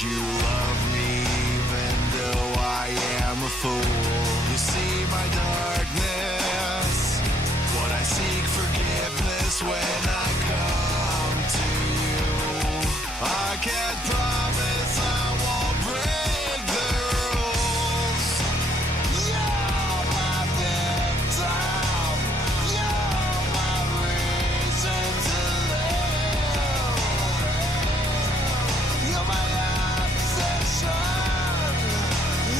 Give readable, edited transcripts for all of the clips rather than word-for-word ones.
you love me even though I am a fool? You see my darkness, what I seek forgiveness when I come to you. I can't promise I won't break the rules. You're my victim, you're my reason to live. You're my obsession,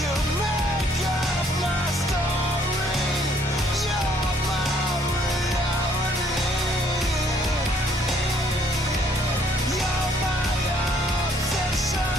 you make up my story. You're my reality. You're my obsession.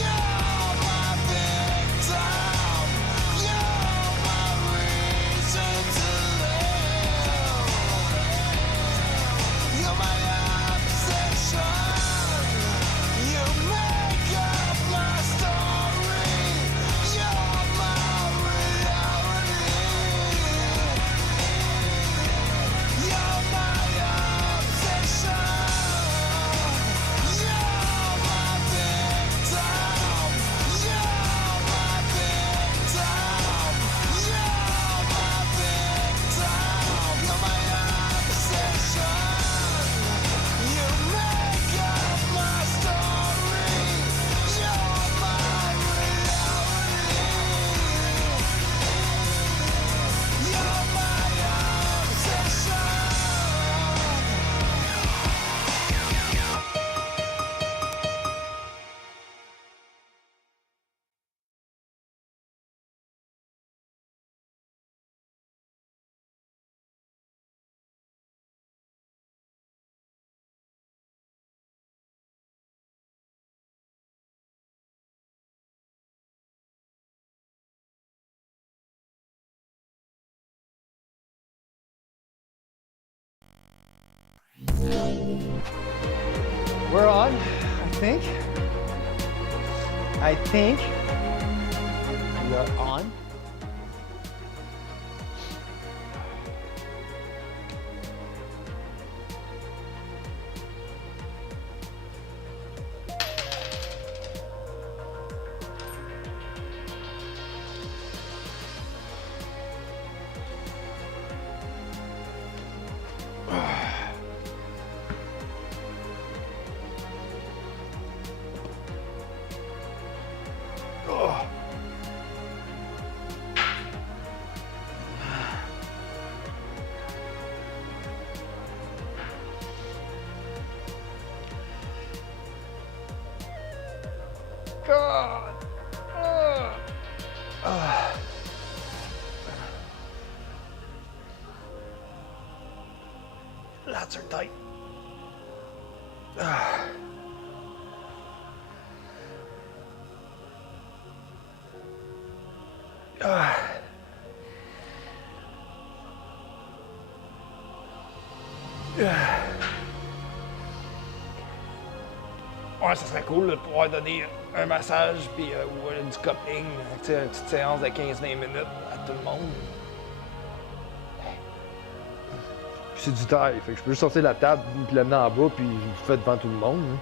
You're my victim, you're my reason to live. You're my obsession, you make up my story. You're my reality. You're my obsession. You're my victim. You're my victim. You're my victim. You're my obsession. You make up my story. You're my reality. You're my obsession. We're on, I think. We are on. God. Lats are tight. Ouais, ça serait cool de pouvoir donner un massage puis ou du cupping, tu sais, une petite séance de 15-20 minutes à tout le monde. Puis c'est du taille, fait que je peux juste sortir de la table, puis l'amener en bas, puis je le fais devant tout le monde. Hein.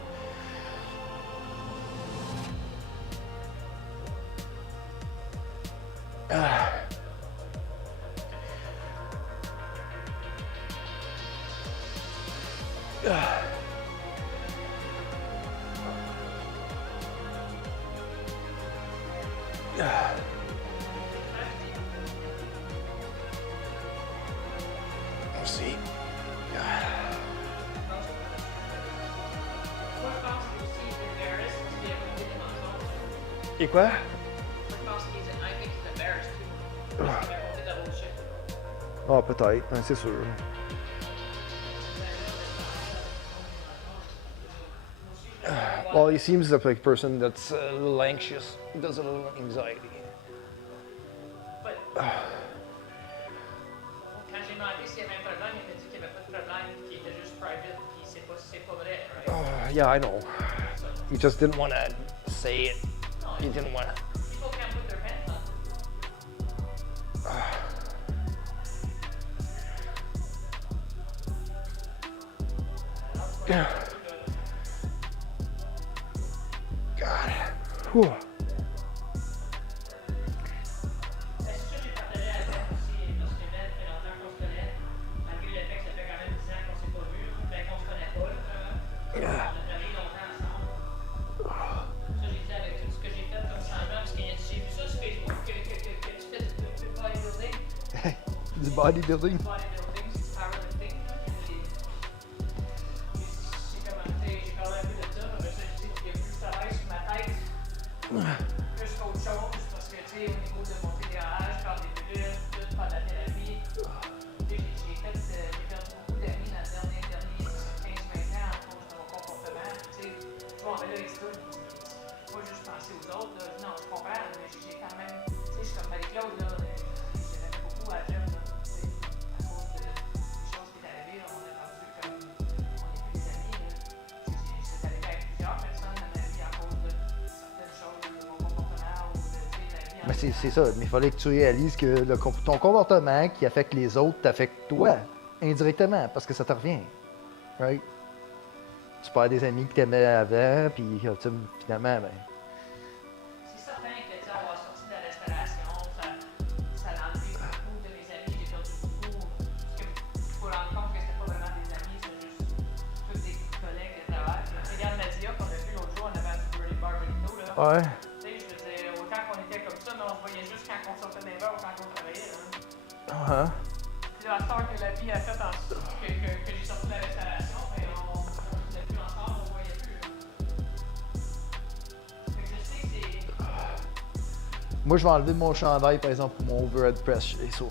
Merci. Et quoi? Ah, peut-être, hein, c'est sûr. Well, he seems like a person that's a little anxious. He does a little anxiety. But, quand j'ai demandé s'il y avait un problème, il m'a dit qu'il n'y avait pas de problème, qu'il était juste private, puis c'est pas vrai, right? Yeah, I know. He just didn't want to say it. No, He didn't want to. people can't put their pants on. God. Whew. C'est ça que j'ai partagé avec elle aussi, parce que Ben fait longtemps qu'on se connaît, malgré le fait que ça fait quand même 10 ans qu'on s'est pas vu, ben qu'on se connaît pas, là, vraiment. On a travaillé longtemps ensemble. Ça, j'ai dit avec tout ce que j'ai fait comme changement, parce que j'ai vu ça sur Facebook que tu fais du bodybuilding. The bodybuilding. Bodybuilding, c'est du powerlifting, là. J'ai commenté, j'ai parlé un peu de ça, mais ça, je dis qu'il y a plus de travail sur ma tête. Plus qu'autre chose, parce que, tu sais, au niveau de mon fédéral, je parle des minutes, tout, faire de la thérapie. J'ai perdu beaucoup d'amis dans les derniers 15-20 ans à cause de mon comportement. Tu sais, bon, ben là, ils se doutent, pas juste penser aux autres, là. Non, je comprends, mais j'ai quand même, tu sais, je suis comme Marie-Claude, là, j'aimais beaucoup à la gym, là, tu sais, à cause des choses qui est arrivées, là, on est rendu comme, on n'est plus des amis, là. C'est arrivé avec plusieurs personnes dans ma vie à cause de certaines choses, de mon comportement ou de, tu sais, la vie en Mais c'est ça, mais il fallait que tu réalises que ton comportement qui affecte les autres t'affecte toi, indirectement, parce que ça te revient. Right? Tu perds des amis que t'aimais avant, puis finalement, ben. C'est certain que, tu sais, avoir sorti de la restauration, ça a enlevé beaucoup de mes amis, j'ai perdu beaucoup. Parce que il faut rendre compte que c'était pas vraiment des amis, c'est juste tous des collègues de travail. Tu sais, regarde Nadia qu'on a vu l'autre jour, on avait un petit Burly Bar Benito, là. Ouais. Tu sais, je veux dire, autant qu'on était comme ça, mais on se voyait juste quand on sortait des bars ou quand on travaillait, là. Puis là, à ce temps que la vie a fait en sorte que j'ai sorti de la restauration, mais on n'était plus ensemble, on ne voyait plus. Là. Fait que je sais que c'est. Moi, je vais enlever mon chandail, par exemple, pour mon overhead press. Et ça.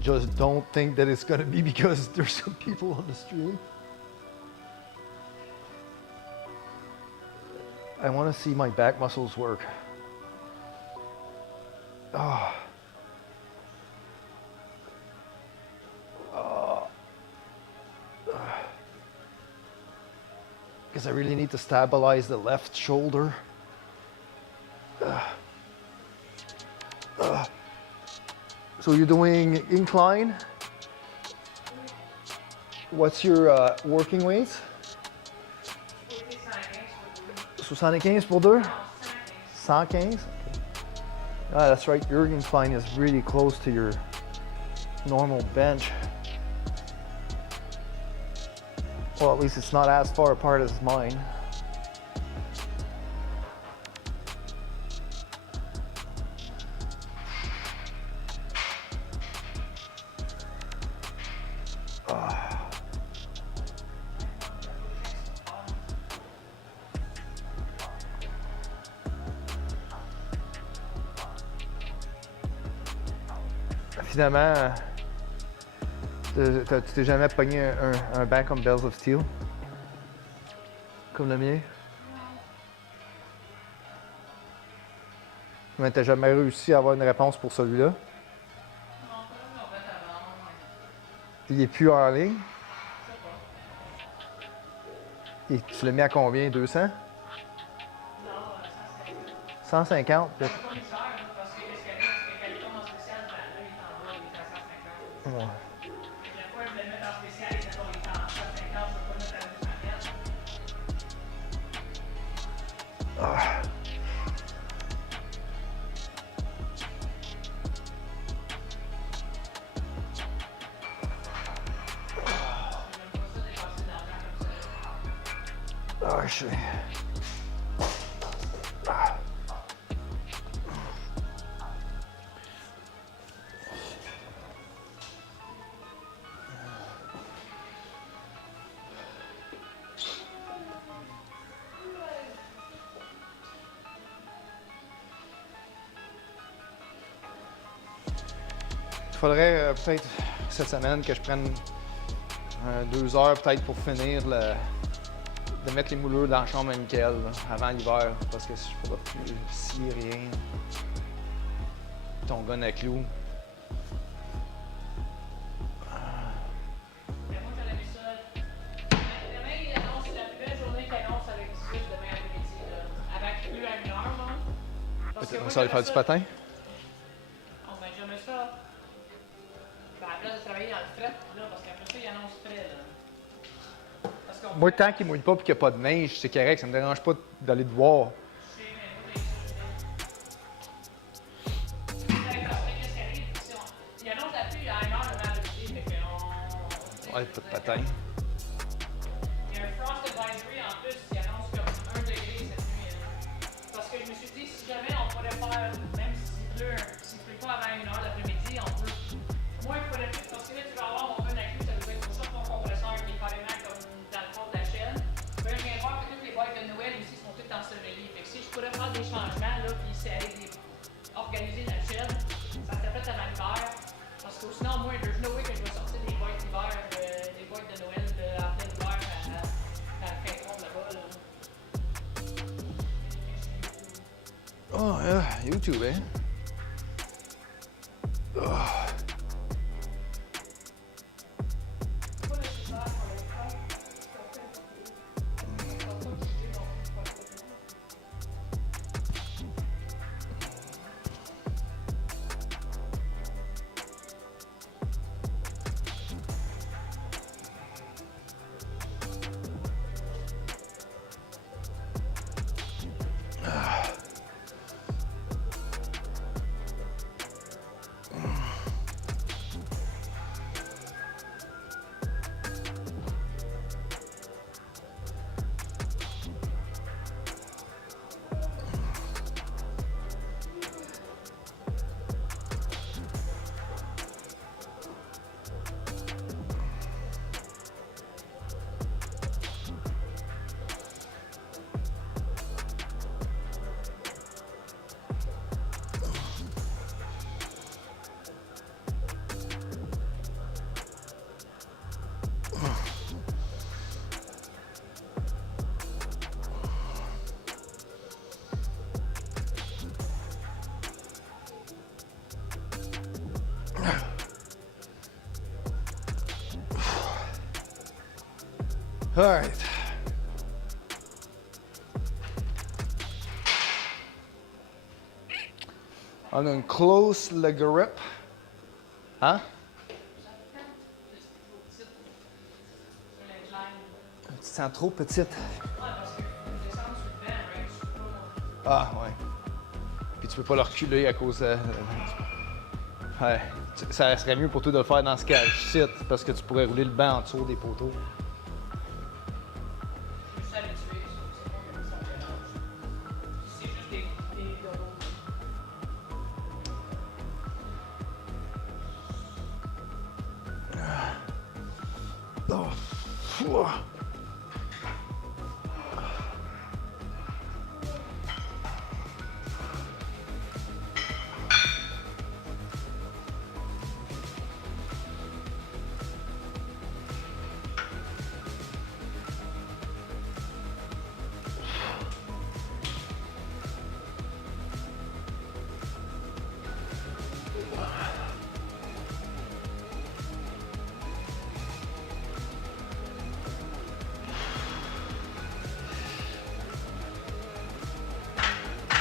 Just don't think that it's gonna be because there's some people on the stream. I want to see my back muscles work. Oh. Because I really need to stabilize the left shoulder. So you're doing incline. What's your working weight? 75 pour deux? 115? Okay. Ah, that's right. Your incline is really close to your normal bench. Well, at least it's not as far apart as mine. Finalement, tu t'es jamais pogné un banc comme Bells of Steel? Comme le mien? Mais t'as jamais réussi à avoir une réponse pour celui-là? Il est plus en ligne? Et tu l'as mis à combien? 200? 150? Ouais. Ah. Ah, je sais. Ah. Il faudrait peut-être cette semaine que je prenne 2 heures peut-être pour finir de mettre les moulures dans la chambre à Mickaël là, avant l'hiver parce que je ne pourrais plus scier rien. Ton gun à clous. Mais moi, j'aurais mis ça. Demain, il annonce la plus belle journée qu'il annonce avec 18 demain après-midi. Avant qu'il pleut à 1 heure, moi. Parce que moi, Ça va faire du patin? Oh, ben, j'aimais ça. Ben, à la place de travailler dans le fret, là, parce qu'après ça, il annonce frais, là. Parce qu'on Moi, tant qu'il ne mouille pas et qu'il n'y a pas de neige, c'est correct. Ça ne me dérange pas d'aller te voir. Je sais, mais moi, j'ai ça, qu'est-ce qui arrive? Si il annonce la pluie à 1 heure le vendredi, fait qu'on... Ouais, pas de patin. Il y a un frost advisory en plus qui annonce comme 1 degré cette nuit. Parce que je me suis dit, si jamais on pourrait faire, même s'il pleut pas avant 1 heure l'après-midi, on peut. Moi, il faudrait plus, parce que là, tu vas avoir mon gun à clous, ça veut dire pour ça ton compresseur qui est carrément comme dans le fond de la chaîne. Puis je viens voir que toutes les boîtes de Noël aussi sont toutes ensoleillées. Fait que si je pourrais faire des changements, là, puis organiser la chaîne, ça serait fait avant l'hiver. Parce que sinon, moi, there's no way que je vais sortir des boîtes d'hiver, des boîtes de Noël en plein hiver à la fin fond là-bas. Là. Oh, YouTube, hein? Oh. C'est pas nécessaire pour les faire. C'est pas obligé non plus de faire ça. All right. On a une close le grip. Hein? Tu te sens trop petite. Ah, ouais. Puis tu peux pas le reculer à cause de... Ouais. Ça serait mieux pour toi de le faire dans ce cas-ci, parce que tu pourrais rouler le banc en dessous des poteaux. Oh. Ouah.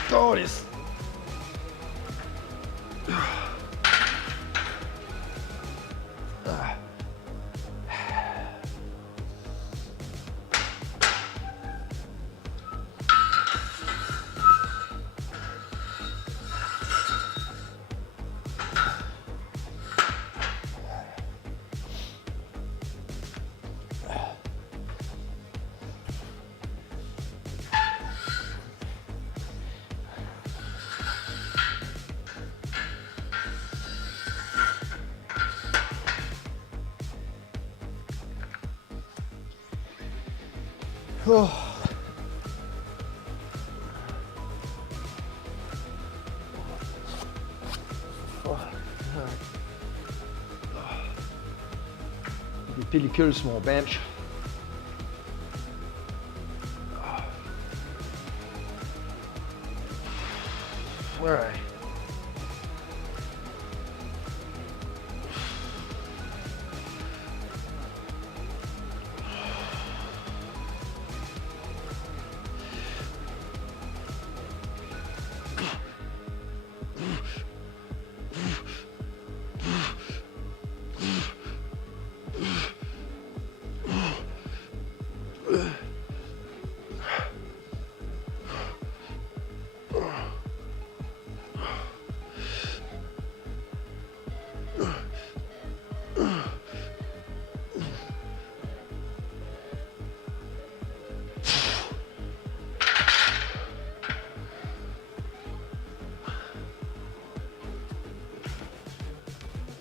Calice. Oh. Des pellicule sur mon bench.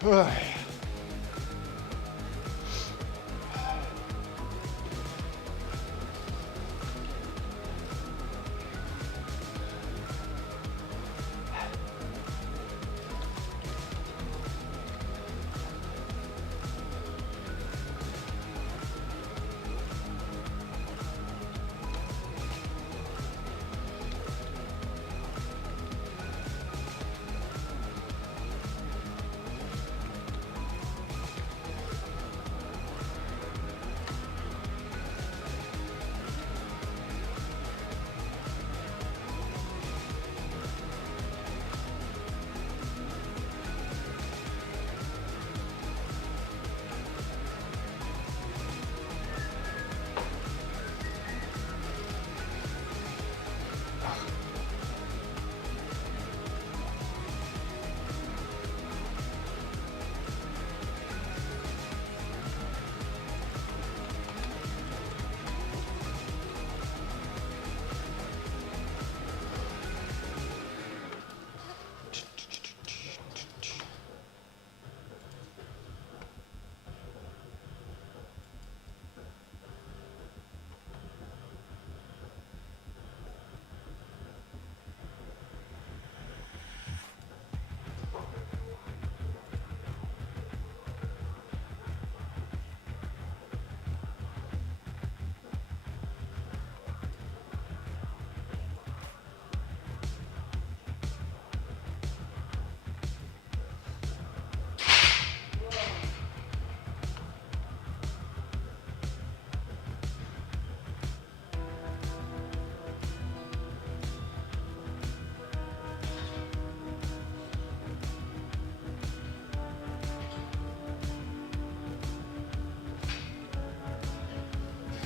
Ouais.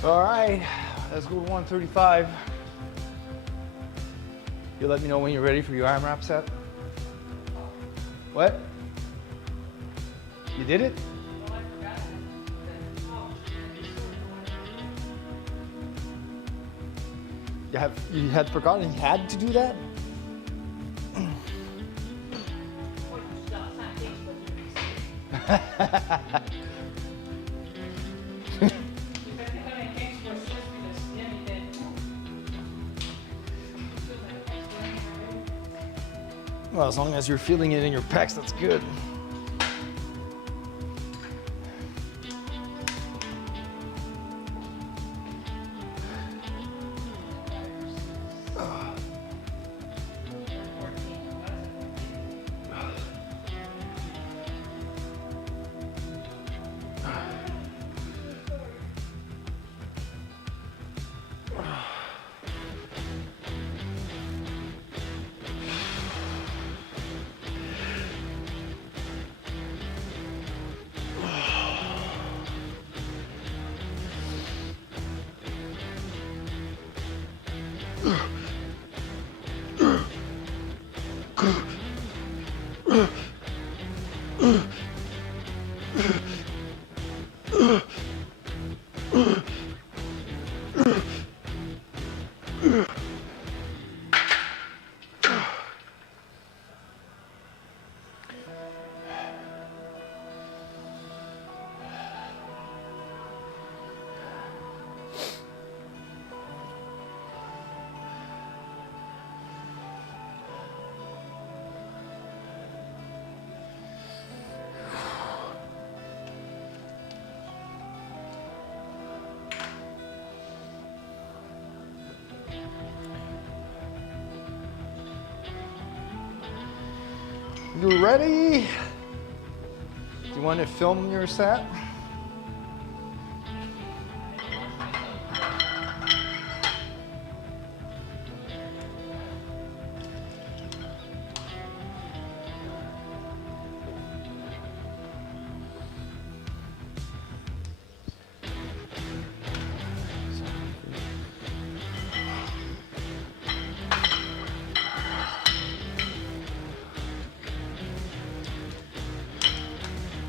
All right, let's go to 135. You'll let me know when you're ready for your AMRAP set. What? You did it? You had forgotten you had to do that? Well, as long as you're feeling it in your pecs, that's good. You ready? Do you want to film your set?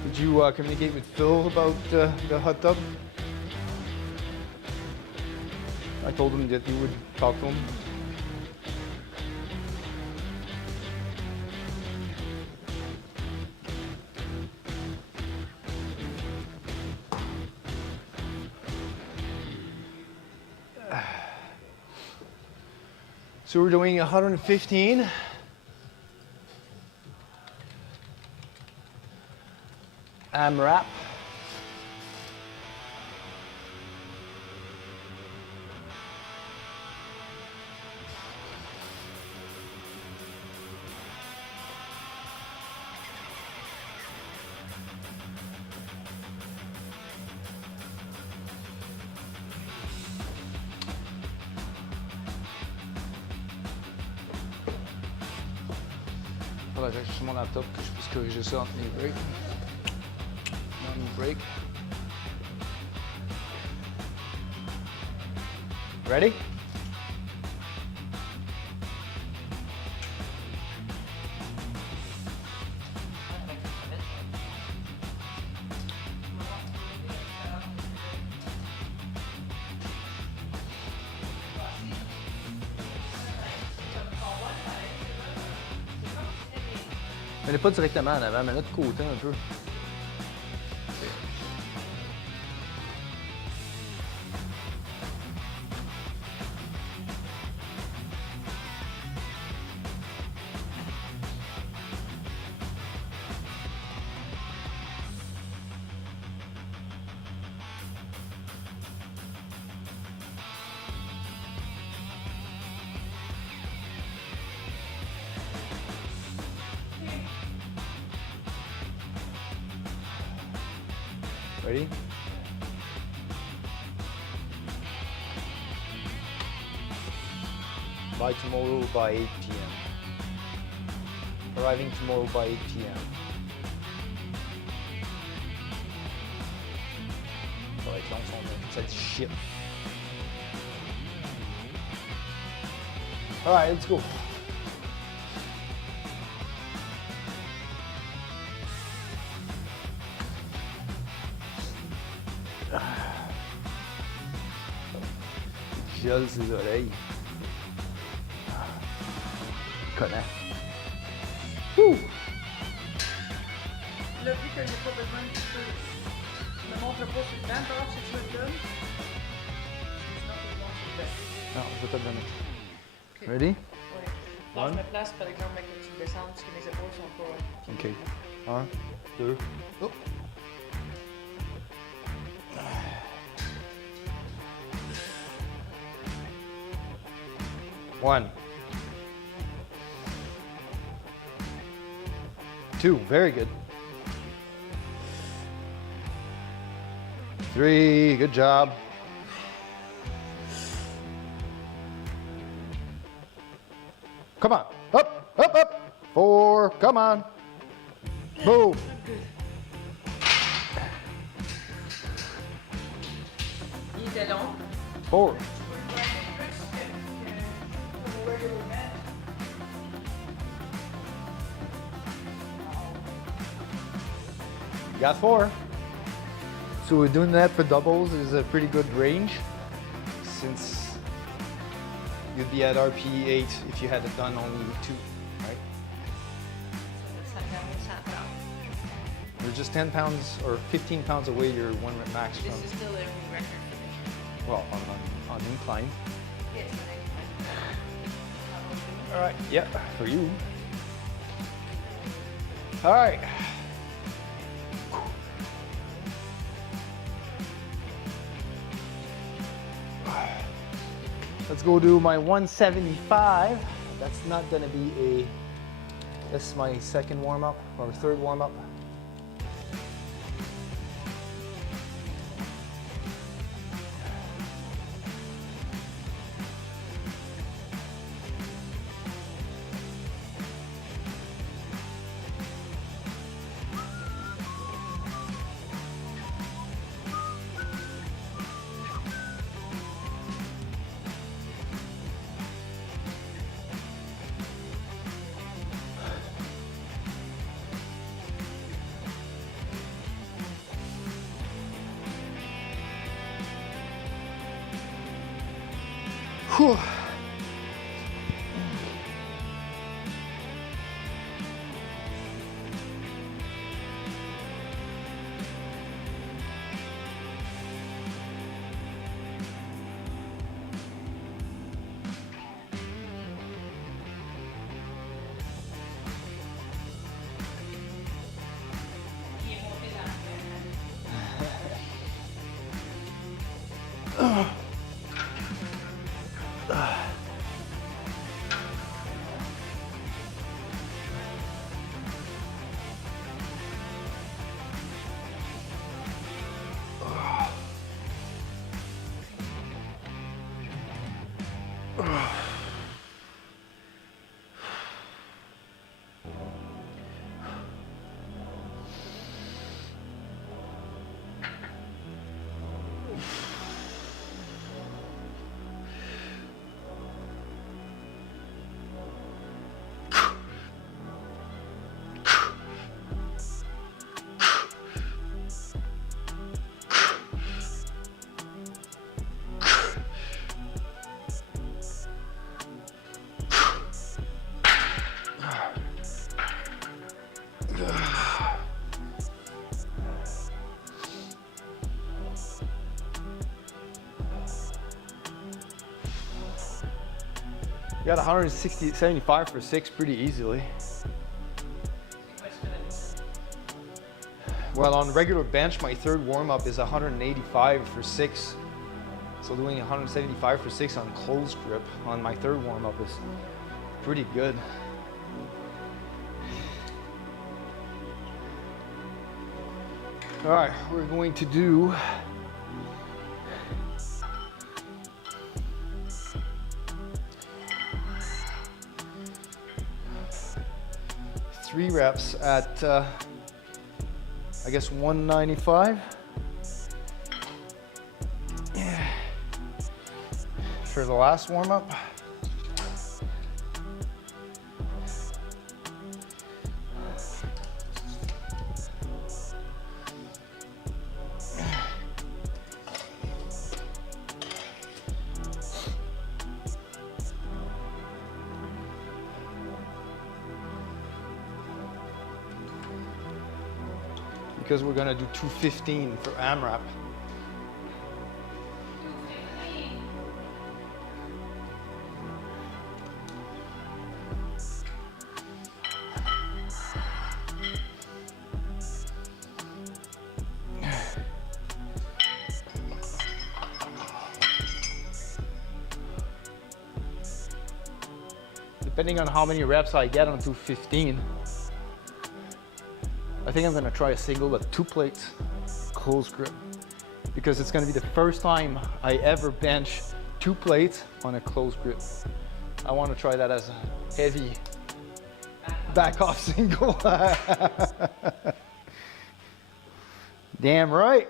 Did you communicate with Phil about the hot tub? I told him that you would talk to him. So we're doing 115. AMRAP. Faudrait que j'aille chercher mon laptop, que je puisse corriger ça entre mes breaks. Break. Ready? Elle n'est pas directement en avant, mais là de côté un peu. Ready? By tomorrow by 8 p.m. Arriving tomorrow by 8 p.m. Ça va être long, ça dit shit. Alright, let's go. Gèle ses oreilles. Connais. Ouh! Là, vu qu'il n'y a pas besoin de cheveux, je me montre pas sur le banc, alors ces cheveux-là. Non, je vais te le donner. Ok. Ready? Ouais. Alors, je me place, par exemple, avec une petite descente, parce que mes épaules sont pas. Ok. 1, 2. Oh. One. 2, very good. 3, good job. Come on, up, up, up. 4, come on. Boom. Il était long. 4. You got 4. So we're doing that for doubles is a pretty good range since you'd be at RP 8 if you had done only 2, right? You're just 10 pounds or 15 pounds away your 1 rep max This from, is still a record for me. well, on incline. Yes, All right, yeah, for you. All right. Let's go do my 175. That's not gonna be a This is my second warm-up or third warm-up. Whew. Il est monté dans le Got 175 for 6 pretty easily. Well, on regular bench, my third warm-up is 185 for 6. So doing 175 for 6 on close grip on my third warm-up is pretty good. All right, we're going to do three reps at, I guess, 195. Yeah. For the last warm-up. Because we're gonna do 215 for AMRAP. Depending on how many reps I get on 215, I think I'm gonna try a single with 2 plates, close grip, because it's gonna be the first time I ever bench 2 plates on a close grip. I wanna try that as a heavy back off single. Damn right.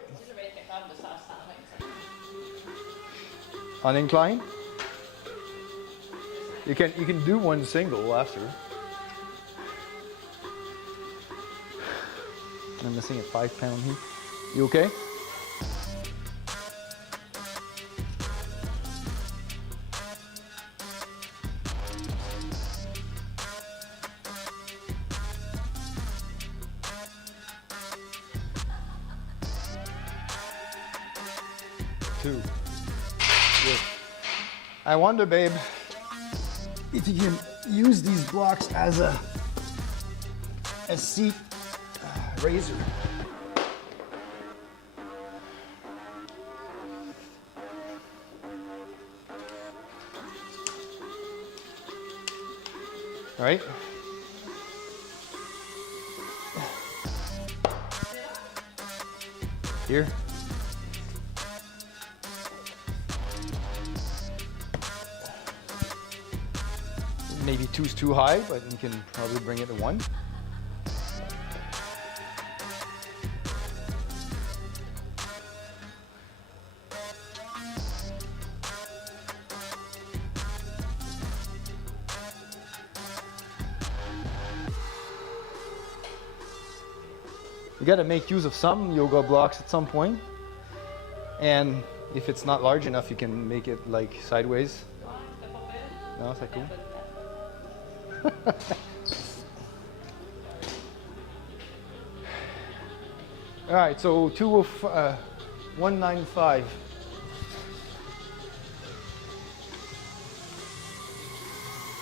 On incline? You can do one single after. I'm missing a 5-pound heat. You okay? Two. Good. I wonder, babe, if you can use these blocks as a seat razor. All right. Here. Maybe 2's too high, but you can probably bring it to 1. You gotta make use of some yoga blocks at some point. And if it's not large enough, you can make it like sideways. No, c'est cool. All right, so 195.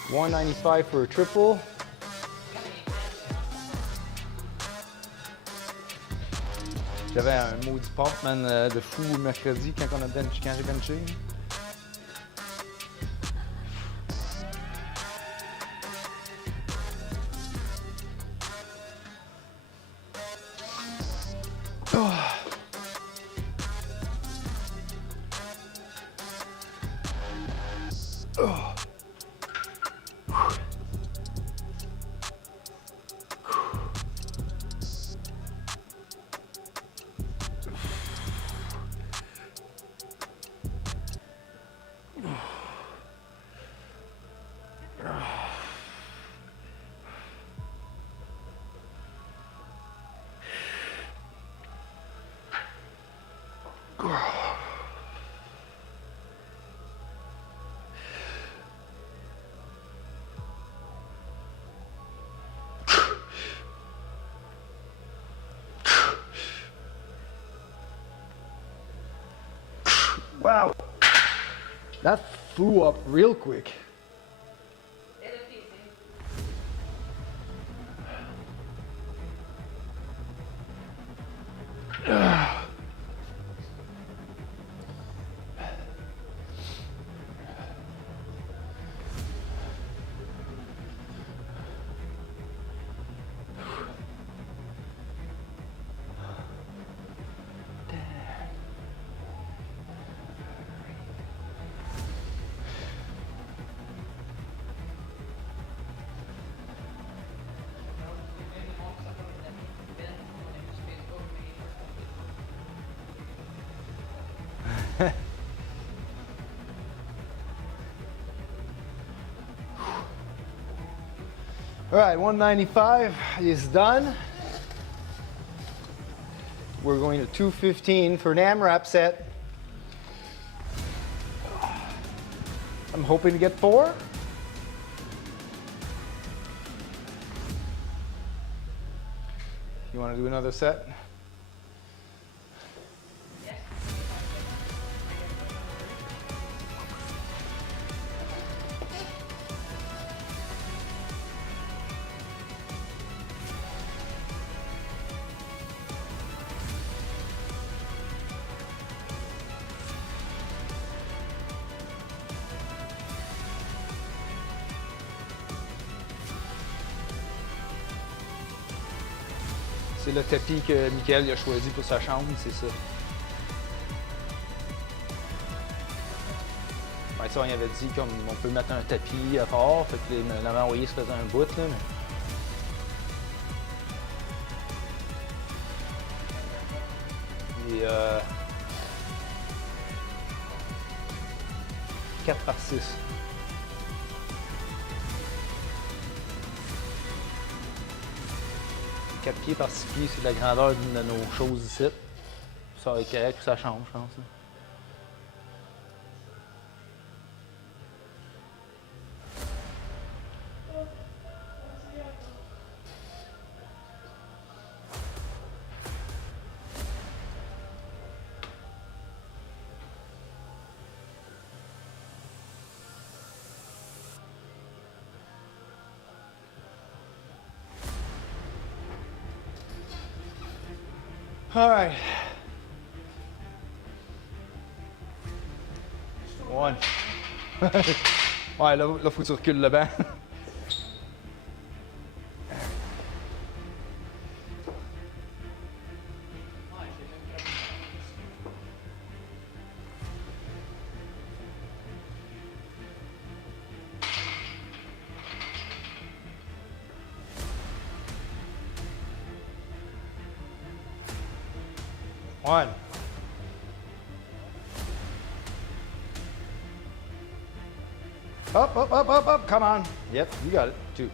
$195 for a triple. J'avais un maudit pump, man, de fou mercredi quand j'ai benché. Wow, that flew up real quick. All right, 195 is done. We're going to 215 for an AMRAP set. I'm hoping to get 4. You want to do another set? C'est le tapis que Michael a choisi pour sa chambre, c'est ça. Ouais, ça, on avait dit comme on peut mettre un tapis à fort, fait que il m'avait envoyé se faisait un bout là. Mais... Et 4 par 6. 4 pieds par 6 pieds, c'est la grandeur d'une de nos choses ici. Ça va être correct pour sa chambre, je pense. All right. 1. Ouais, là, faut que tu recules le banc. 1. Up, up, up, up, up. Come on. Yep, you got it. 2.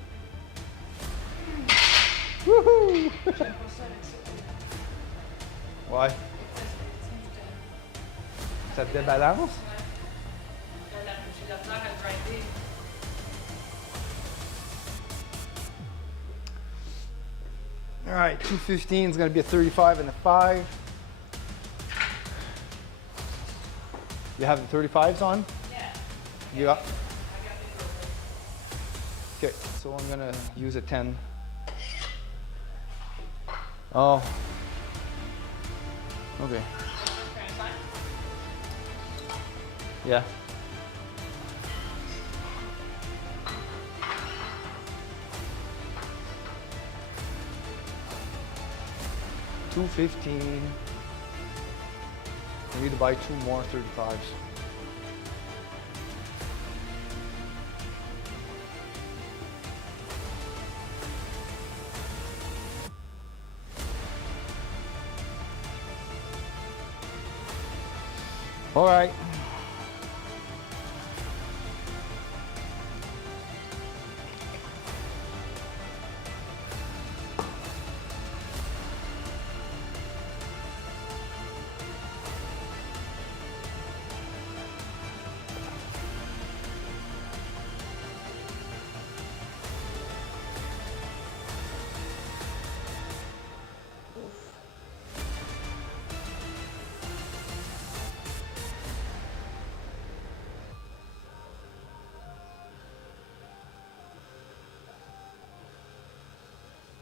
Woohoo! Ouais. Ça te débalance? J'ai la misère à grinder. All right, 215 is going to be a 35 and a 5. You have the 35s on? Yeah. You got? I got it. Okay, so I'm going to use a 10. Oh. Okay. Yeah. $215. I need to buy 2 more 35s. All right.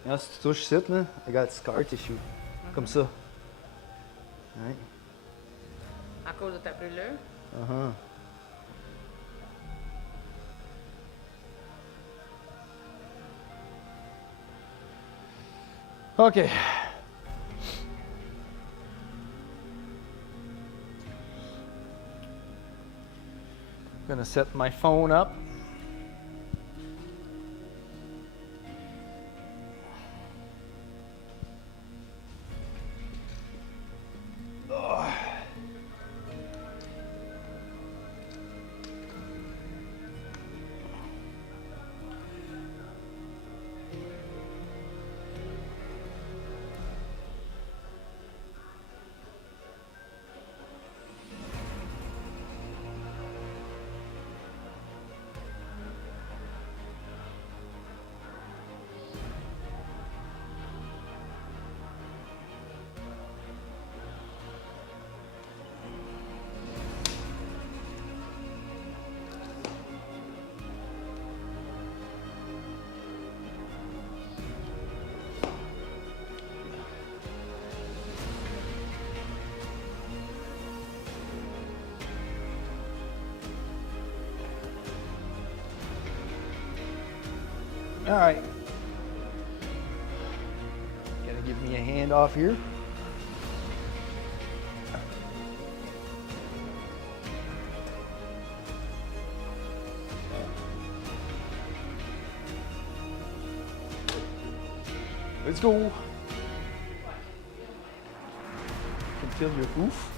Là, si tu touches ici, là, I got scar tissue. Comme ça. Right? À cause de ta brûlure? Uh-huh. Okay. I'm gonna set my phone up. All right. Gotta give me a hand off here. Let's go. You can feel your hoof.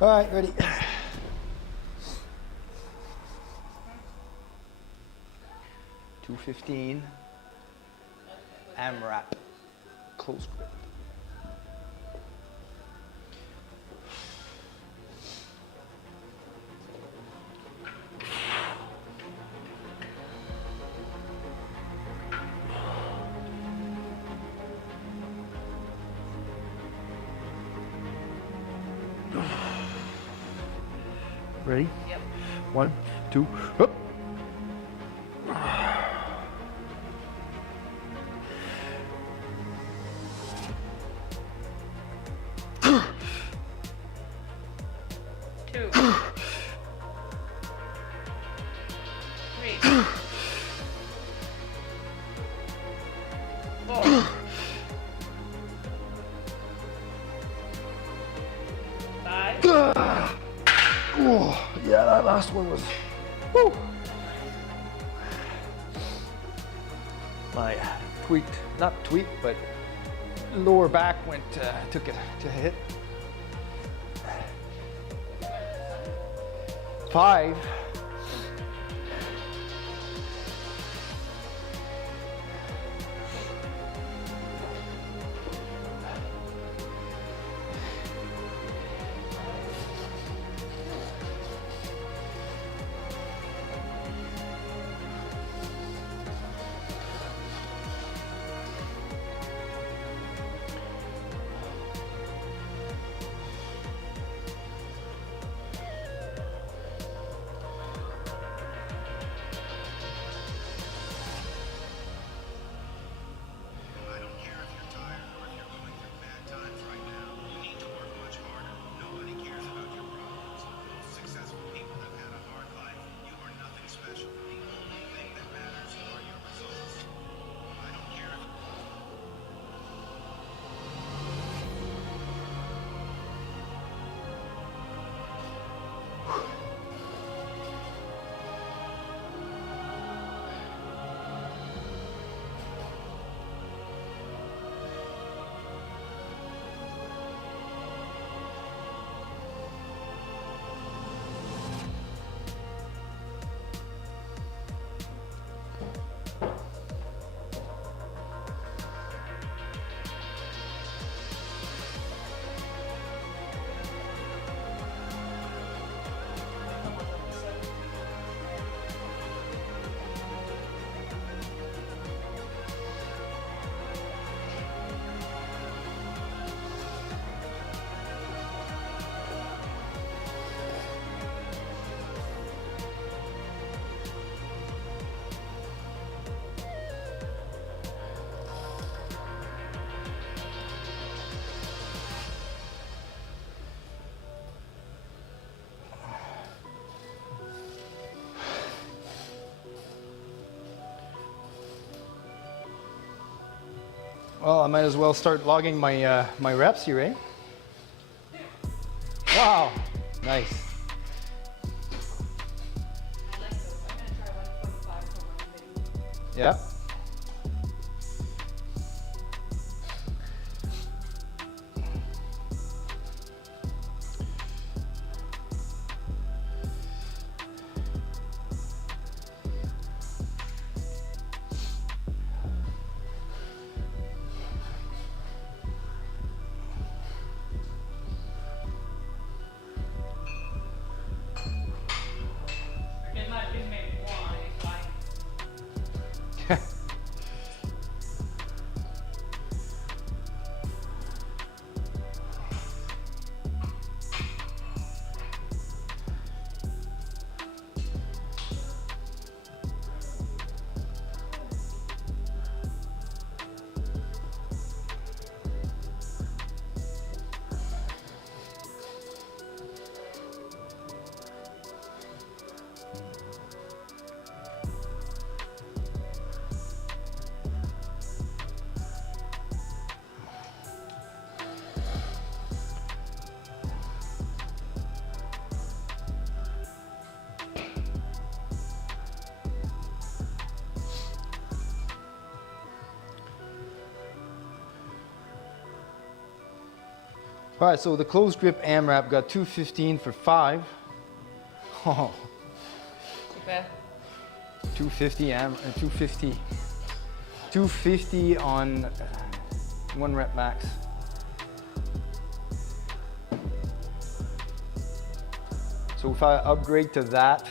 All right, ready. 215. AMRAP. Close grip. Ready? Yep. 1, 2, up. Two. 3. 4. 5. Oh, yeah, that last one was. Woo. my not tweaked, but lower back took it to hit. 5. I don't care if you're tired or if you're going through bad times right now. You need to work much harder. Nobody cares about your problems. Most successful people have had a hard life. You are nothing special. The only thing that matters are your results. I don't care if Well, I might as well start logging my my reps here, eh? Wow, nice. I like those. I'm gonna try 125 for one video. Yeah. Forget my roommate one, he's like, All right, so the closed grip AMRAP got 215 for 5. Oh, okay. 250 250. 250 on 1 rep max. So if I upgrade to that,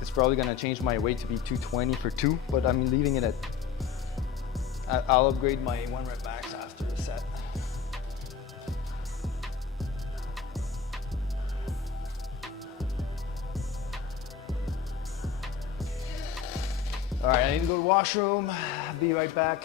it's probably gonna change my weight to be 220 for 2, but I'm leaving it at, I'll upgrade my 1 rep max after the set. All right, I need to go to the washroom. Be right back.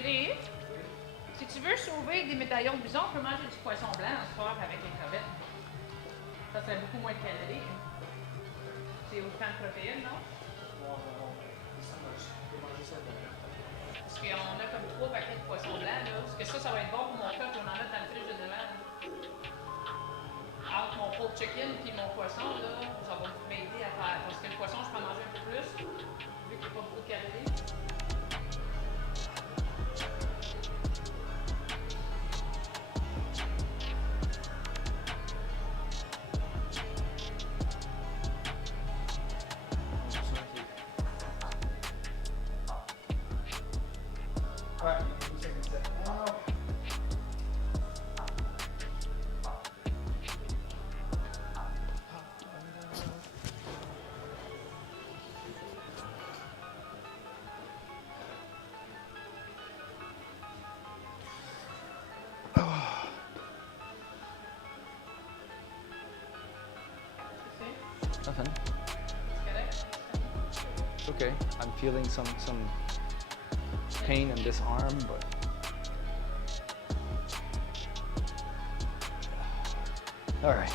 Chérie, si tu veux sauver des médaillons de bison, on peut manger du poisson blanc ce soir avec les crevettes. Ça serait beaucoup moins de calories. C'est autant de protéines, non? Parce qu'on a comme 3 paquets de poisson blanc, là. Parce que ça va être bon pour mon cœur, on en a dans le fridge de devant. Entre mon pulled chicken et mon poisson, là, ça va m'aider à faire. Parce que le poisson, je peux en manger un peu plus, vu qu'il n'y a pas beaucoup de calories. Alright, second set now. Nothing. C'est correct? It's okay. I'm feeling some pain in this arm, but all right.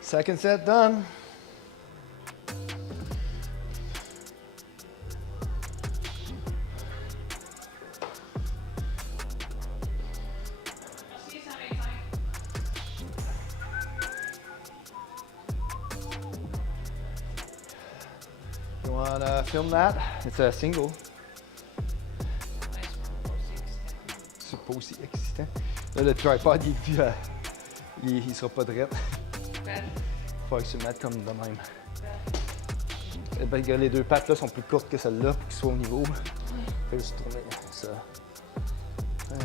Second set done. Merci, 125. You wanna film that? It's a single. C'est pas aussi excitant. Là, le tripod, il sera pas droit. Faut que tu le mettes comme de même. Eh ben, regarde, les deux pattes là sont plus courtes que celle-là pour qu'ils soient au niveau. Fais juste tourner ça. Voilà.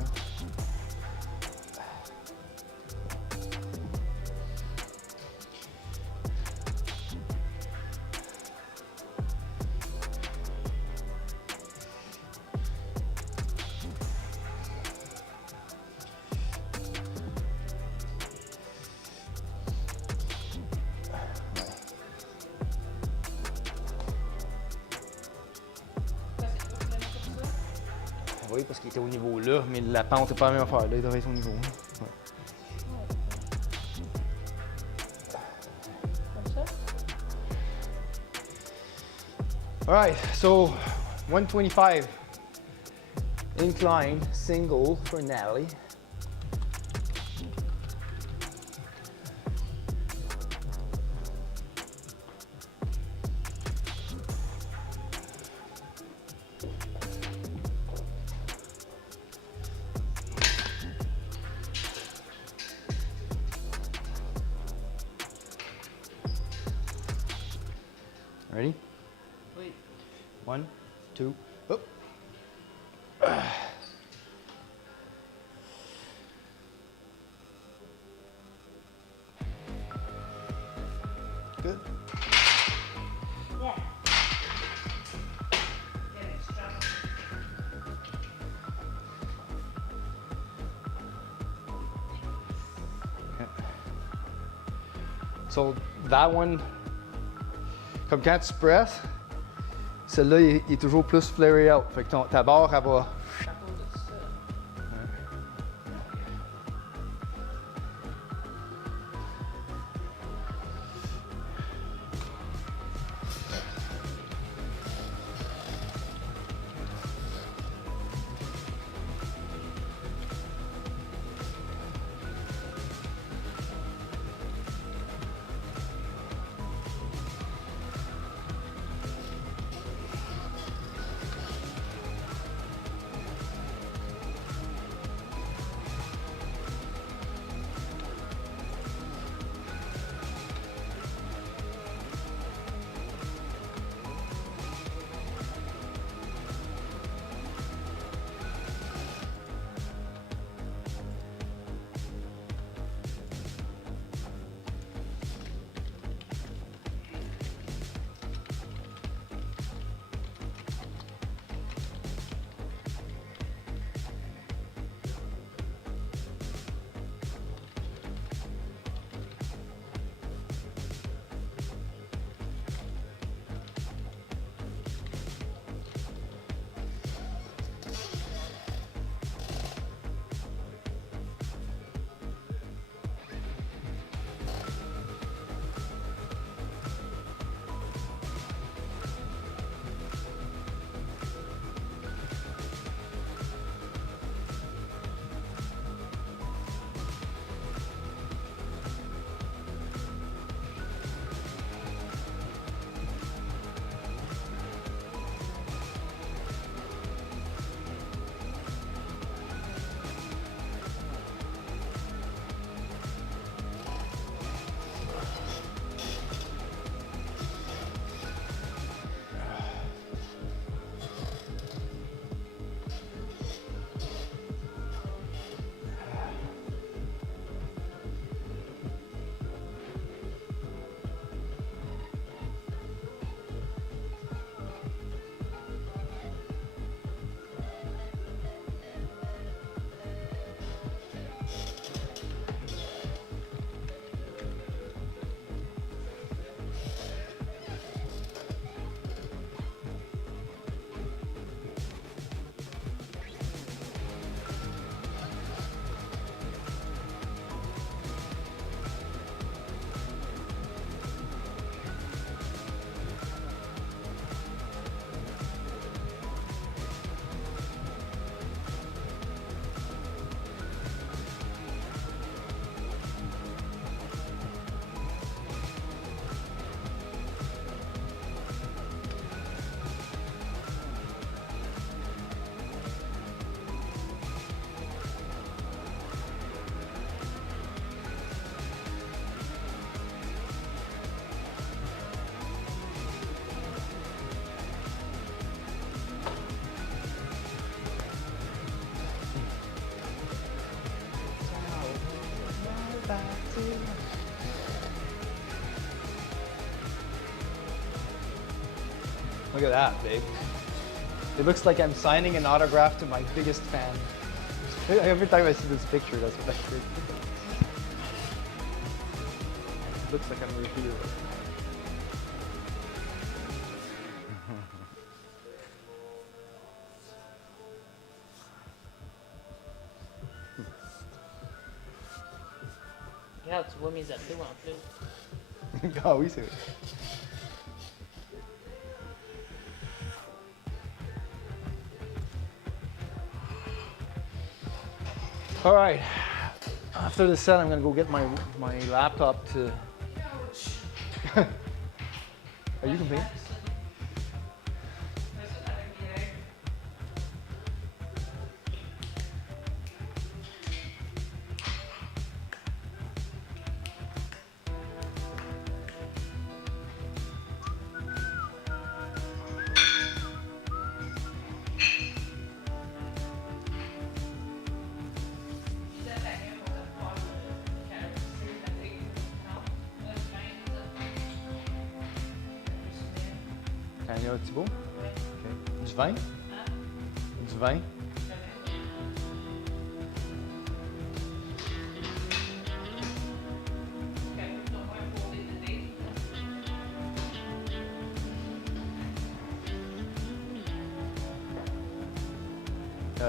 Oui, parce qu'il était au niveau là, mais la pente n'est pas la même affaire. Là, il devrait être au niveau. Ouais. Comme ça? All right, so 125 incline single for Natalie. Ready? Oui. 1, 2, up. Good. Yeah. Yeah, it's strong. So that one, comme quand tu presses, celle-là, il est toujours plus flary out. Fait que ta barre, elle va. À cause de ça. Look at that, babe. It looks like I'm signing an autograph to my biggest fan. Every time I see this picture, that's what I think. It looks like I'm your hero. Regarde, tu vois mes abdos en plus. Ah oui, c'est vrai. All right. After the set, I'm gonna go get my laptop to. Are you complaining? Daniel Thibault? Okay. Du vin? Du vin?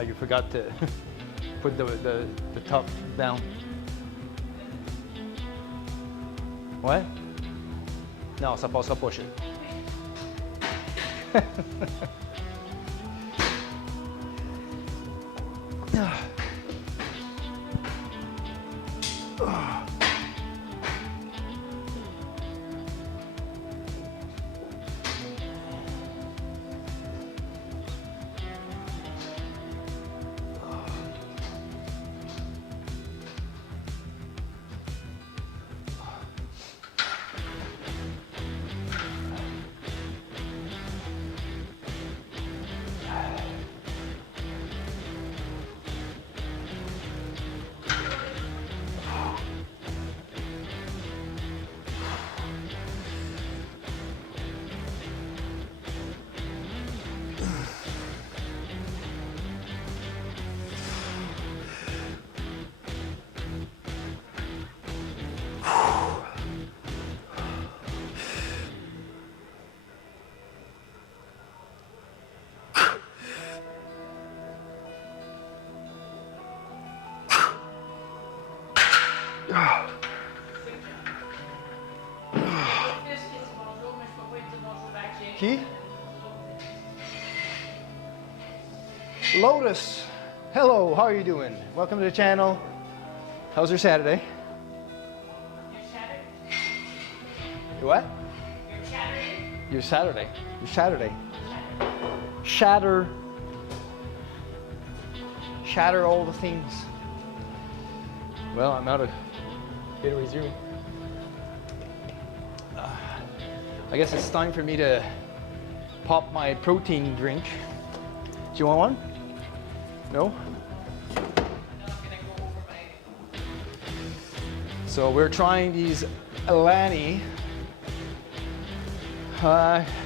You forgot to put the top down. Ouais? Non, ça passera pas chez. Qui? Lotus. Hello, how are you doing? Welcome to the channel. How's your Saturday? You're shattered? Your what? You're shattering? Your Saturday. Your Saturday. Shatter. Shatter all the things. Well, I'm out of Gatorade Zero. I guess it's time for me to pop my protein drink. Do you want one? No? I'm not gonna go over my. So we're trying these Alani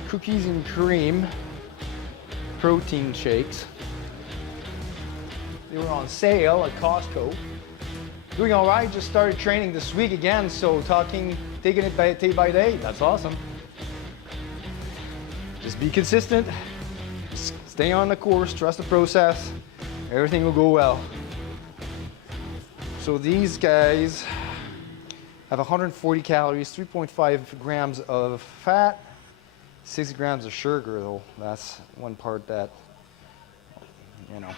cookies and cream protein shakes. They were on sale at Costco. Doing all right, just started training this week again, so taking it day by day, that's awesome. Just be consistent, stay on the course, trust the process, everything will go well. So these guys have 140 calories, 3.5 grams of fat, 6 grams of sugar though. That's one part that, you know,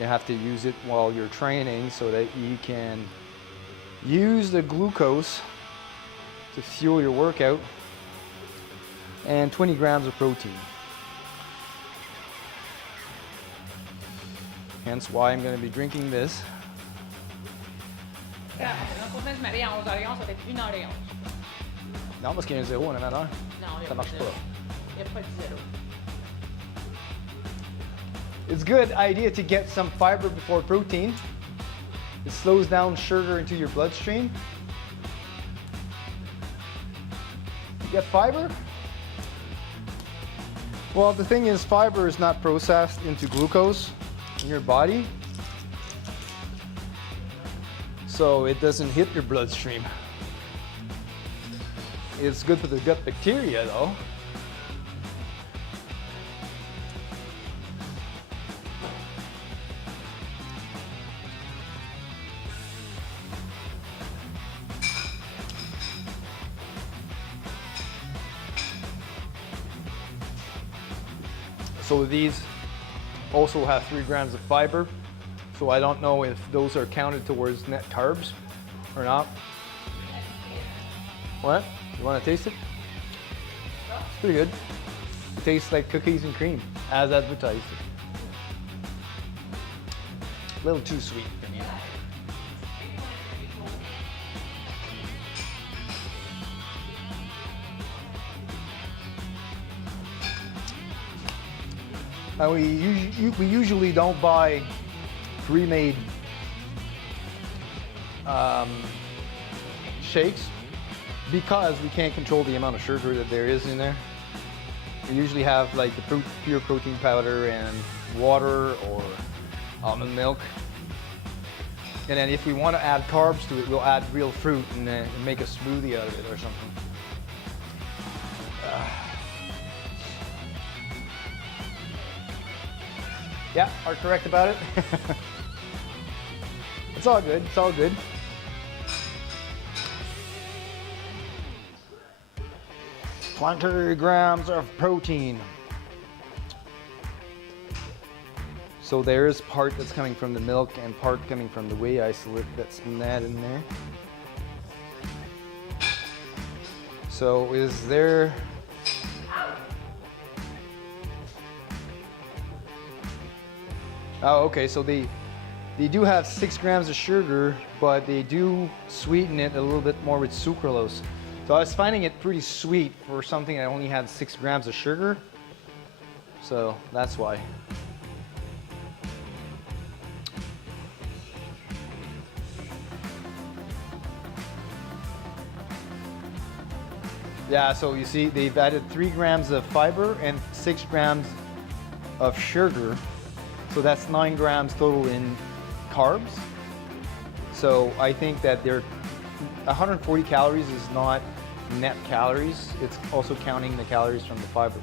you have to use it while you're training so that you can use the glucose to fuel your workout, and 20 grams of protein. Hence why I'm going to be drinking this. Regarde, l'an prochain, je m'habille à 11h11, ça va être 1h11. Non, parce qu'il y a un zéro en avant d'heure. Non, Ça marche pas. Il n'y a pas de zéro. It's a good idea to get some fiber before protein. It slows down sugar into your bloodstream. Get fiber? Well, the thing is, fiber is not processed into glucose in your body, so it doesn't hit your bloodstream. It's good for the gut bacteria, though. So these also have 3 grams of fiber. So I don't know if those are counted towards net carbs or not. What? You want to taste it? It's pretty good. It tastes like cookies and cream, as advertised. A little too sweet for me. We usually don't buy pre-made shakes because we can't control the amount of sugar that there is in there. We usually have like the pure protein powder and water or almond milk. And then if we want to add carbs to it, we'll add real fruit and make a smoothie out of it or something. Yeah, are correct about it. It's all good, it's all good. "20 grams of protein." So there is part that's coming from the milk and part coming from the whey isolate that's in there. So is there... Oh, okay, so they do have 6 grams of sugar, but they do sweeten it a little bit more with sucralose. So I was finding it pretty sweet for something that only had 6 grams of sugar. So that's why. Yeah, so you see they've added 3 grams of fiber and 6 grams of sugar. So that's 9 grams total in carbs. So I think that 140 calories is not net calories. It's also counting the calories from the fiber.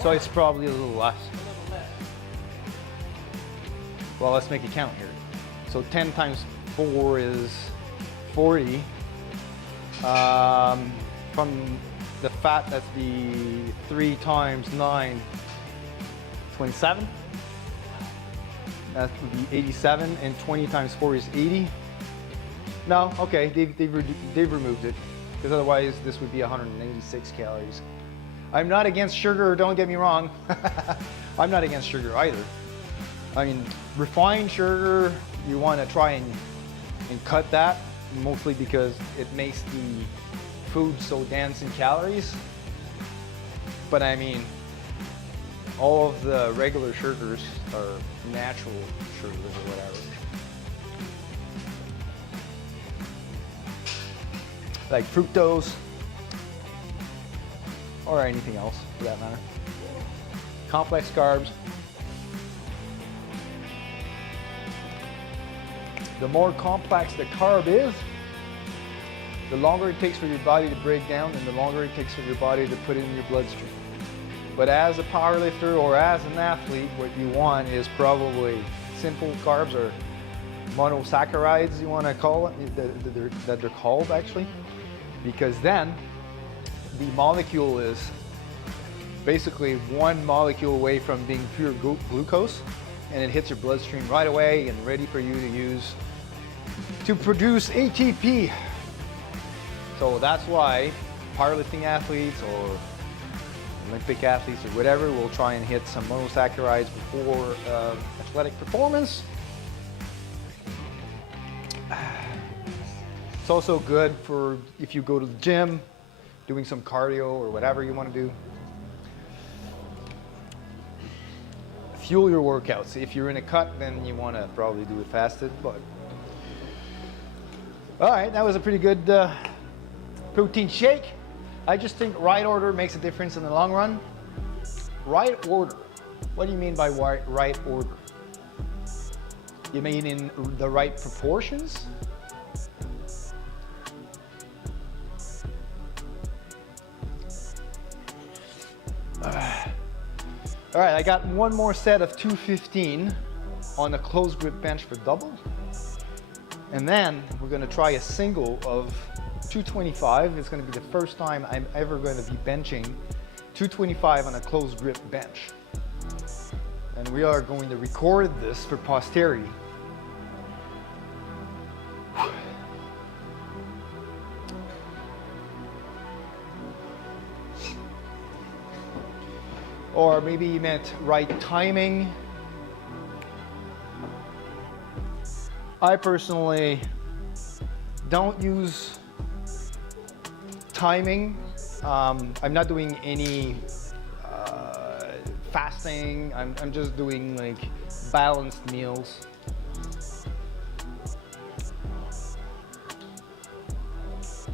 So it's probably a little less. Well, let's make a count here. So 10 times 4 is 40. From the fat, that's the 3 times 9, 27. That would be 87, and 20 times 4 is 80. No, okay, they've removed it, because otherwise this would be 186 calories. I'm not against sugar, don't get me wrong. I'm not against sugar either. I mean, refined sugar, you want to try and cut that, mostly because it makes the food so dense in calories. But I mean, all of the regular sugars are natural sugars or whatever. Like fructose, or anything else for that matter. Complex carbs. The more complex the carb is, the longer it takes for your body to break down and the longer it takes for your body to put it in your bloodstream. But as a powerlifter or as an athlete, what you want is probably simple carbs or monosaccharides, you want to call it, that they're called actually, because then the molecule is basically one molecule away from being pure glucose, and it hits your bloodstream right away and ready for you to use to produce ATP. So that's why powerlifting athletes or Olympic athletes or whatever will try and hit some monosaccharides before athletic performance. It's also good for if you go to the gym, doing some cardio or whatever you want to do. Fuel your workouts. If you're in a cut, then you want to probably do it fasted. But all right, that was a pretty good protein shake. I just think right order makes a difference in the long run. Right order. What do you mean by right order? You mean in the right proportions? All right, I got one more set of 215 on a closed grip bench for double. And then we're gonna try a single of 225. It's gonna be the first time I'm ever gonna be benching 225 on a closed grip bench. And we are going to record this for posterity. Or maybe you meant right timing. I personally don't use timing. I'm not doing any fasting. I'm just doing like balanced meals.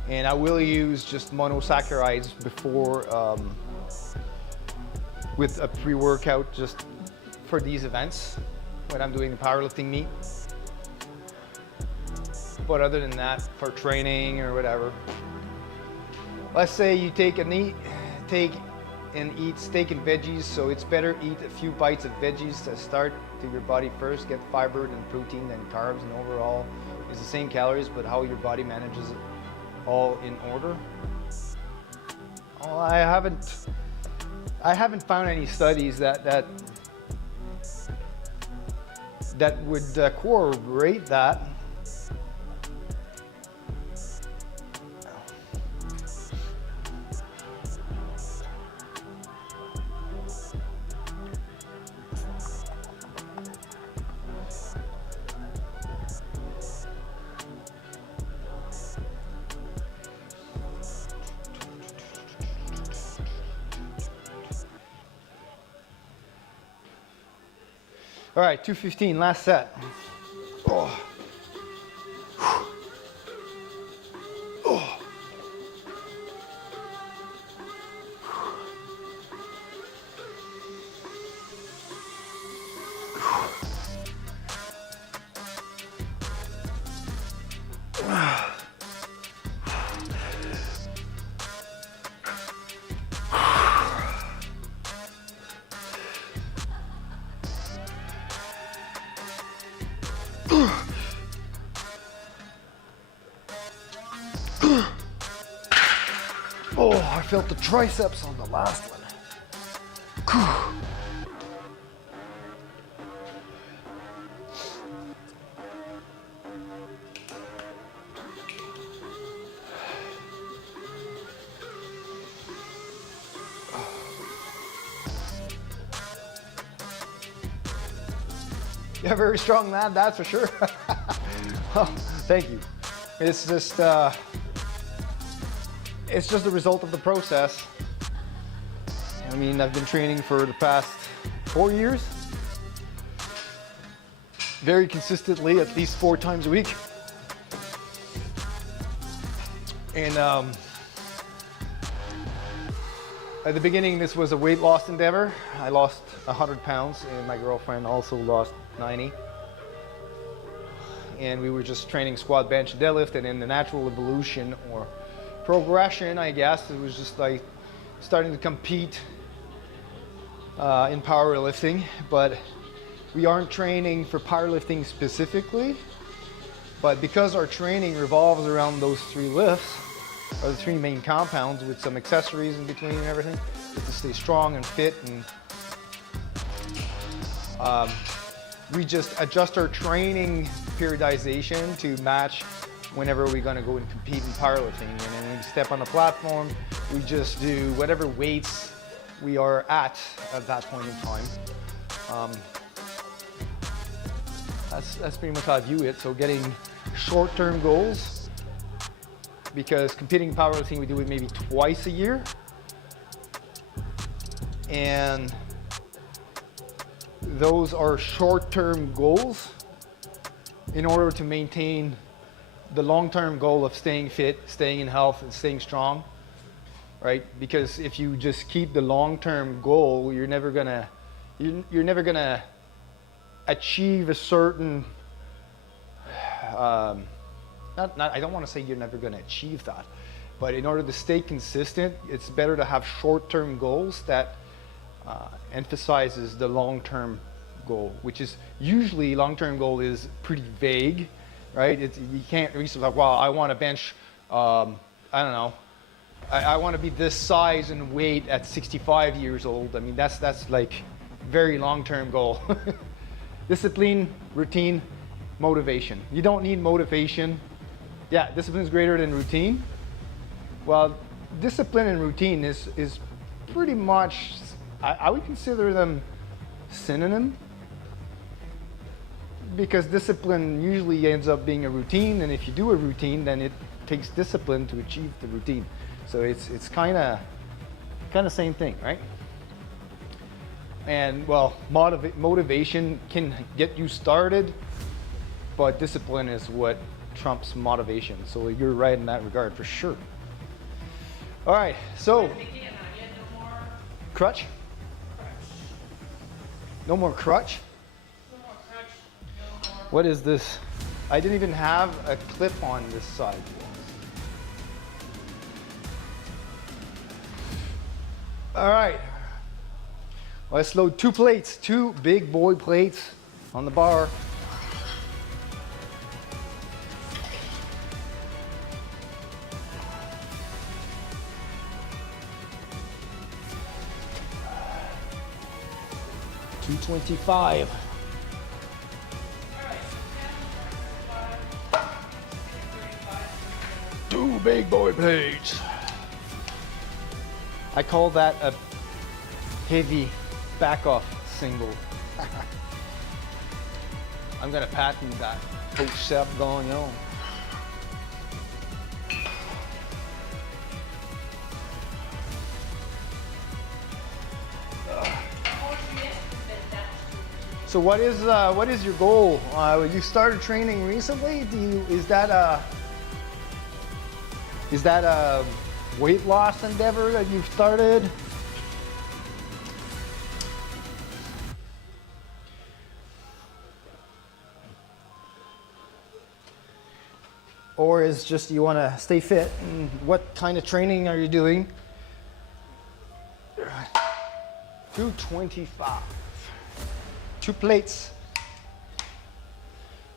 And I will use just monosaccharides before with a pre-workout just for these events when I'm doing the powerlifting meet. But other than that, for training or whatever, let's say you take and eat steak and veggies, so it's better eat a few bites of veggies to start to your body first, get fiber and protein and carbs, and overall it's the same calories, but how your body manages it all in order. Oh, I haven't found any studies that would corroborate that. All right, 215, last set. Oh. Oh. Oh, I felt the triceps on the last one. You're a very strong lad, that's for sure. Oh, thank you. It's just the result of the process. I mean, I've been training for the past 4 years, very consistently, at least 4 times a week. And at the beginning, this was a weight loss endeavor. I lost 100 pounds, and my girlfriend also lost 90. And we were just training squat, bench, and deadlift, and in the natural evolution or progression, I guess, it was just like starting to compete in powerlifting, but we aren't training for powerlifting specifically, but because our training revolves around those 3 lifts, or the 3 main compounds with some accessories in between and everything, just to stay strong and fit, and we just adjust our training periodization to match whenever we're going to go and compete in powerlifting. And then when we step on the platform, we just do whatever weights we are at that point in time. That's pretty much how I view it. So getting short-term goals, because competing in powerlifting, we do it maybe twice a year. And those are short-term goals in order to maintain the long-term goal of staying fit, staying in health, and staying strong, right? Because if you just keep the long-term goal, you're never gonna achieve a certain. I don't want to say you're never gonna achieve that, but in order to stay consistent, it's better to have short-term goals that emphasizes the long-term goal, which is usually long-term goal is pretty vague, right? You can't reach like, well, I want to bench, I don't know, I want to be this size and weight at 65 years old. I mean, that's like very long-term goal. Discipline, routine, motivation. You don't need motivation. Yeah, discipline is greater than routine. Well, discipline and routine is pretty much, I would consider them synonym, because discipline usually ends up being a routine, and if you do a routine, then it takes discipline to achieve the routine. So it's kind of same thing, right? And well, motivation can get you started, but discipline is what trumps motivation. So you're right in that regard for sure. All right, so crutch. No more crutch? What is this? I didn't even have a clip on this side. All right. Let's load 2 plates, 2 big boy plates on the bar. $225. 2 big boy plates. I call that a heavy back off single. I'm gonna patent that. Coach Seb going on. So what is your goal? You started training recently. Is that a weight loss endeavor that you've started? Or is just you want to stay fit? And what kind of training are you doing? 225. 2 plates.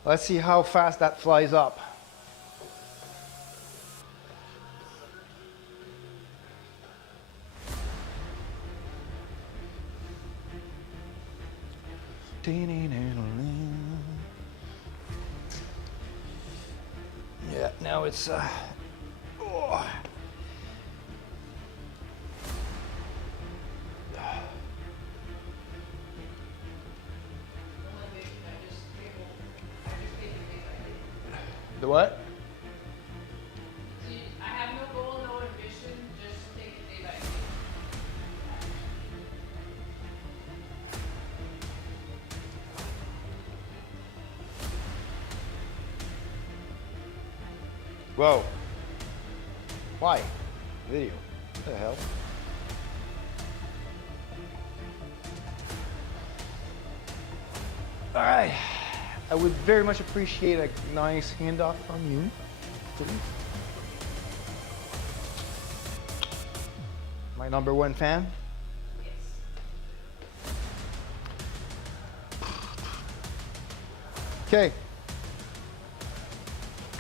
Let's see how fast that flies up. Yeah, now it's oh. The what? See, I have no goal, no ambition, just take it day by day. Whoa. Why? Video. What the hell? All right. I would very much appreciate a nice handoff from you, please. My #1 fan. Yes. Okay.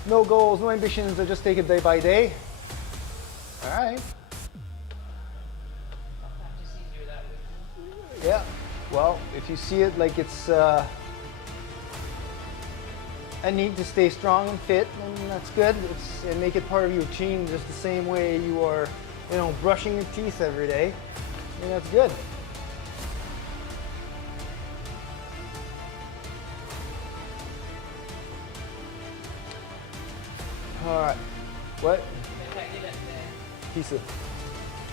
No goals, no ambitions, I just take it day by day. All right. Sometimes it's easier that way. Yeah. Well, if you see it like it's a need to stay strong and fit, then that's good. And make it part of your routine just the same way you are, brushing your teeth every day. And that's good. All right. What? Pizza.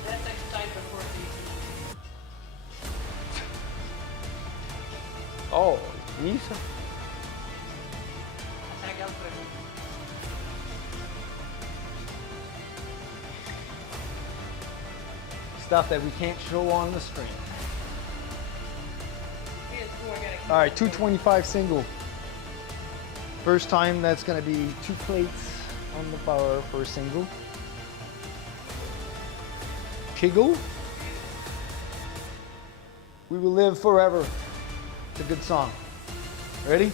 That's exercise before season. Oh, pizza. That's how I got stuff that we can't show on the screen. Here's who I gotta keep. All right, 225 single. First time that's gonna be 2 plates on the bar for a single. Kegel. We will live forever. It's a good song. Ready?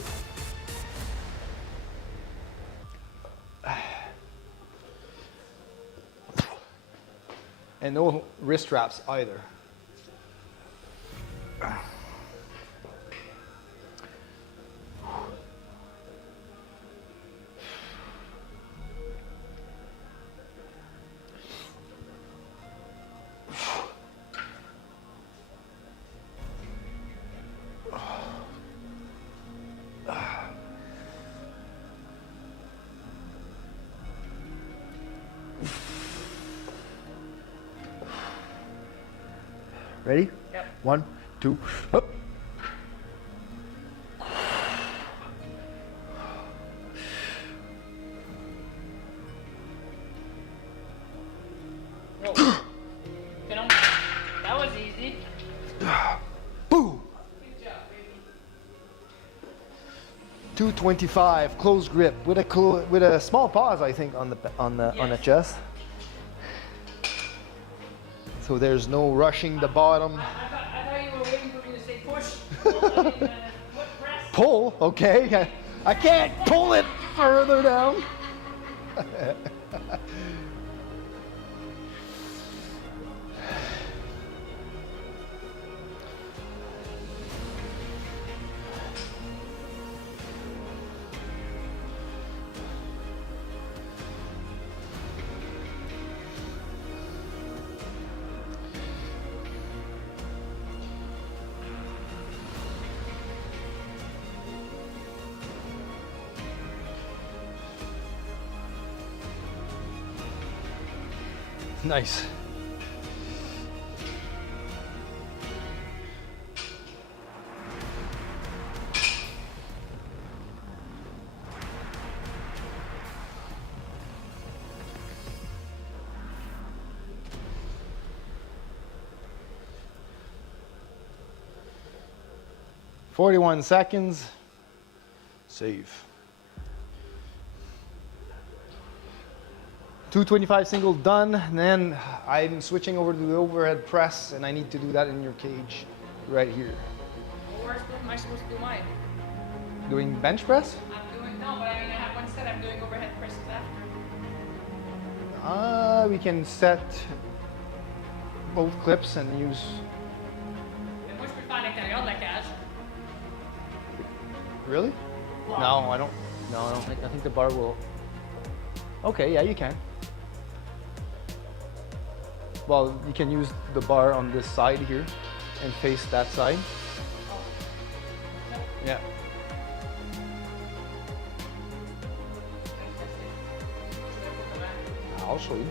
And no wrist straps either. Ready? Yep. 1, 2, up. Whoa. You know, that was easy. Boom. Good job, baby. 225, close grip with a small pause, I think, on the Yes. chest. So there's no rushing the bottom. I thought you were waiting for me to say push. I mean, foot press. Pull, okay. I can't pull it further down. Nice. "41 seconds. Save. 225 single done, and then I'm switching over to the overhead press, and I need to do that in your cage right here. Where am I supposed to do mine? Doing bench press? I'm doing, no, but I mean, I have one set I'm doing overhead presses after. We can set both clips and use. Et moi, je peux le faire à l'intérieur de la cage. Really? No, I don't. No, I don't think. I think the bar will. Okay, yeah, you can. Well, you can use the bar on this side here and face that side. Yeah. I'll show you.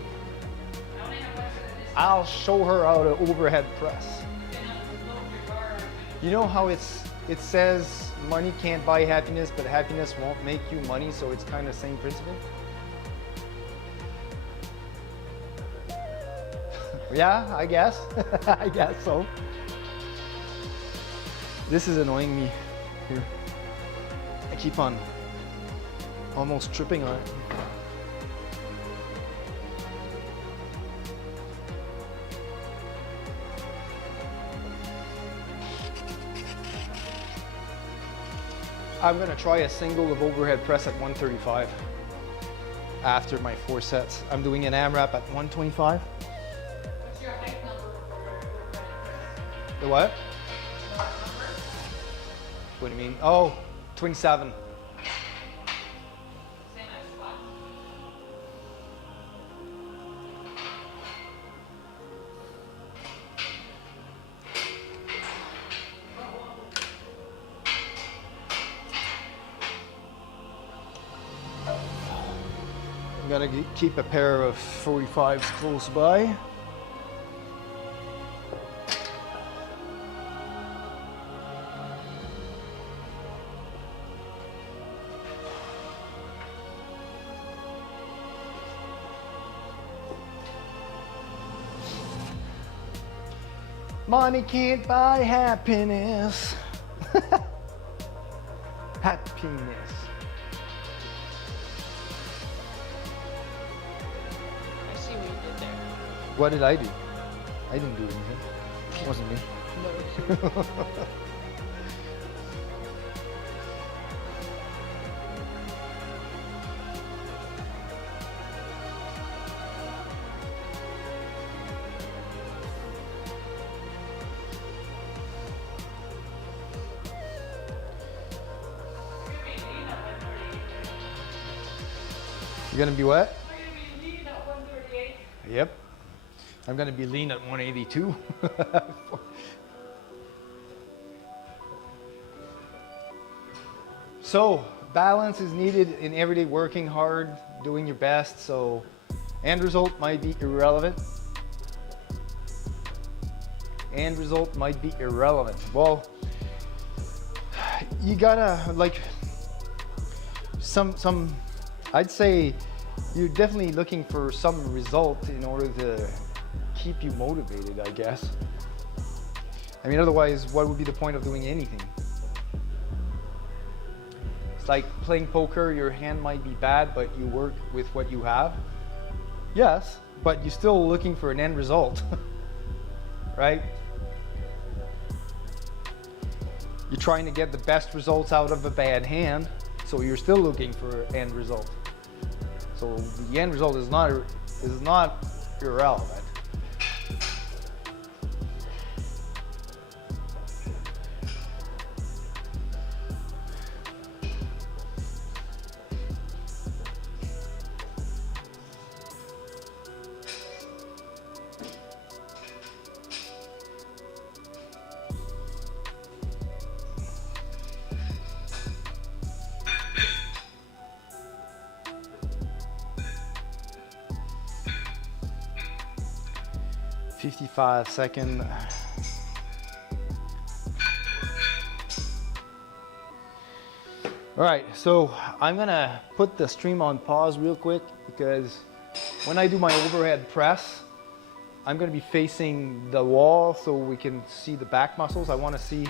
I only have one set of this. I'll show her how to overhead press. Then I'll just load your bar. You know how it says money can't buy happiness, but happiness won't make you money, so it's kind of the same principle? Yeah, I guess. I guess so. This is annoying me here. I keep on almost tripping on it. I'm gonna try a single of overhead press at 135 after my 4 sets. I'm doing an AMRAP at 125. What's your height number for overhead press? The what? What do you mean? Oh, 27. Same as squat. I'm gonna keep a pair of 45s close by. Money can't buy happiness. Happiness. I see what you did there. What did I do? I didn't do anything. It wasn't me. No, You're gonna be what? I'm gonna be lean at 138. Yep. I'm gonna be lean at 182. So, balance is needed in everyday working hard, doing your best, so end result might be irrelevant. End result might be irrelevant. Well, you gotta like some I'd say you're definitely looking for some result in order to keep you motivated, I guess. I mean, otherwise, what would be the point of doing anything? It's like playing poker, your hand might be bad, but you work with what you have. Yes, but you're still looking for an end result, right? You're trying to get the best results out of a bad hand, so you're still looking for an end result. So the end result is not irrelevant. $55-second. All right, so I'm gonna put the stream on pause real quick because when I do my overhead press, I'm gonna be facing the wall so we can see the back muscles. I wanna see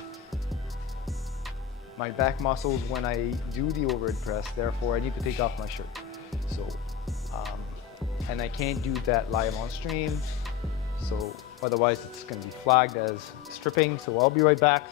my back muscles when I do the overhead press, therefore I need to take off my shirt. So, and I can't do that live on stream. So otherwise it's going to be flagged as stripping. So I'll be right back.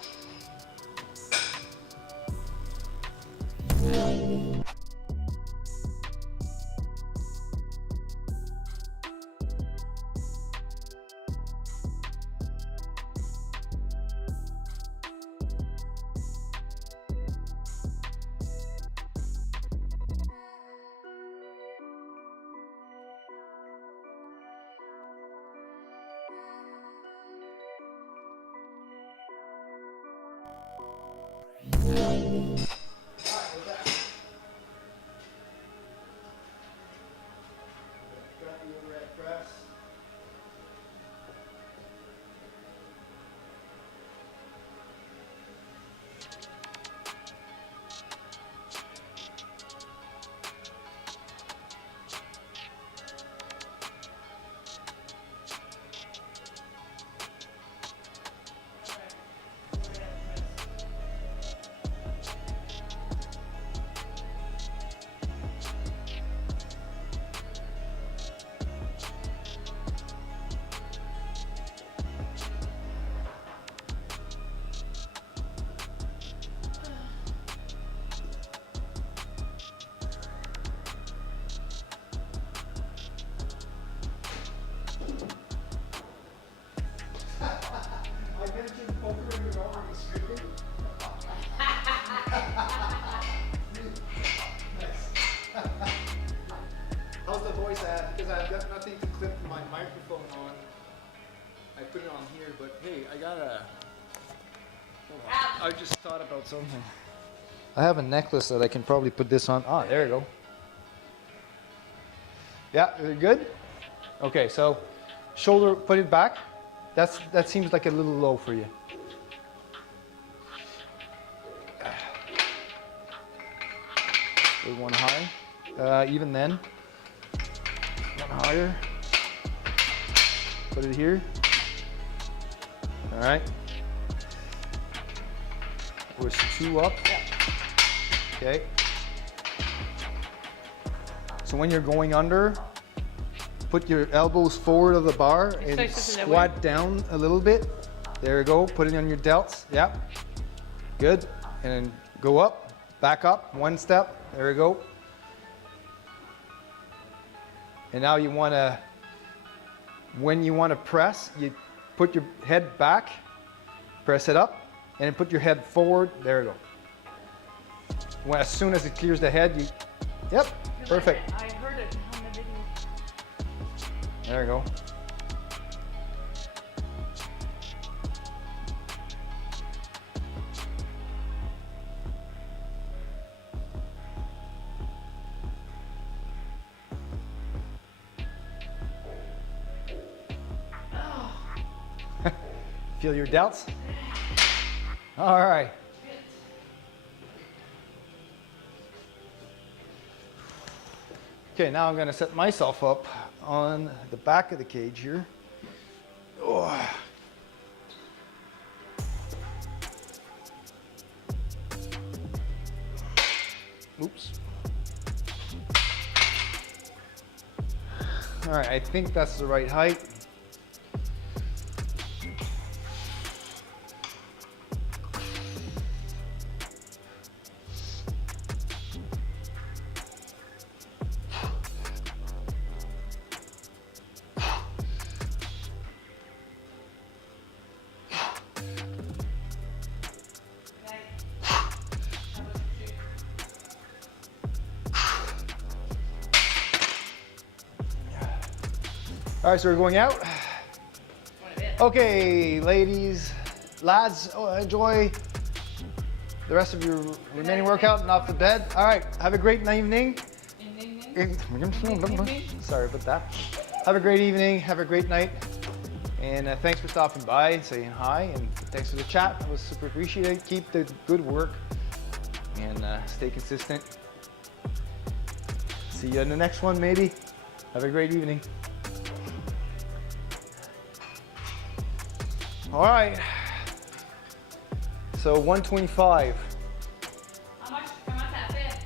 How's the voice at? Because I've got nothing to clip my microphone on. I put it on here, but hey, I gotta. I just thought about something. I have a necklace that I can probably put this on. Ah, there you go. Yeah, is it good? Okay, so shoulder, put it back. That seems like a little low for you. Put one high. Even then. One higher. Put it here. All right. Push 2 up. Okay. So when you're going under, put your elbows forward of the bar and Exercise in the squat down a little bit. There you go. Put it on your delts. Yep. Good. And then go up, back up, 1 step. There you go. And now you want to, when you want to press, you put your head back, press it up, and then put your head forward. There you go. When, as soon as it clears the head, you, yep, perfect. I heard it on the video. There you go. Feel your delts? All right. Okay, now I'm going to set myself up on the back of the cage here. Oh. Oops. All right, I think that's the right height. All right, so we're going out. Okay, ladies, lads, enjoy the rest of your remaining workout and off the bed. All right, have a great evening. Sorry about that. Have a great evening, have a great night. And thanks for stopping by and saying hi. And thanks for the chat, it was super appreciated. Keep the good work and stay consistent. See you in the next one, maybe. Have a great evening. All right, so 125. How much? Comment t'as fait?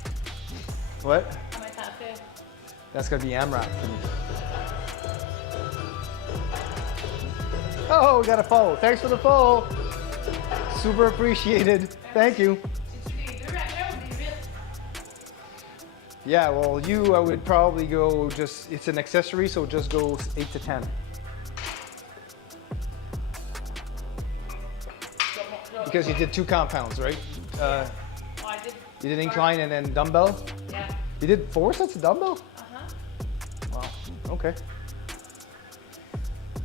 What? Comment t'as fait? That's gonna be AMRAP for me. Oh, we got a follow. Thanks for the follow. Super appreciated. Thank you. C'est-tu des 2 après ou des 8? Yeah, well, I would probably go just, it's an accessory, so just go 8 to 10. Because you did 2 compounds, right? Oh, I did. You did incline and then dumbbell? Yeah. You did 4 sets of dumbbell? Uh-huh. Wow, okay.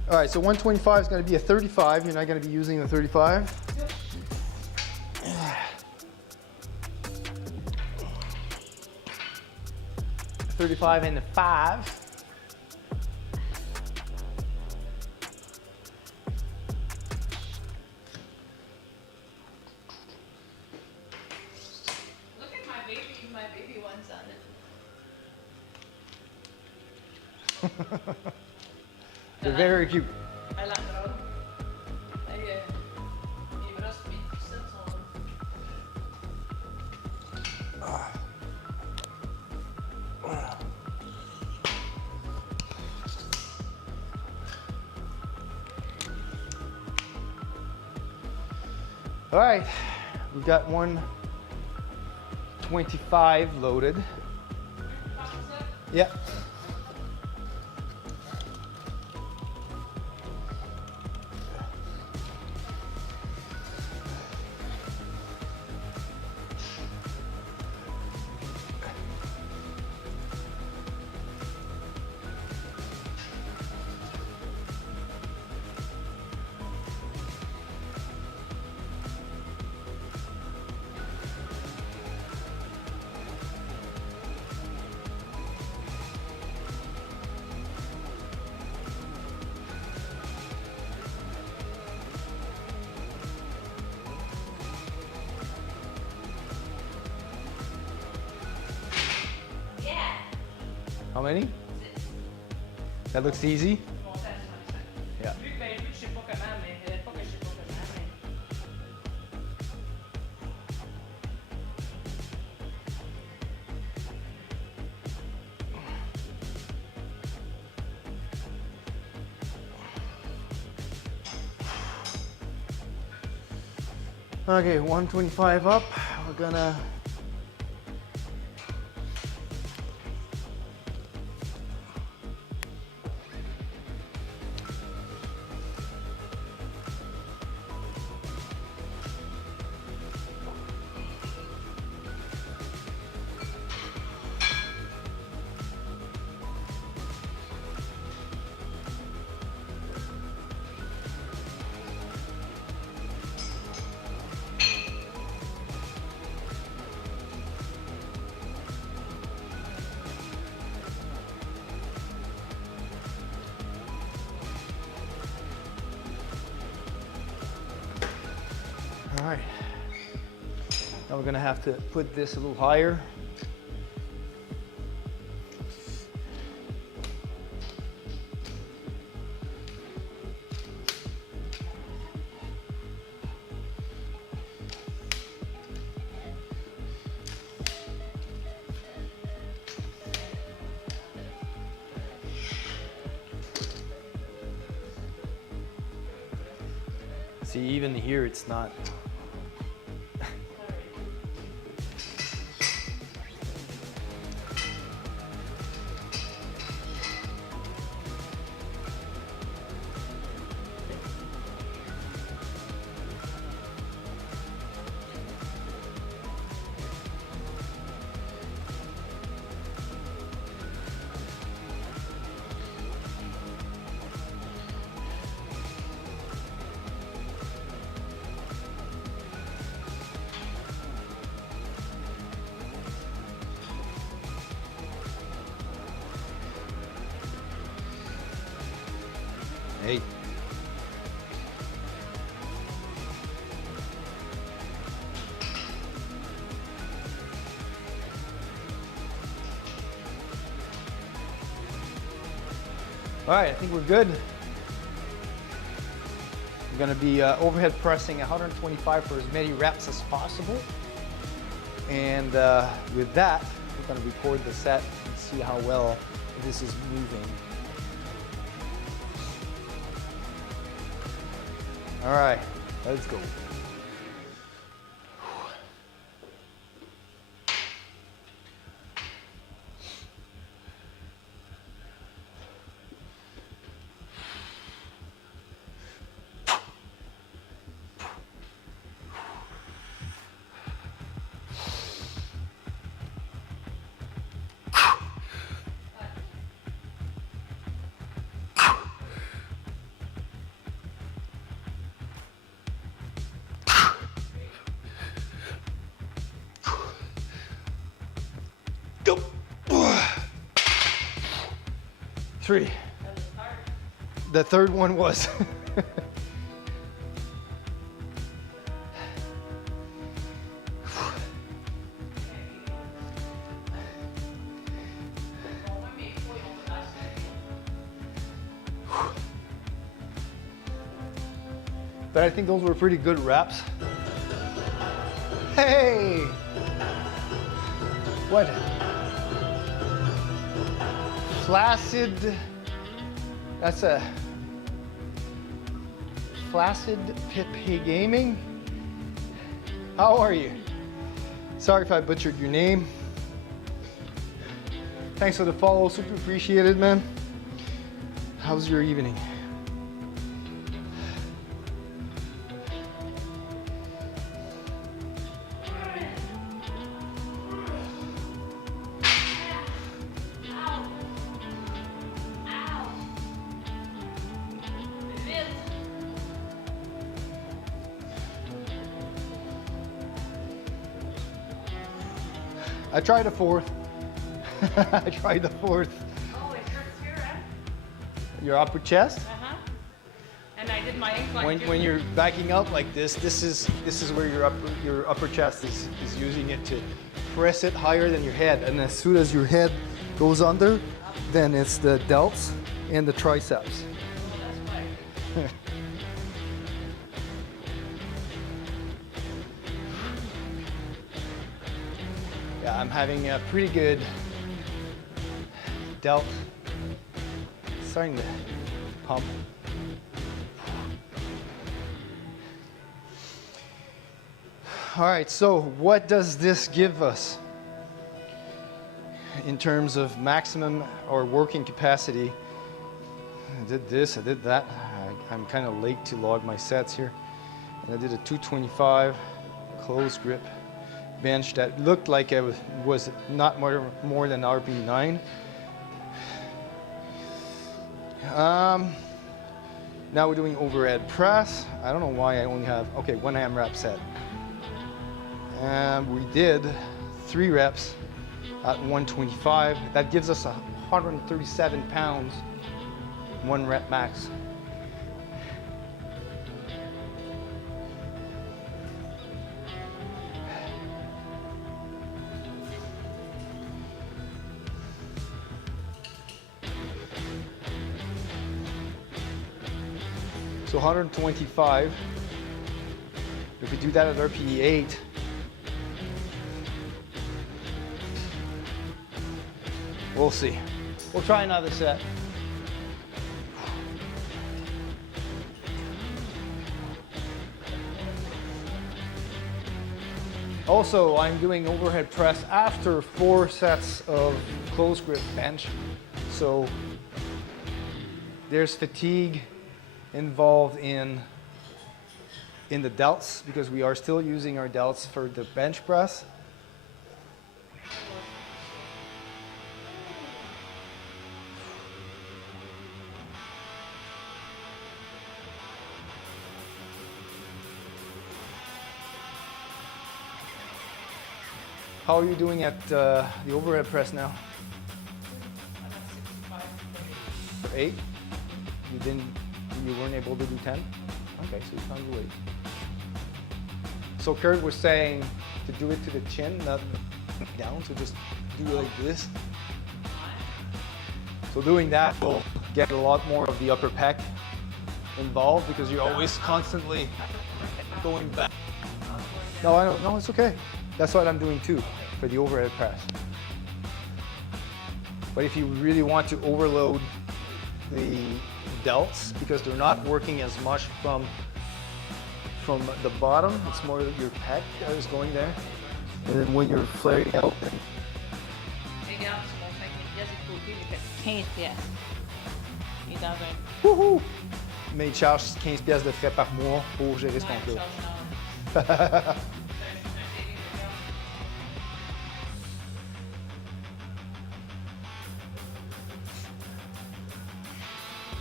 All right, so 125 is gonna be a 35. You're not gonna be using the 35. Yep. 35 and the 5. Look at my baby ones on it. They're very cute. Elle l'adore. Les bras sur mes biceps sont All right, we've got 125 loaded. Yep. Yeah. How many? That looks easy. Montage sur les cinq. Yeah. Vu que je sais pas comment, mais pas que je sais pas Okay, 125 up. We're gonna all right. Now we're gonna have to put this a little higher. See, even here it's not. Hey. All right, I think we're good. We're gonna be overhead pressing 125 for as many reps as possible. And with that, we're gonna record the set and see how well this is moving. All right, let's go. Go. 3. The third one was. But I think those were pretty good reps. Hey! What? Flaccid. That's a Flaccid Pipe Gaming. How are you? Sorry if I butchered your name. Thanks for the follow, super appreciated, man. How's your evening? I tried a fourth. I tried the fourth. Oh, it hurts here, eh? Your upper chest. Uh-huh. And I did my incline. When you're backing up like this, this is where your upper chest is using it to press it higher than your head. And as soon as your head goes under, then it's the delts and the triceps. That's right. Yeah, I'm having a pretty good delt. Starting to pump. All right, so what does this give us in terms of maximum or working capacity? I did this, I did that. I'm kind of late to log my sets here. And I did a 225 close grip bench that looked like it was not more than RP 9. Now we're doing overhead press. I don't know why I only have, okay, 1 AM rep set. And we did 3 reps at 125. That gives us 137 pounds, 1 rep max. So 125. If we do that at RPE 8, we'll see. We'll try another set. Also, I'm doing overhead press after 4 sets of close grip bench. So there's fatigue involved in the delts because we are still using our delts for the bench press. How are you doing at the overhead press now? For 8? You weren't able to do 10? Okay, so you found your weight. So Kurt was saying to do it to the chin, not down, so just do it like this. So doing that will get a lot more of the upper pec involved because you're always constantly going back. No, I don't, no, it's okay. That's what I'm doing too for the overhead press. But if you really want to overload the delts because they're not working as much from the bottom, it's more your pec that is going there. And then when you're flaring out, Regarde sur mon 50 pièces de côté, j'ai fait 15 pièces. Il est dans un wouhou! Mais il charge 15 pièces de frais par mois pour gérer ce compte-là.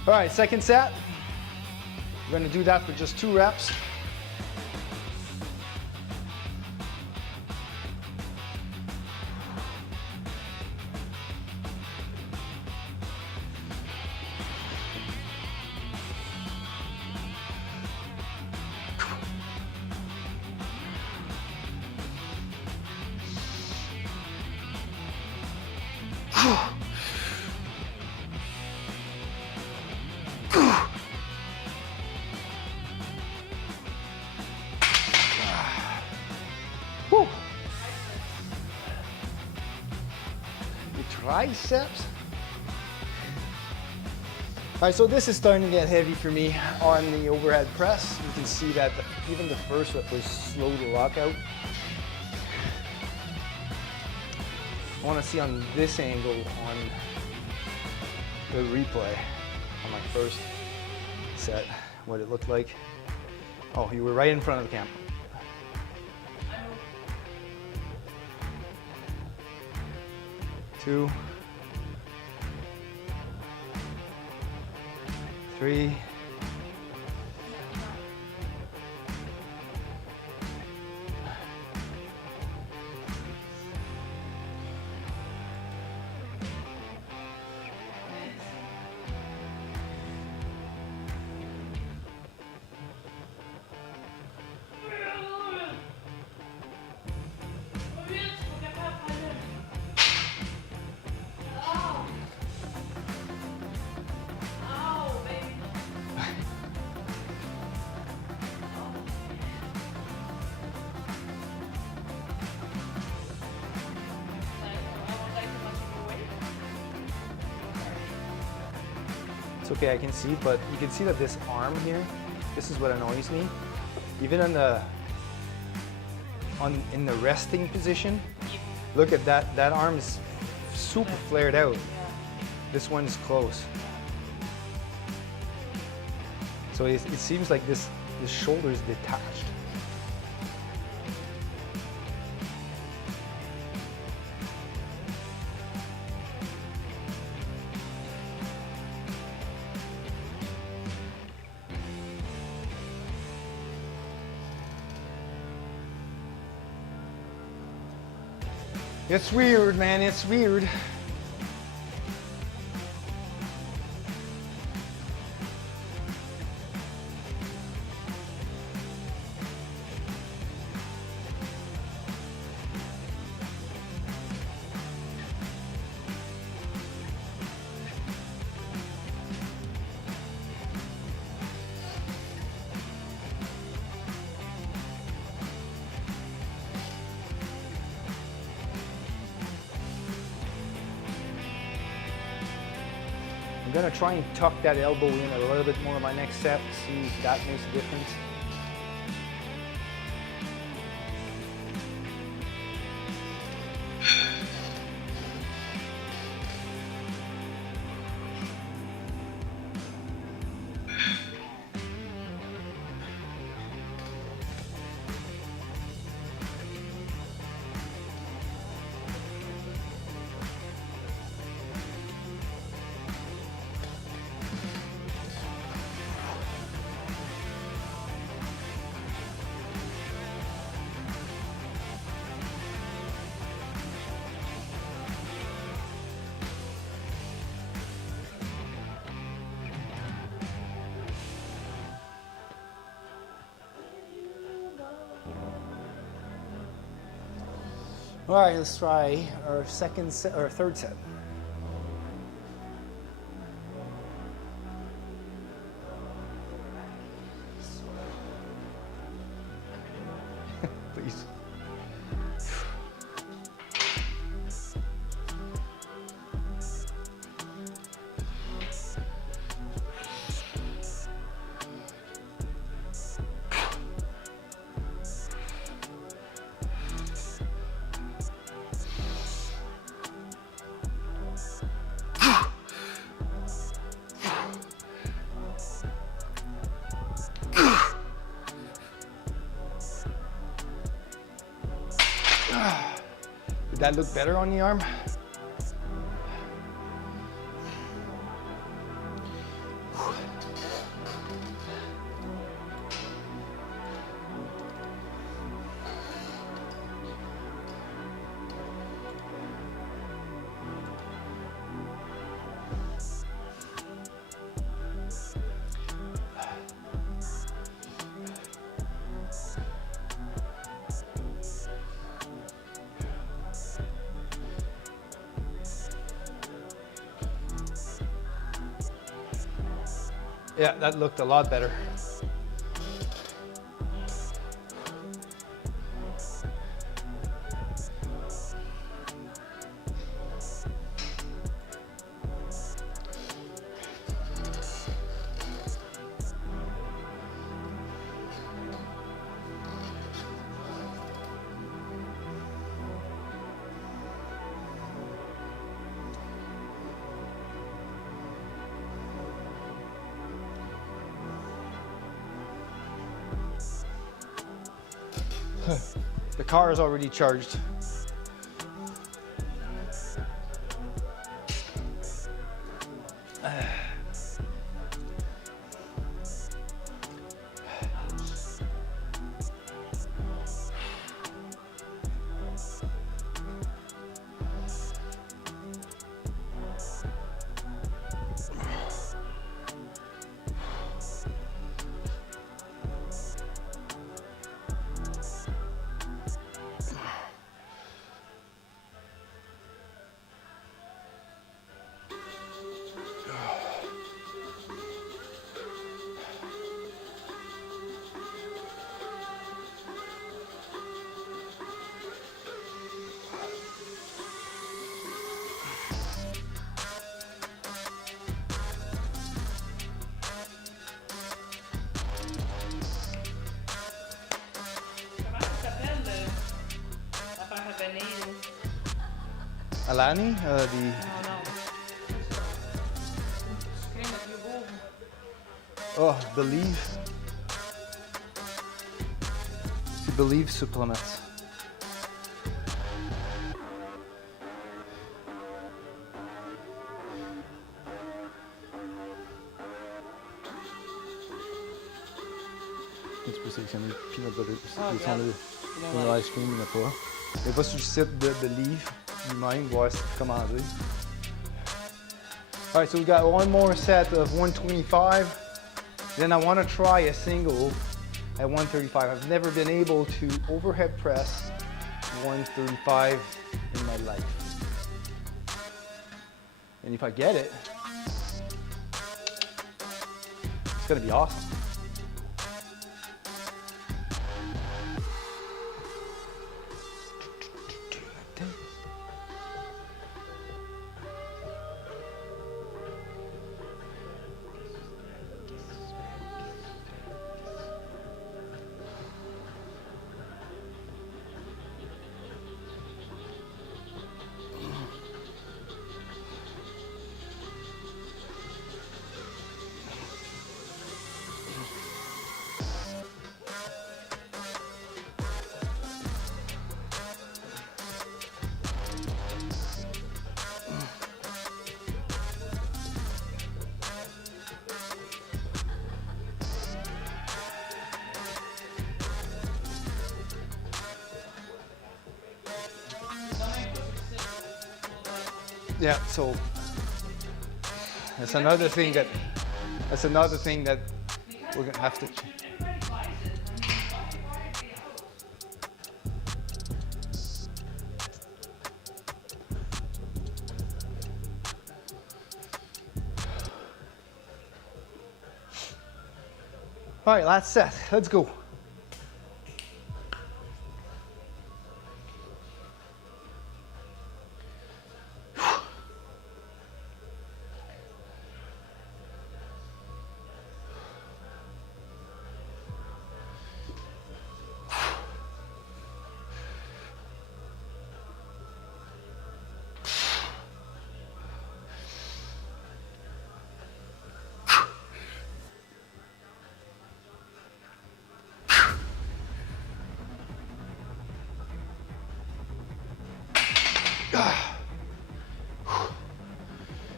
All right, second set. We're going to do that for just 2 reps. Whew. Your triceps. All right, so this is starting to get heavy for me on the overhead press. You can see that even the first rep was slow to lock out. I want to see on this angle on the replay on my first set what it looked like. Oh, you were right in front of the camera. 2, 3. It's okay, I can see, but you can see that this arm here, this is what annoys me. Even on the in the resting position. Look at that. That arm is super flared out. This one's close. So it seems like this shoulder is detached. It's weird, man, it's weird. I'm gonna try and tuck that elbow in a little bit more in my next set, see if that makes a difference. All right, let's try our second set or third set. Please. Did that look better on the arm? Yeah, that looked a lot better. The car is already charged. Alani, the No, no. Screen dat hier boven. Believe. The Believe supplements. C'est pour ça que c'est un peanut butter. Ah, C'est regarde. un ice cream, il n'y en a pas. Mais va sur le site de Believe lui-même, voir si c'est commandé. Alright, so we got one more set of 125. Then I want to try a single at 135. I've never been able to overhead press 135 in my life. And if I get it, it's going to be awesome. Yeah, so that's another thing that we're gonna have to. Everybody buys it. I mean, why it be out? All right, last set. Let's go.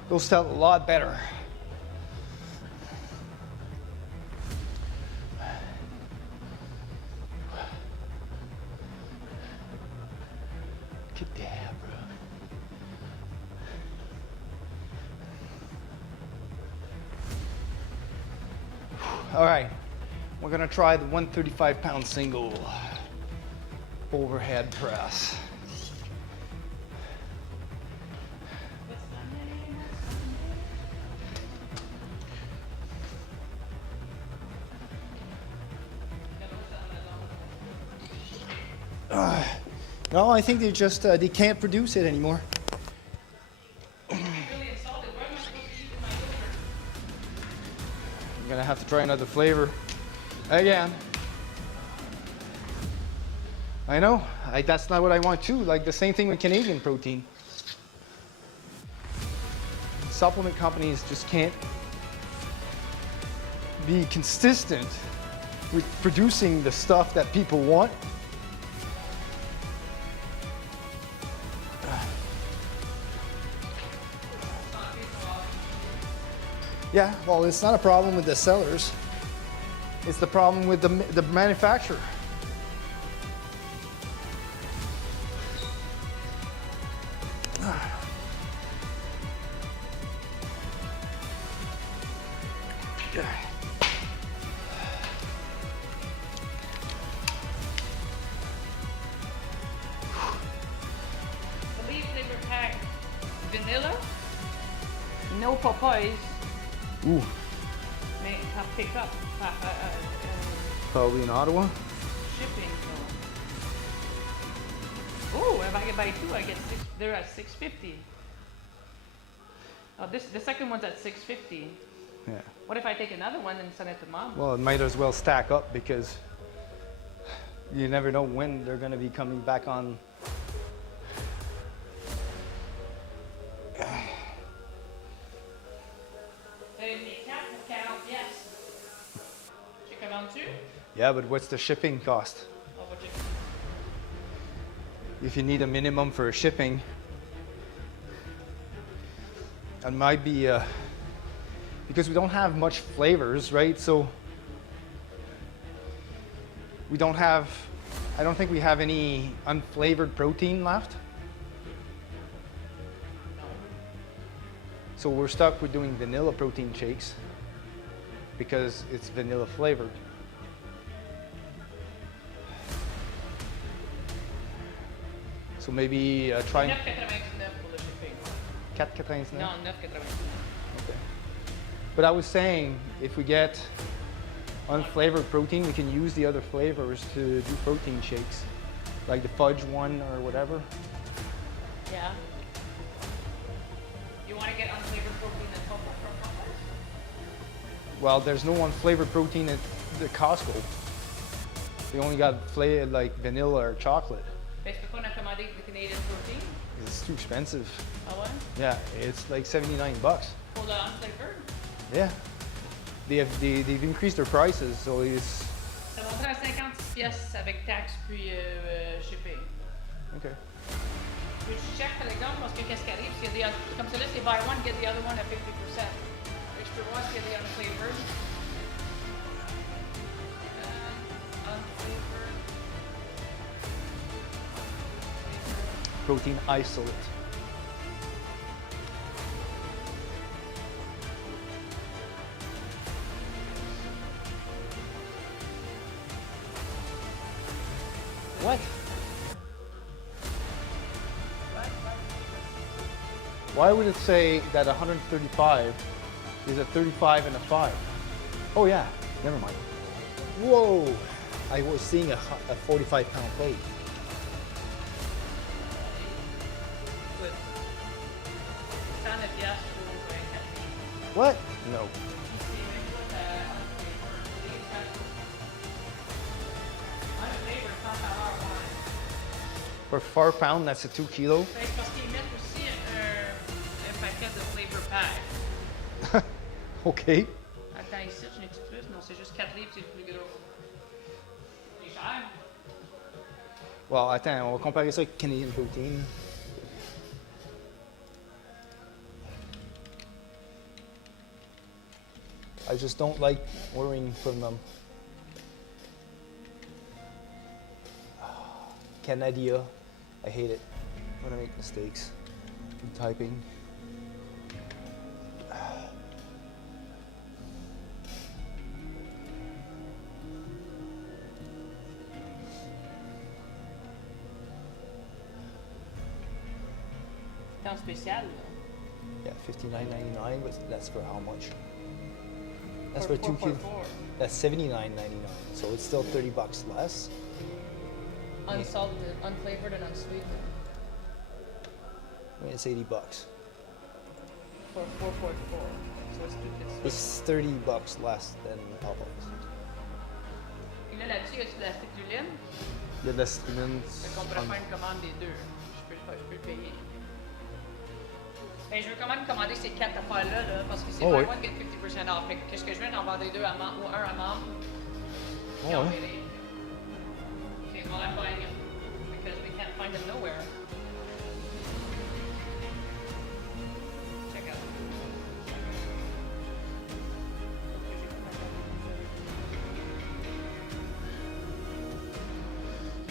Those felt a lot better. Get down, bro. All right, we're gonna try the 135-pound single overhead press. No, I think they just they can't produce it anymore. Really insulted. Where am I supposed to eat in my yogurt? I'm gonna have to try another flavor again. I know, that's not what I want too. Like the same thing with Canadian protein. Supplement companies just can't be consistent with producing the stuff that people want. Yeah, well, it's not a problem with the sellers. It's the problem with the manufacturer. Believe flavor pack vanilla, no Popeyes, Ooh, may have pick up probably in Ottawa. shipping. Oh, if I can buy two, I get six. They're at $6.50. Oh, the second one's at $6.50. Yeah. What if I take another one and send it to mom? Well, it might as well stack up because you never know when they're going to be coming back on Yeah, but what's the shipping cost? Oh, but you- If you need a minimum for shipping, it might be because we don't have much flavors, right? So we don't have, I don't think we have any unflavored protein left. So we're stuck with doing vanilla protein shakes because it's vanilla flavored. So maybe try 9,99 pour le shipping. 4,99. Non, 9,99. Okay. But I was saying, if we get unflavored protein, we can use the other flavors to do protein shakes, like the fudge one or whatever. Yeah. You want to get unflavored protein and from Popeyes? Well, there's no unflavored protein at the Costco. They only got like vanilla or chocolate. Fait que on a commandé the Canadian protein. It's too expensive. Ah ouais? Yeah, it's like $79. Pour le unflavored? Yeah. They've increased their prices, so it's Ça monterait à 56 pièces avec taxe puis shipping. okay. Peux-tu check par exemple parce que qu'est-ce qui arrive s'il y a des comme ça là c'est buy one get the other one at 50%. Fait que je peux voir s'il y a des unflavored. Unflavored. Protein isolate. What? Why would it say that 135 is a 35 and a 5? Oh yeah, never mind. Whoa! I was seeing a 45-pound plate. Écoute. 109 piastres pour 4 What? No. C'est même pas unflavored, 100 $100 For 4 pound, that's a 2 kilo. Fait parce qu'ils mettent aussi un paquet de flavor pack. Okay. Attends, ici, je n'ai-tu plus? Non, c'est juste 4 livres, c'est le plus gros. C'est cher. Well, attends, on va comparer ça avec Canadian Protein. I just don't like ordering from them. Canada, I hate it when I make mistakes in typing. C'est en spécial, là. Yeah, $59.99, but that's for how much? That's for 2 kilos. That's $79.99, so it's still $30 less. Unsalted, unflavored, and unsweetened. I mean, it's $80. For 4.4. So it's It's $30 less than Alpha's. Et là, là-dessus, il y a du plastique d'huile. Il y a de la citrine. Fait qu'on pourrait faire une commande des deux. Je peux le payer. Ben, je veux quand même commander ces 4 affaires-là, là, parce que c'est Oh, buy oui. one get 50% off. Fait que qu'est-ce que je vais en vendre 2 à membre ou 1 à membre? Oh, Puis on oui. fait les- Okay, well, I'm buying it because we can't find them nowhere. Check out.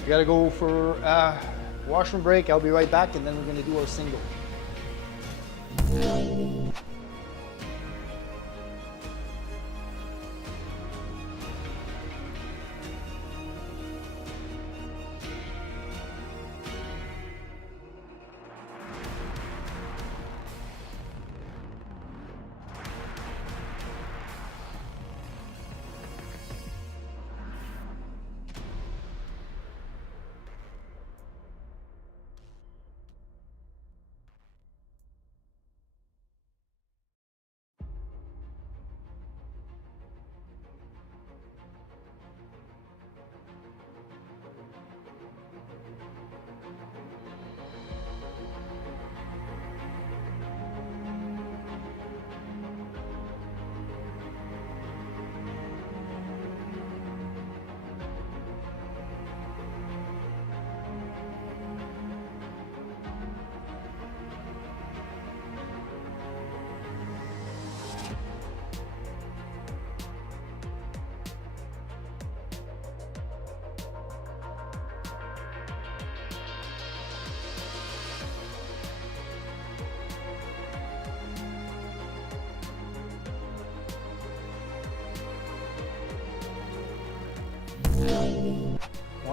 We gotta go for washroom break. I'll be right back, and then we're gonna do our single.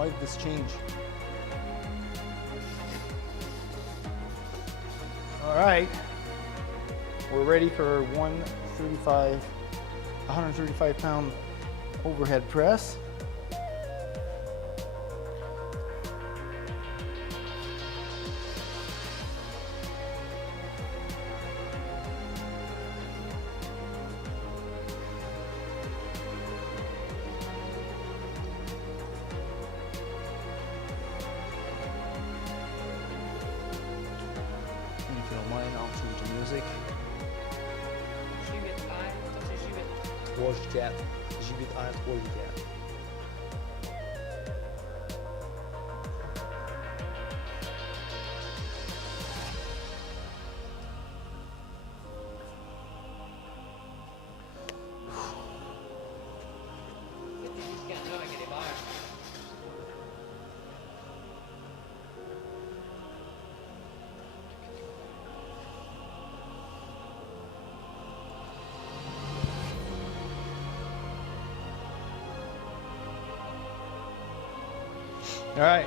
Why did this change? All right, we're ready for 135 pound overhead press. And if you don't mind, I'll change the music. J8R, ça c'est J8. 3J4, J8R 3J4. C'est des scanners avec des barres. All right.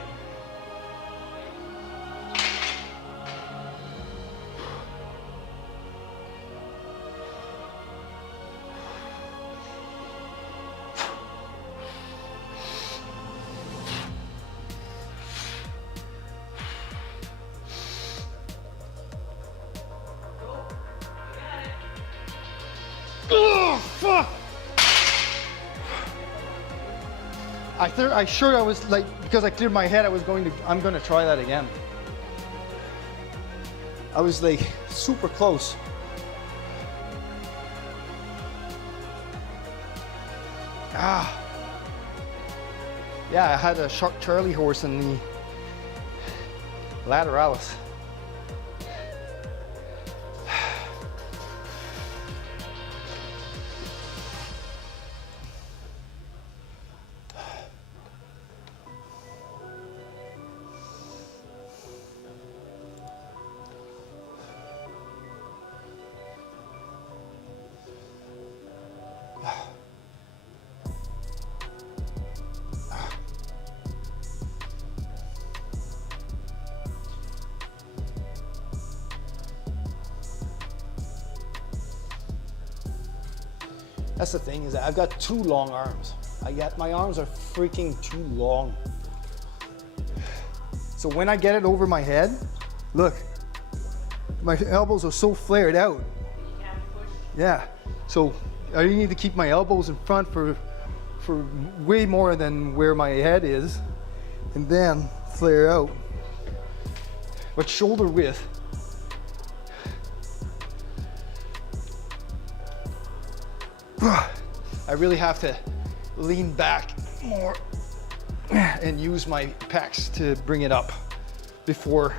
Oh, fuck! I was like, because I cleared my head, I'm gonna try that again. I was like super close. Ah. Yeah, I had a sharp Charlie horse in the lateralis. That's the thing, is that I've got too long arms. My arms are freaking too long. So when I get it over my head, look, my elbows are so flared out. You can't push. Yeah, so I need to keep my elbows in front for way more than where my head is, and then flare out. But shoulder width. I really have to lean back more and use my pecs to bring it up before.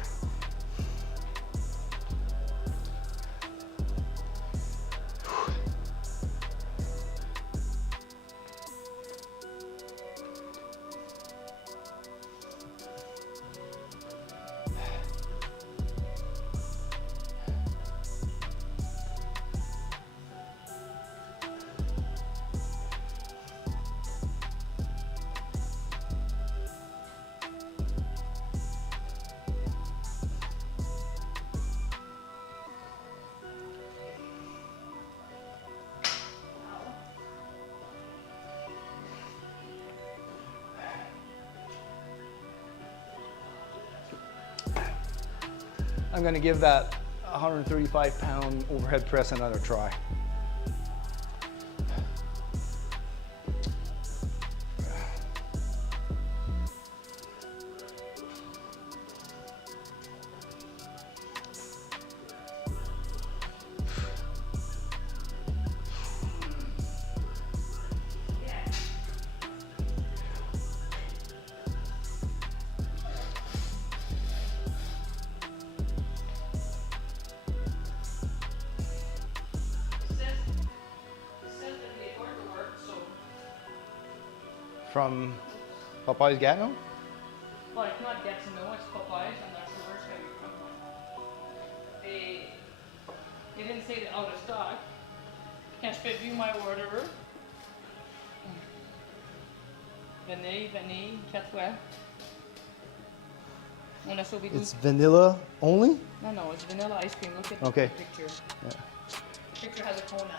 I'm gonna give that 135 pound overhead press another try. From Popeye's Gatineau? Well, it's not Gatineau, it's Popeyes. I'm not sure where it's going to be from. They didn't say they're out of stock. Can't fit you my order. Vanille, 4 fois. On a sauvé 12. It's vanilla only? No, it's vanilla ice cream. Look at the Okay. picture. Yeah. The picture has a cone on it.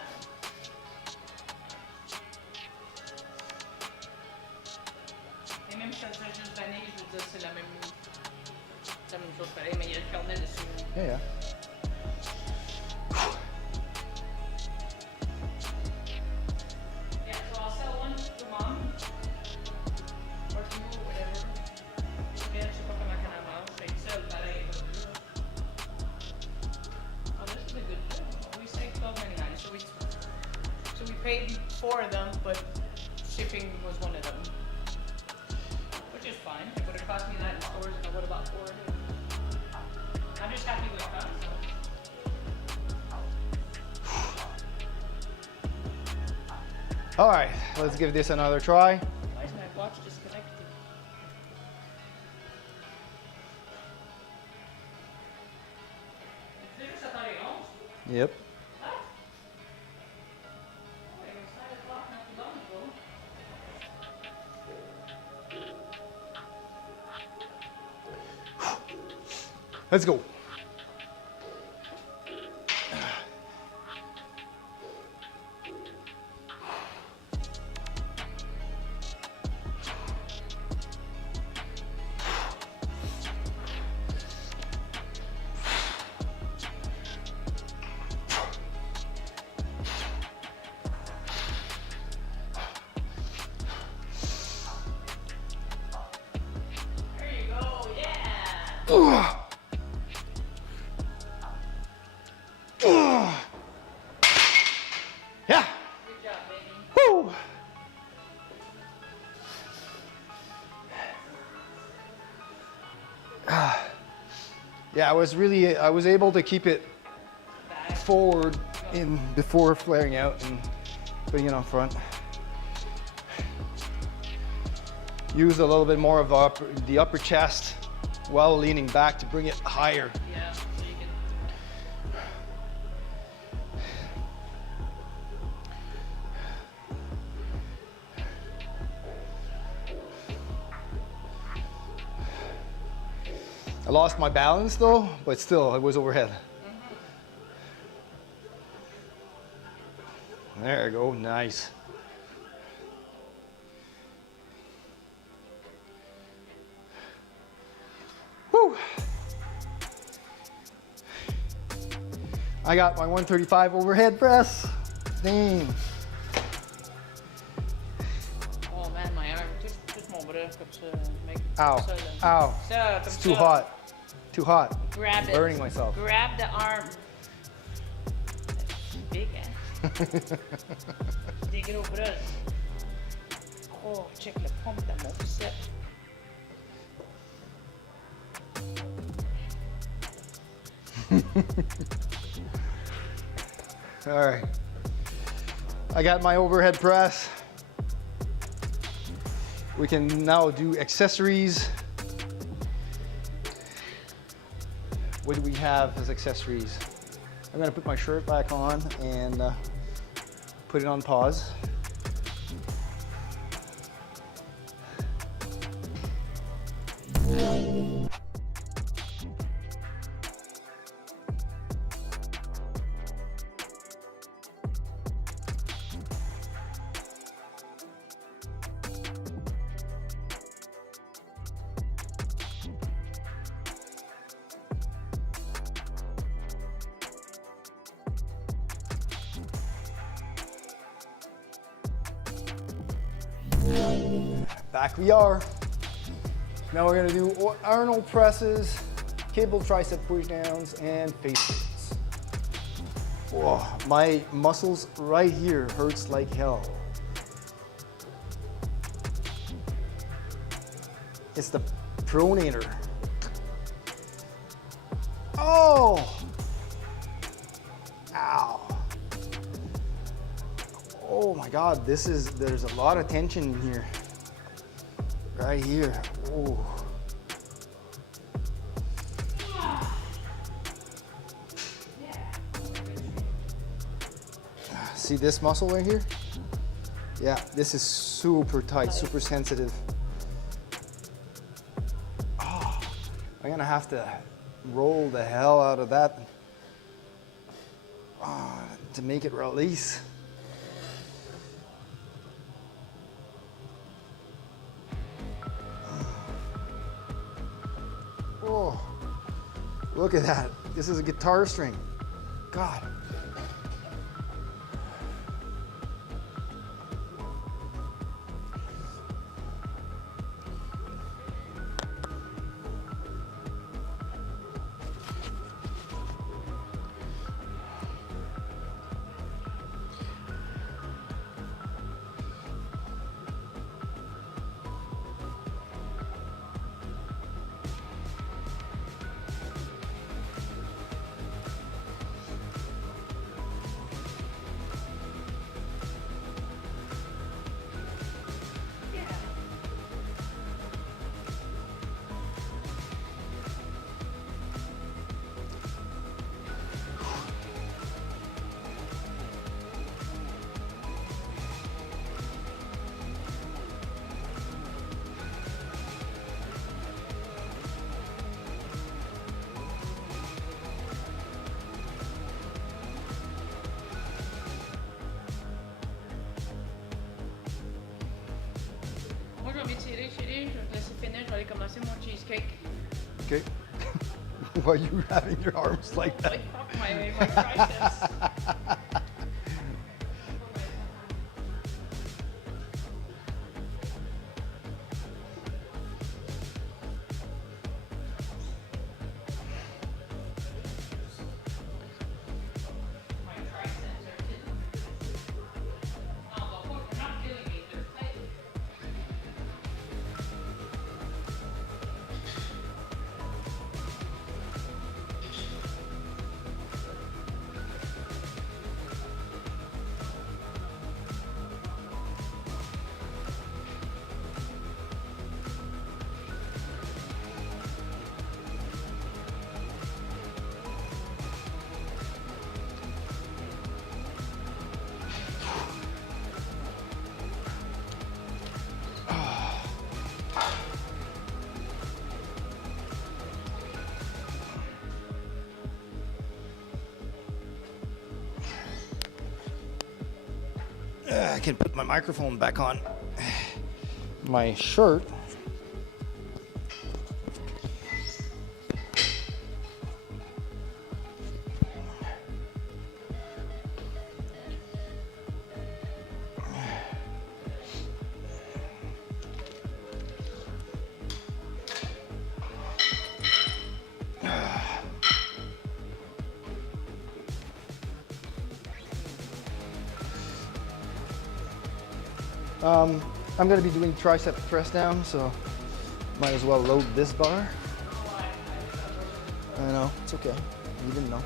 Et même si ça serait juste vanille, je veux dire, c'est la même chose pareil, mais il y a le caramel dessus. Yeah, yeah. Yeah, so I'll sell one to mom. Or to you, whatever. Mais je sais pas comment qu'elle en mange. Fait que seul, pareil. Oh, this is a good deal. We say $12.99. So we paid 4 of them, but shipping was one of them. Which is fine. It would have cost me that in stores, and I would have bought 4 of them. I'm just happy with that. All right, let's give this another try. Why is my watch disconnected? There's a 31. Yep. What? Oh, it was 9 o'clock not too long ago. Let's go. There you go, yeah! Yeah. Good job, baby. Woo. Yeah, I was able to keep it Back. forward in before flaring out and putting it on front. Use a little bit more of the upper chest while leaning back to bring it higher. Yeah, so you can. I lost my balance though, but still it was overhead. There you go, nice. Woo! I got my 135 overhead press. Dang. Oh man, my arm. Just mon bras comme ça. Mec. Ow, Ça, là. ow. Ça, comme It's too ça. hot. Too hot. Grab it. Burning myself. Grab the arm. Big ass. Des gros bras. Oh, check le pompe dans mon bicep. All right. I got my overhead press. We can now do accessories. What do we have as accessories? I'm gonna put my shirt back on and put it on pause. Back we are. Now we're gonna do Arnold presses, cable tricep push downs, and face lifts. Whoa, my muscles right here hurts like hell. It's the pronator. Oh! Ow. Oh my God, there's a lot of tension in here. Right here. Oh. See this muscle right here? Yeah, this is super tight, super sensitive. Oh, I'm gonna have to roll the hell out of that to make it release. Oh, look at that. This is a guitar string. God. Moi, je vais m'étirer, chérie. Je vais te laisser finir. Je vais aller commencer mon cheesecake. Okay. Why are you having your arms like that? Like, fuck my triceps. My triceps are killing me. No, the hook, they're not killing me. They're tight. I can put my microphone back on. My shirt. I'm going to be doing tricep press down, so might as well load this bar. I know, it's okay. You didn't know.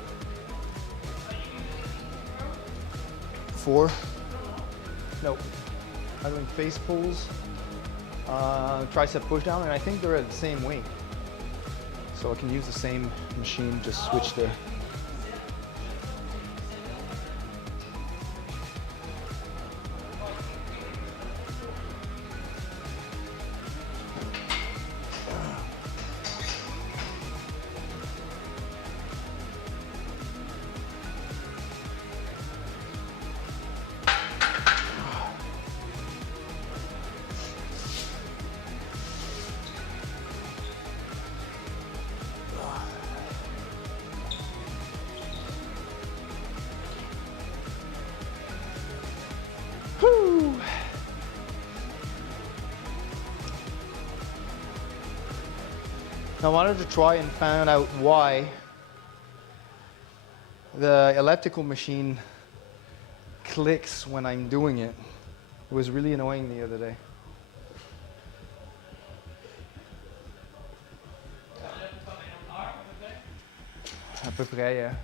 4? No. I'm doing face pulls, tricep push down, and I think they're at the same weight. So I can use the same machine, just switch the. Whew. I wanted to try and find out why the elliptical machine clicks when I'm doing it. It was really annoying the other day. À peu près, yeah.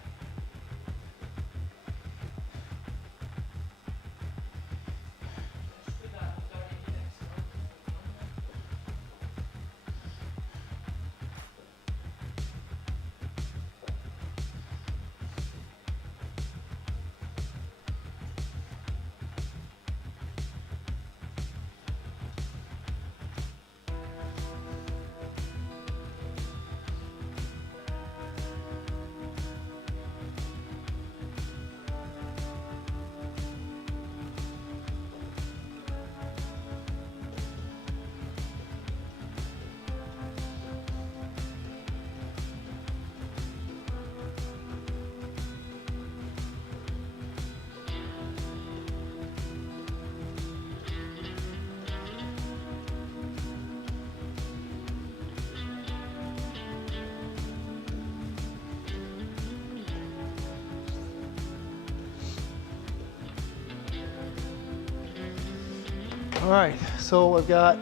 All right, so I've got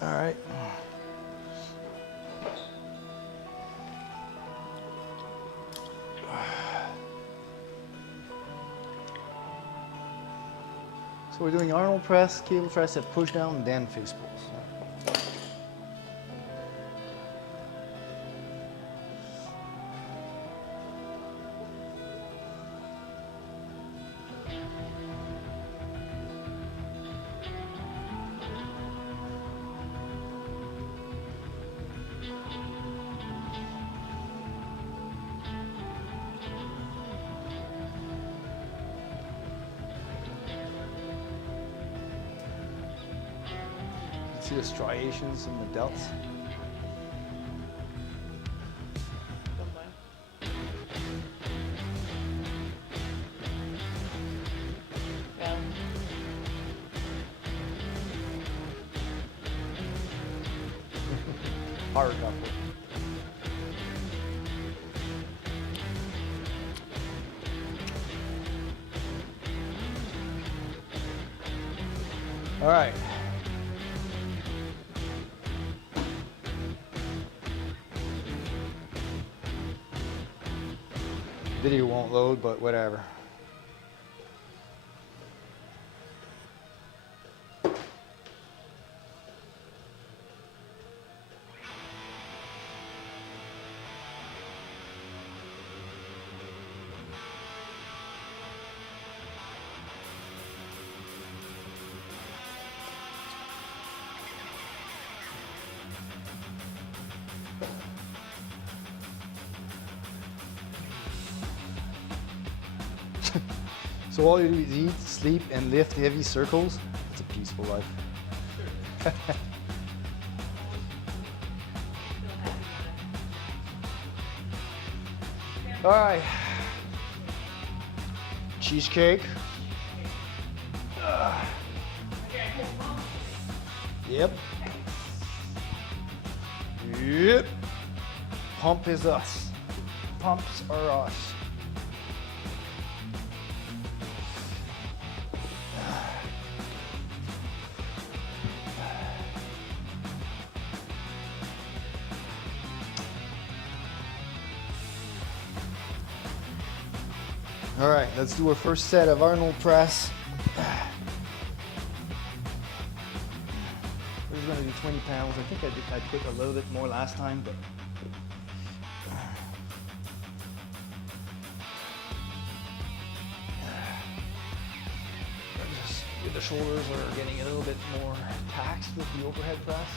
all right. So we're doing Arnold press, cable tricep push down, then fist pulls. See the striations in the delts? Yeah. Hard couple. All right. Video won't load, but whatever. So all you do is eat, sleep, and lift heavy circles. It's a peaceful life. All right. Cheesecake. Yep. Yep. Pump is us. Pumps are us. All right, let's do our first set of Arnold press. We're gonna do 20 pounds. I think I put a little bit more last time, but. The shoulders are getting a little bit more taxed with the overhead press.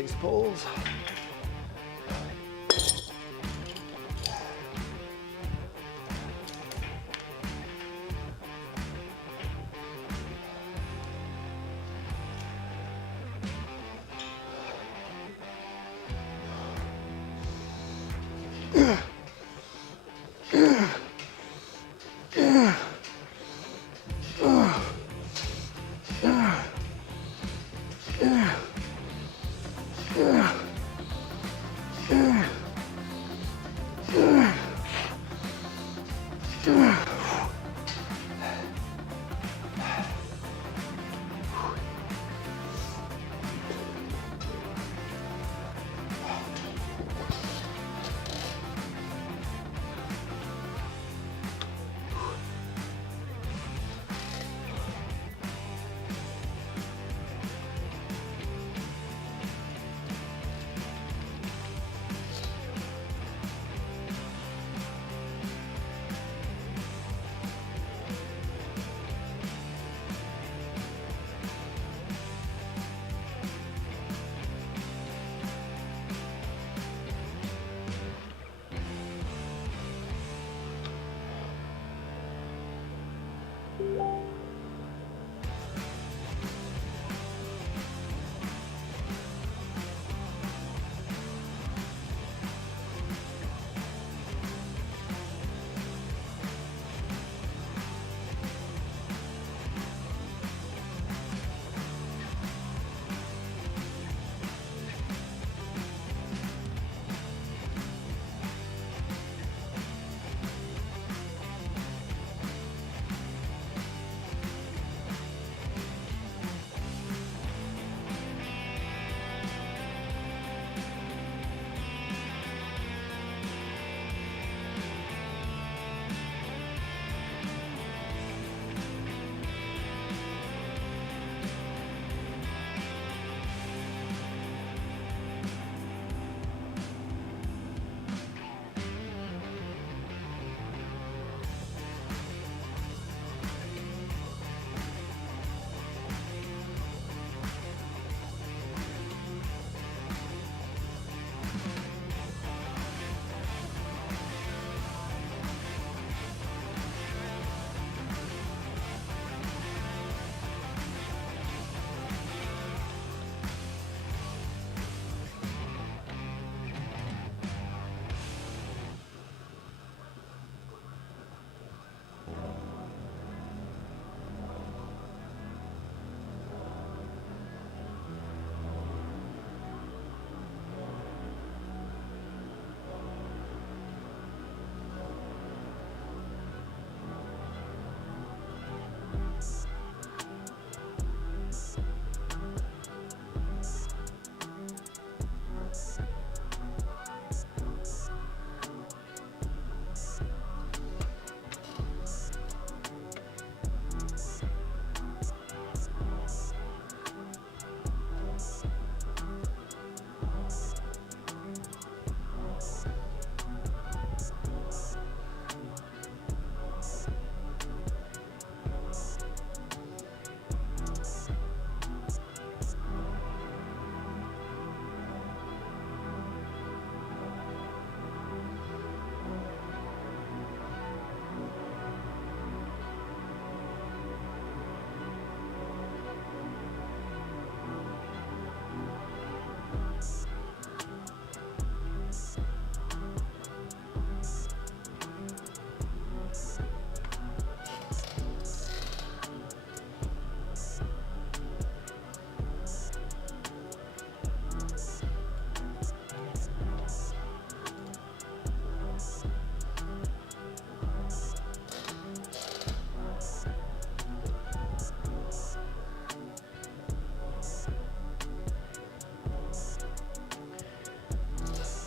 face pulls.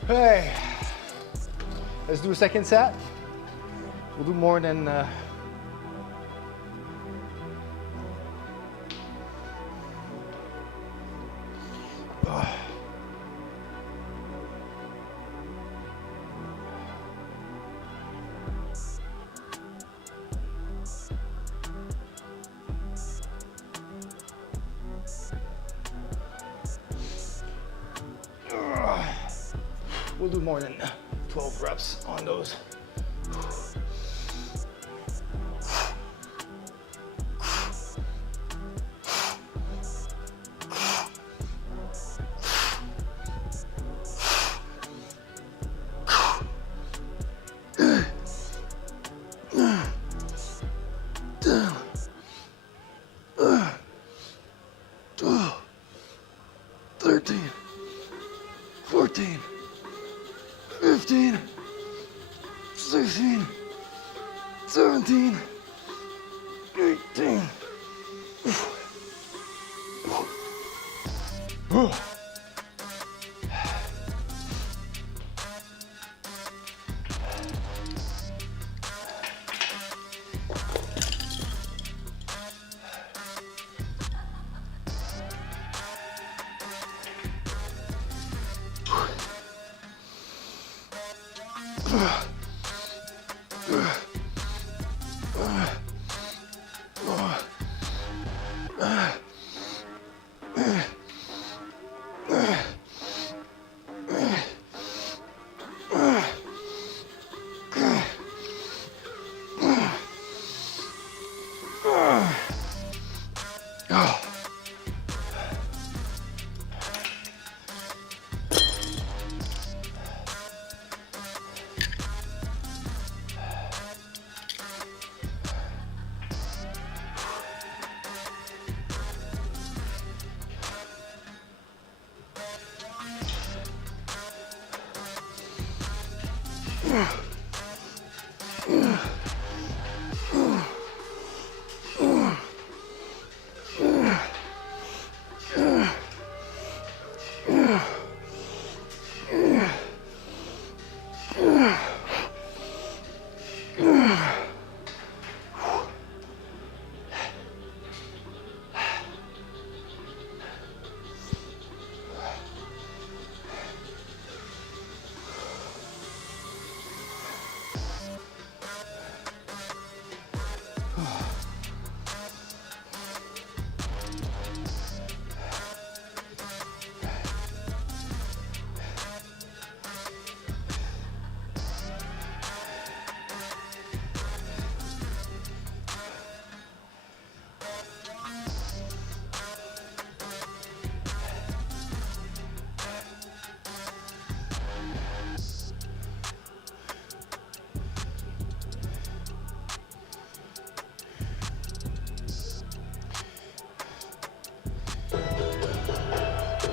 Hey, let's do a second set. We'll do more than we'll do more than 12 reps on those.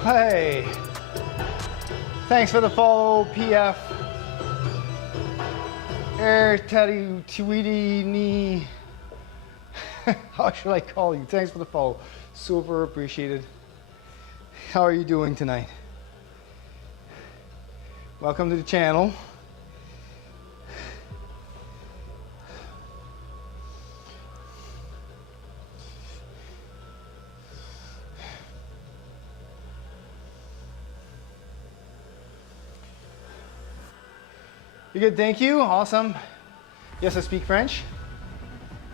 Hey, thanks for the follow, PF. Teddy Tweety Knee. How should I call you? Thanks for the follow. Super appreciated. How are you doing tonight? Welcome to the channel. You good, thank you. Awesome. Yes, I speak French.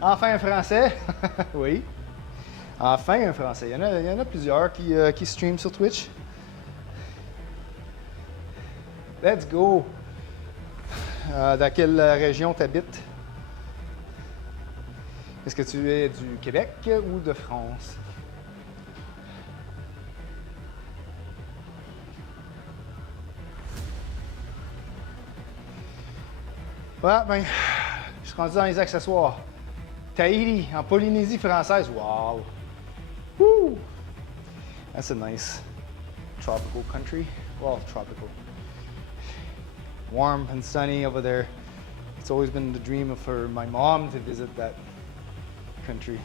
Enfin un français. Oui. Enfin un français. Il y en a plusieurs qui streament sur Twitch. Let's go. Dans quelle région t'habites? Est-ce que tu es du Québec ou de France? Ouais, ben, je suis rendu dans les accessoires. Tahiti, en Polynésie française. Wow! Woo! That's a nice tropical country. Well, tropical. Warm and sunny over there. It's always been the dream for my mom to visit that country.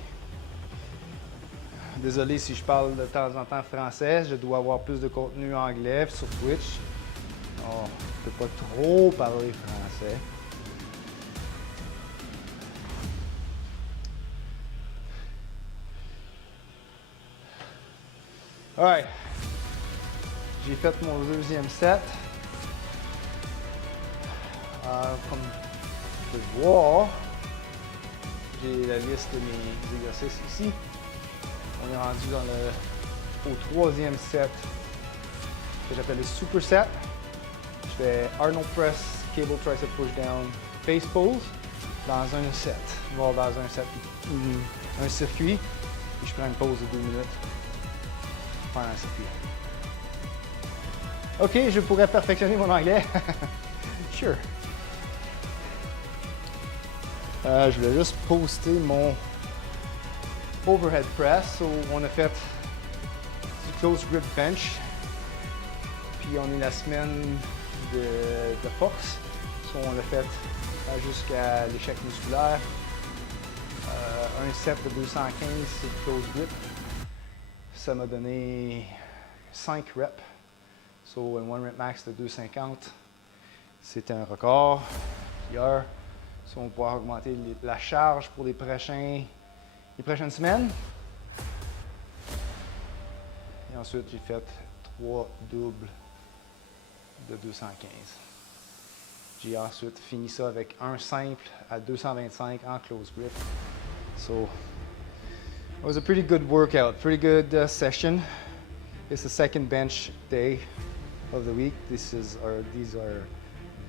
Désolé si je parle de temps en temps français, je dois avoir plus de contenu anglais sur Twitch. Oh, je peux pas trop parler français. Alright, j'ai fait mon deuxième set. Comme tu peux voir, j'ai la liste de mes exercices ici. On est rendu au troisième set que j'appelle le super set. Je fais Arnold Press, Cable Tricep Push Down, Face Pose dans un set. Dans un set, un circuit. Puis je prends une pause de 2 minutes pendant un circuit. OK, je pourrais perfectionner mon anglais. Sure. Je voulais juste poster mon overhead press. So, on a fait du close grip bench. Puis on est la semaine de force. So, on a fait jusqu'à l'échec musculaire. Un set de 215, c'est du close grip. Ça m'a donné 5 reps. So, un 1 rep max de 250. C'était un record. Hier, so on va pouvoir augmenter la charge pour les prochaines semaines. Et ensuite, j'ai fait 3 doubles de 215. J'ai ensuite fini ça avec un simple à 225 en close grip. So, it was a pretty good workout, pretty good session. It's the second bench day of the week. These are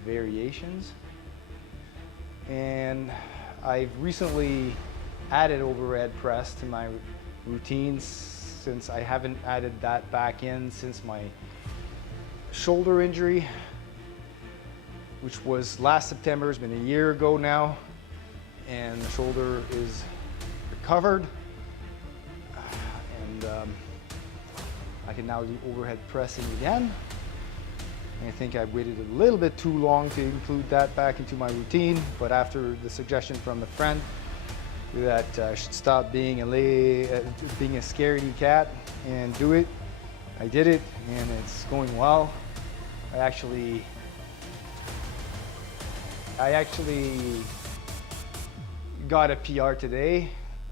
variations. And I've recently added overhead press to my routines since I haven't added that back in since my shoulder injury, which was last September. It's been a year ago now, and the shoulder is recovered, and I can now do overhead pressing again. I think I waited a little bit too long to include that back into my routine, but after the suggestion from a friend that I should stop being a scaredy cat and do it, I did it, and it's going well. I actually got a PR today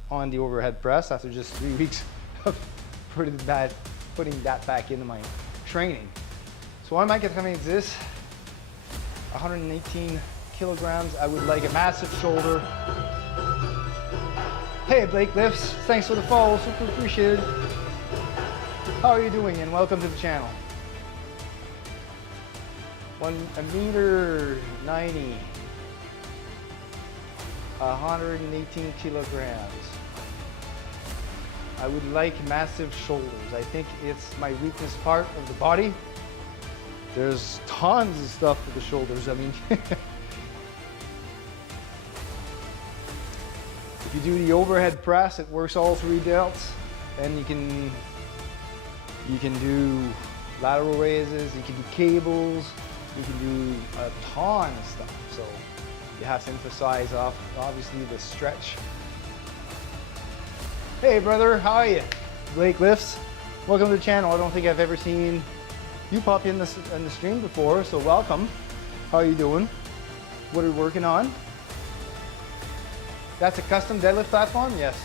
on the overhead press after just 3 weeks of putting that back into my training. So on my 90, 118 kilograms, I would like a massive shoulder. Hey, Blake Lifts, thanks for the follow, super appreciated. How are you doing, and welcome to the channel. 1 meter 90, 118 kilograms. I would like massive shoulders. I think it's my weakness part of the body. There's tons of stuff for the shoulders. I mean, if you do the overhead press, it works all 3 delts. Then you can do lateral raises, you can do cables, you can do a ton of stuff. So you have to emphasize obviously the stretch. Hey brother, how are you? Blake Lifts. Welcome to the channel. I don't think I've ever seen you pop in the stream before, so welcome. How are you doing? What are you working on? That's a custom deadlift platform? Yes.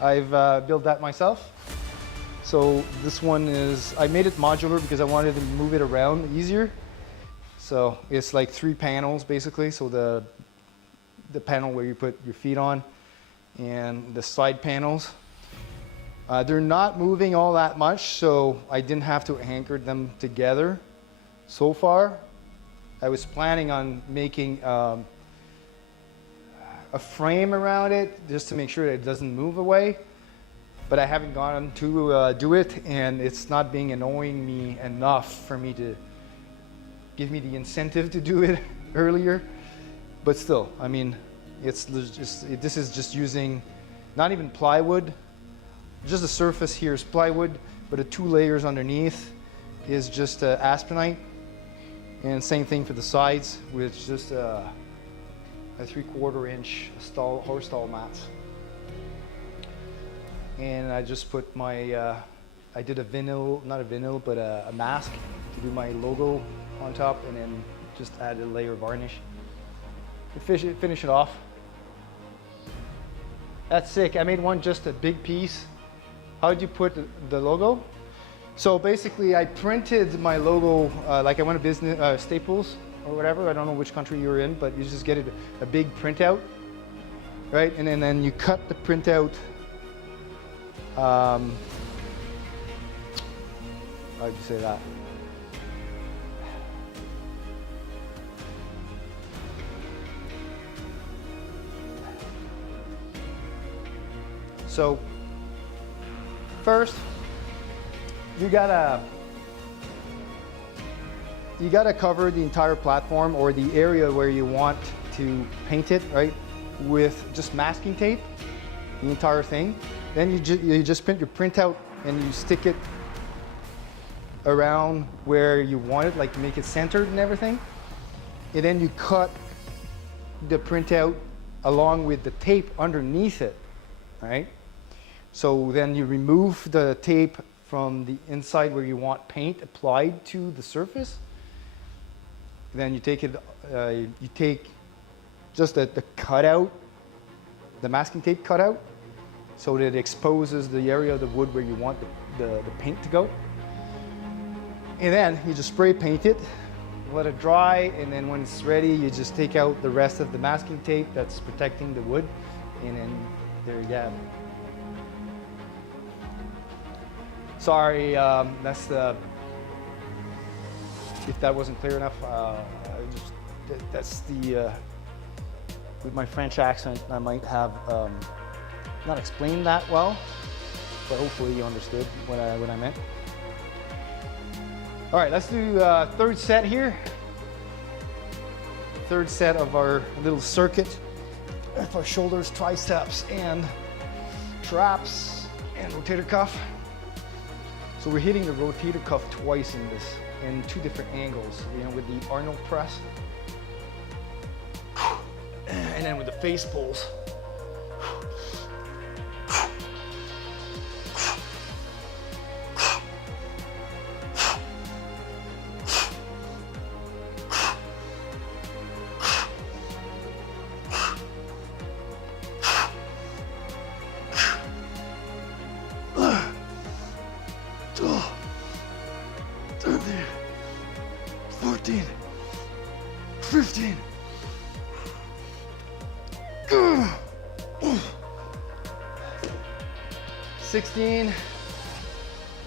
I've built that myself. So this one is, I made it modular because I wanted to move it around easier. So it's like 3 panels basically. So the panel where you put your feet on and the side panels. They're not moving all that much, so I didn't have to anchor them together so far. I was planning on making a frame around it just to make sure that it doesn't move away, but I haven't gone to do it, and it's not being annoying me enough for me to give me the incentive to do it earlier. But still, I mean, this is just using not even plywood. Just the surface here is plywood, but the 2 layers underneath is just aspenite. And same thing for the sides with just a 3/4 inch horse stall mats. And I just put my, I did a mask to do my logo on top, and then just added a layer of varnish to finish it off. That's sick. I made one just a big piece. How did you put the logo? So basically I printed my logo like I went to business Staples or whatever. I don't know which country you're in, but you just get a big printout, right? And then you cut the printout. How'd you say that? So first, you gotta cover the entire platform or the area where you want to paint it, right, with just masking tape, the entire thing. Then you just print your printout and you stick it around where you want it, like make it centered and everything. And then you cut the printout along with the tape underneath it, right? So then you remove the tape from the inside where you want paint applied to the surface. Then you take it, you take just the cutout, the masking tape cutout, so that it exposes the area of the wood where you want the paint to go. And then you just spray paint it, let it dry, and then when it's ready, you just take out the rest of the masking tape that's protecting the wood, and then there you have it. Sorry, that's the, if that wasn't clear enough, that's the, with my French accent, I might have not explained that well, but hopefully you understood what I meant. All right, let's do third set here. Third set of our little circuit with our shoulders, triceps, and traps, and rotator cuff. So we're hitting the rotator cuff twice in this, in two different angles, you know, with the Arnold press. And then with the face pulls.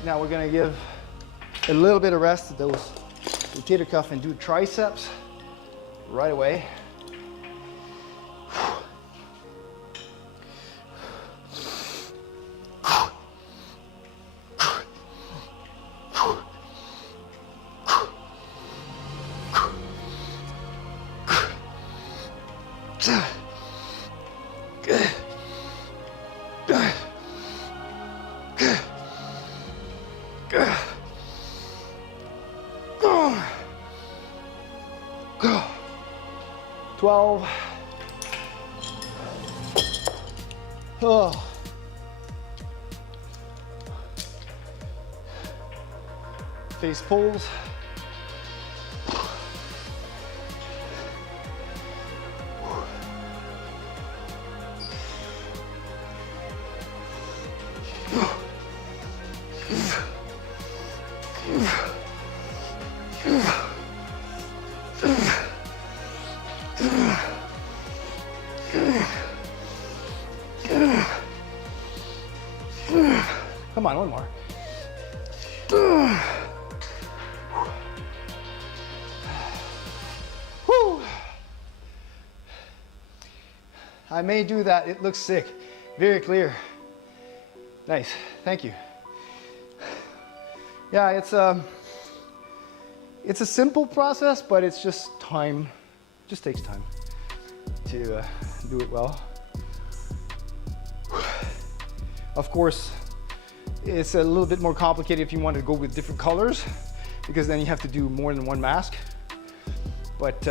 Now we're gonna give a little bit of rest to those rotator cuff and do triceps right away. Go. 12. Oh. Face pulls. Come on, one more. Whew. I may do that. It looks sick. Very clear. Nice. Thank you. Yeah, it's a simple process, but it's just time. Just takes time to do it well. Of course, it's a little bit more complicated if you want to go with different colors, because then you have to do more than one mask. But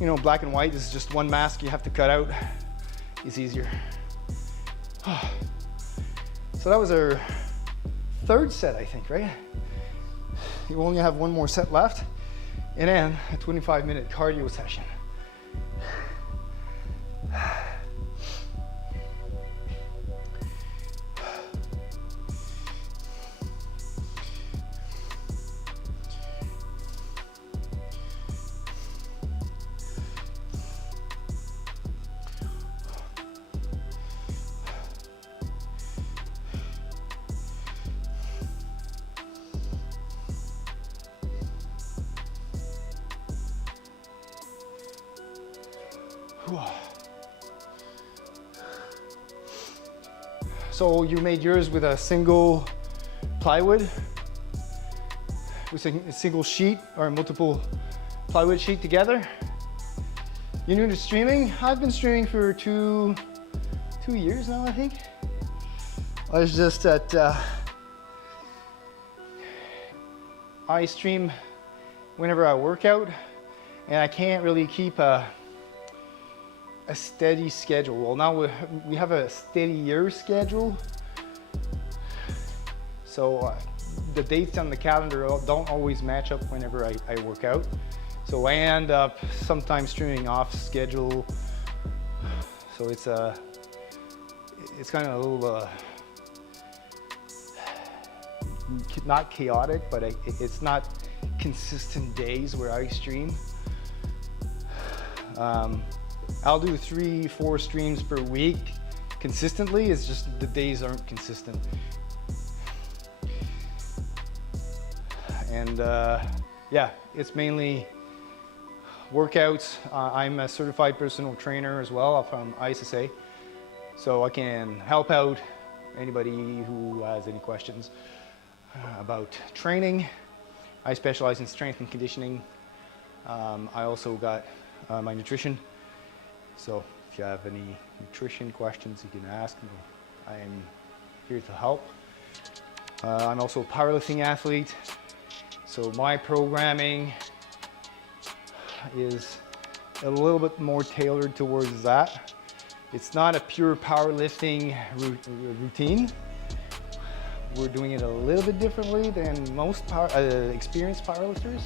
you know, black and white is just one mask you have to cut out. It's easier. So that was our third set, I think, right? You only have one more set left, and then a 25-minute cardio session. So you made yours with a single plywood, with a single sheet or multiple plywood sheet together. You're new to streaming? I've been streaming for two years now, I think. I was just at, I stream whenever I work out, and I can't really keep a steady schedule. Well, now we have a steadier schedule. So the dates on the calendar don't always match up whenever I work out. So I end up sometimes streaming off schedule. So it's kind of a little, not chaotic, but it's not consistent days where I stream. I'll do 3-4 streams per week consistently. It's just the days aren't consistent. And yeah, it's mainly workouts. I'm a certified personal trainer as well from ISSA, so I can help out anybody who has any questions about training. I specialize in strength and conditioning. I also got my nutrition. So if you have any nutrition questions, you can ask me. I'm here to help. I'm also a powerlifting athlete. So my programming is a little bit more tailored towards that. It's not a pure powerlifting routine. We're doing it a little bit differently than most experienced powerlifters.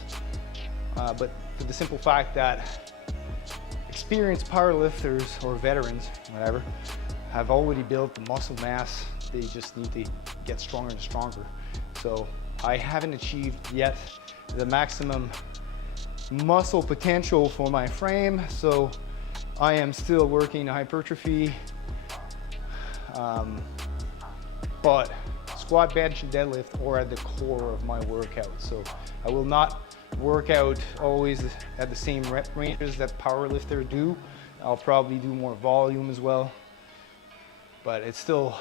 But for the simple fact that experienced powerlifters or veterans, whatever, have already built the muscle mass. They just need to get stronger and stronger. So I haven't achieved yet the maximum muscle potential for my frame. So I am still working hypertrophy. But squat, bench, and deadlift are at the core of my workout. So I will not work out always at the same rep ranges that powerlifters do. I'll probably do more volume as well, but it's still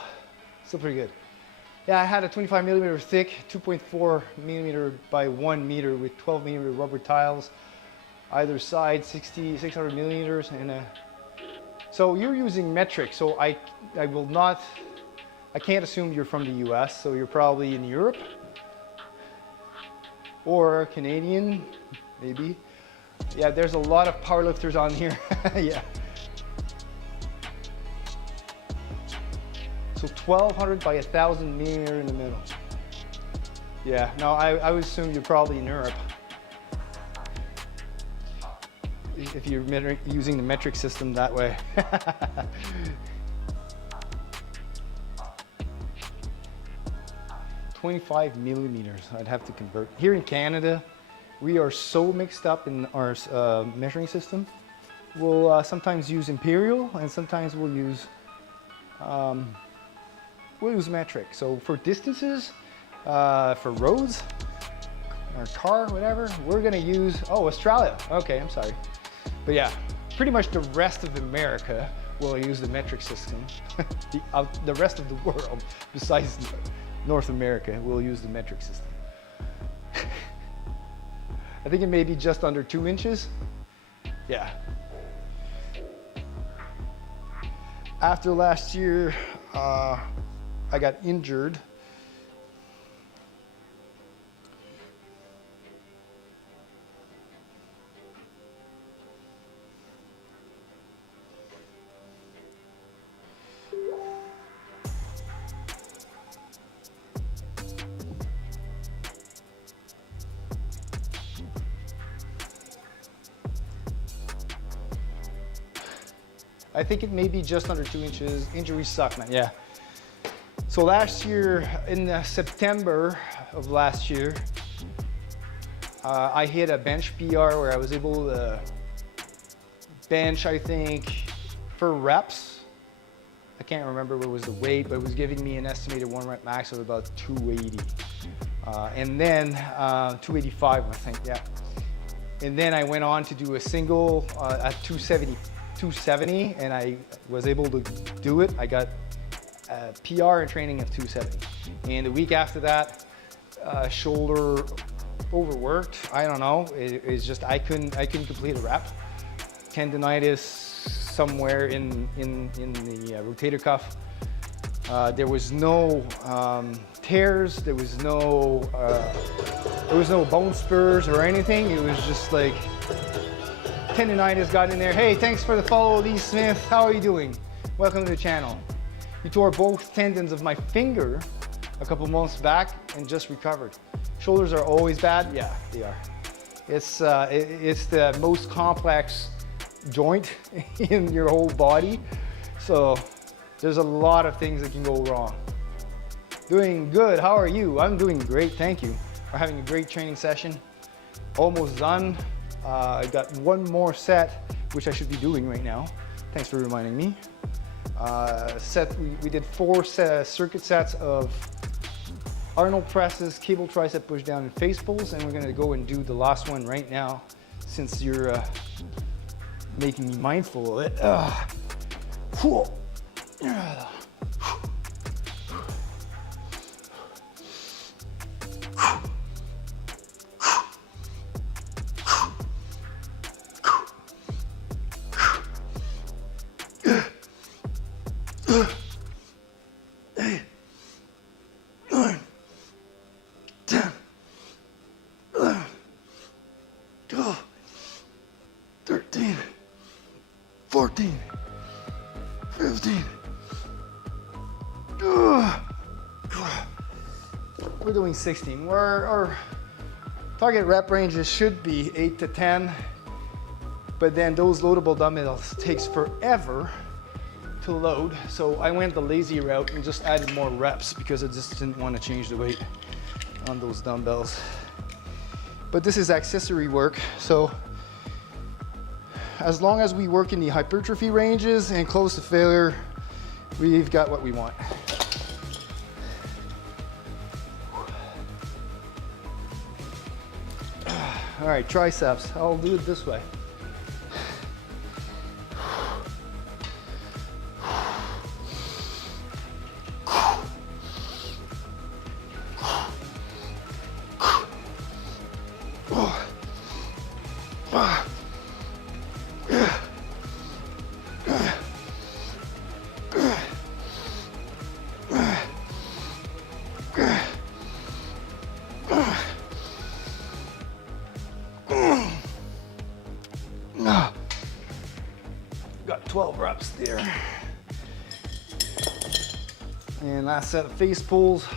pretty good. Yeah, I had a 25 millimeter thick, 2.4 millimeter by 1 meter with 12 millimeter rubber tiles, either side, 600 millimeters, and so you're using metric. So I can't assume you're from the US, so you're probably in Europe. Or Canadian, maybe. Yeah, there's a lot of powerlifters on here. Yeah. So 1200 by 1000 millimeter in the middle. Yeah, no, I would assume you're probably in Europe. If you're using the metric system that way. 25 millimeters, I'd have to convert. Here in Canada, we are so mixed up in our measuring system. We'll sometimes use imperial, and sometimes we'll use metric. So for distances, for roads, or car, whatever, we're gonna use, Australia. Okay, I'm sorry. But yeah, pretty much the rest of America will use the metric system. The rest of the world, besides North America, will use the metric system. I think it may be just under 2 inches. Yeah. After last year, I got injured. I think it may be just under 2 inches. Injuries suck, man. Yeah. So last year, in September of last year, I hit a bench PR where I was able to bench, I think, for reps. I can't remember what was the weight, but it was giving me an estimated 1 rep max of about 280. And then 285, I think, yeah. And then I went on to do a single at 270, and I was able to do it. I got a PR in training of 270. And the week after that, shoulder overworked. I don't know. It's just I couldn't complete a rep. Tendonitis somewhere in the rotator cuff. There was no tears. There was no bone spurs or anything. It was just like tendonitis got in there. Hey, thanks for the follow, Lee Smith. How are you doing? Welcome to the channel. You tore both tendons of my finger a couple months back and just recovered. Shoulders are always bad. Yeah, they are. It's the most complex joint in your whole body. So there's a lot of things that can go wrong. Doing good. How are you? I'm doing great. Thank you. We're having a great training session. Almost done. I got one more set, which I should be doing right now. Thanks for reminding me. We did 4 circuit sets of Arnold presses, cable tricep push down, and face pulls, and we're gonna go and do the last one right now, since you're making me mindful of it. We're doing 16. Our target rep ranges should be 8 to 10, but then those loadable dumbbells takes forever to load. So I went the lazy route and just added more reps because I just didn't want to change the weight on those dumbbells. But this is accessory work, so as long as we work in the hypertrophy ranges and close to failure, we've got what we want. All right, triceps. I'll do it this way. Got 12 reps there. And last set of face pulls.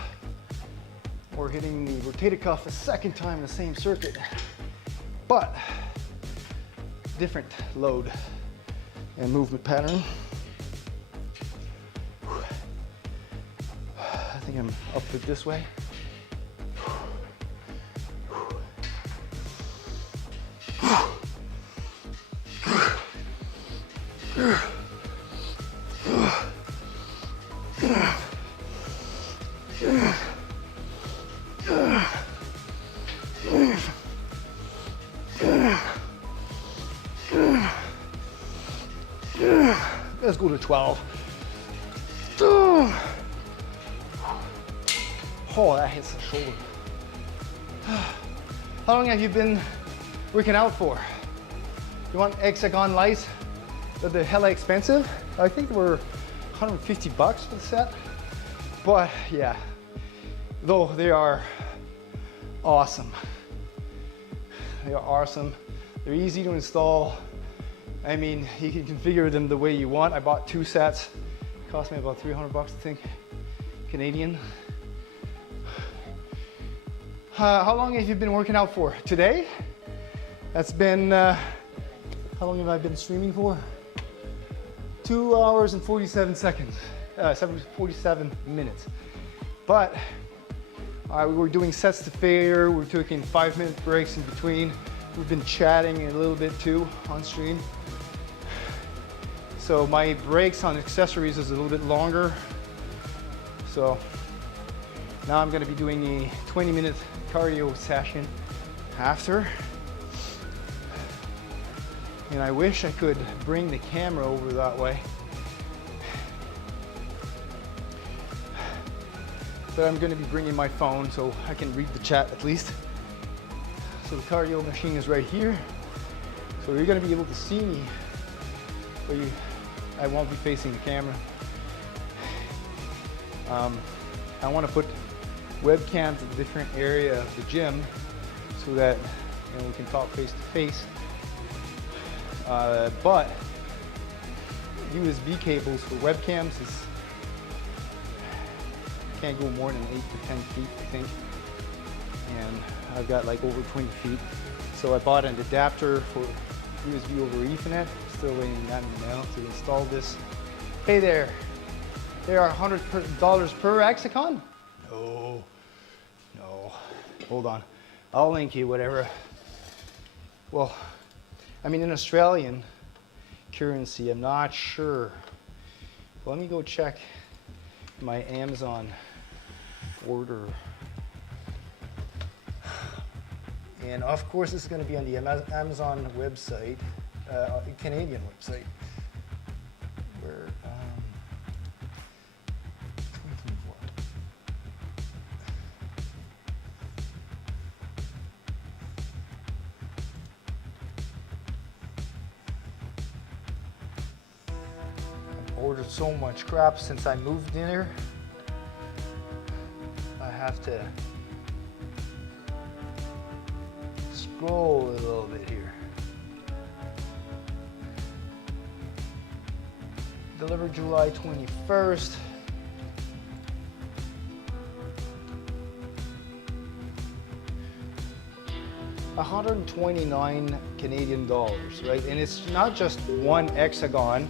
We're hitting the rotator cuff a second time in the same circuit, but different load and movement pattern. I think I'm up it this way. Let's go to 12. Oh, that hits the shoulder. How long have you been working out for? You want hexagon lights? They're hella expensive. I think they were 150 bucks for the set. But yeah, though they are awesome. They are awesome. They're easy to install. I mean, you can configure them the way you want. I bought 2 sets. It cost me about 300 bucks, I think, Canadian. How long have you been working out for? Today? That's been, how long have I been streaming for? 2 hours and 47 seconds, 47 minutes. But we were doing sets to failure. We're taking 5-minute breaks in between. We've been chatting a little bit too on stream. So my breaks on accessories is a little bit longer. So now I'm gonna be doing a 20-minute cardio session after. And I wish I could bring the camera over that way. but I'm gonna be bringing my phone so I can read the chat at least. So the cardio machine is right here. So you're gonna be able to see me, but I won't be facing the camera. I want to put webcams in a different area of the gym so that we can talk face to face. But USB cables for webcams can't go more than 8 to 10 feet, I think. And I've got like over 20 feet. So I bought an adapter for USB over Ethernet. Still waiting that in the mail to install this. Hey there. They are $100 per Hexacon? No. Hold on. I'll link you whatever. Well, I mean in Australian currency, I'm not sure. Let me go check my Amazon order. And of course, this is going to be on the Amazon website, Canadian website, where 2024. I've ordered so much crap since I moved in here. I have to scroll a little bit here. Delivered July 21st. $129 Canadian dollars, right? And it's not just one hexagon.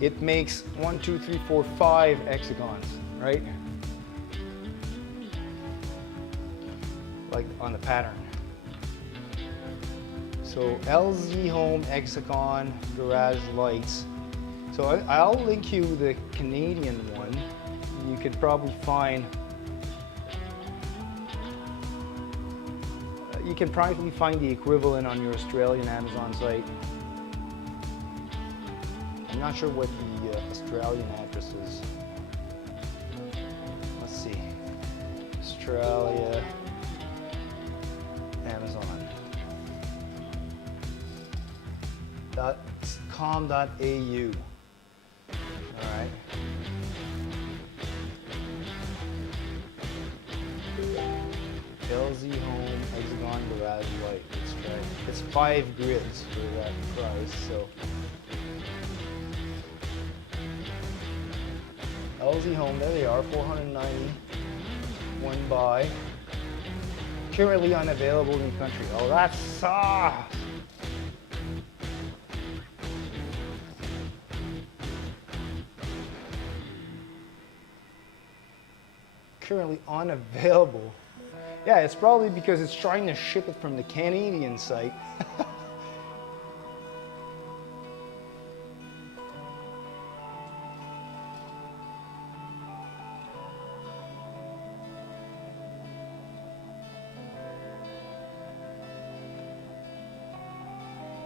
It makes 1, 2, 3, 4, 5 hexagons, right? Like on the pattern. So LZ Home Hexagon Garage Lights. So I'll link you the Canadian one. You could probably find, you can probably find the equivalent on your Australian Amazon site. I'm not sure what the Australian address is. Let's see. Australia, Amazon. .com.au. All right. LZ Home Hexagon Garage Light. Let's try it. It's 5 grids for that price. So LZ Home, there they are, $490. One buy. Currently unavailable in the country. Oh, that sucks. Currently unavailable. Yeah, it's probably because it's trying to ship it from the Canadian site.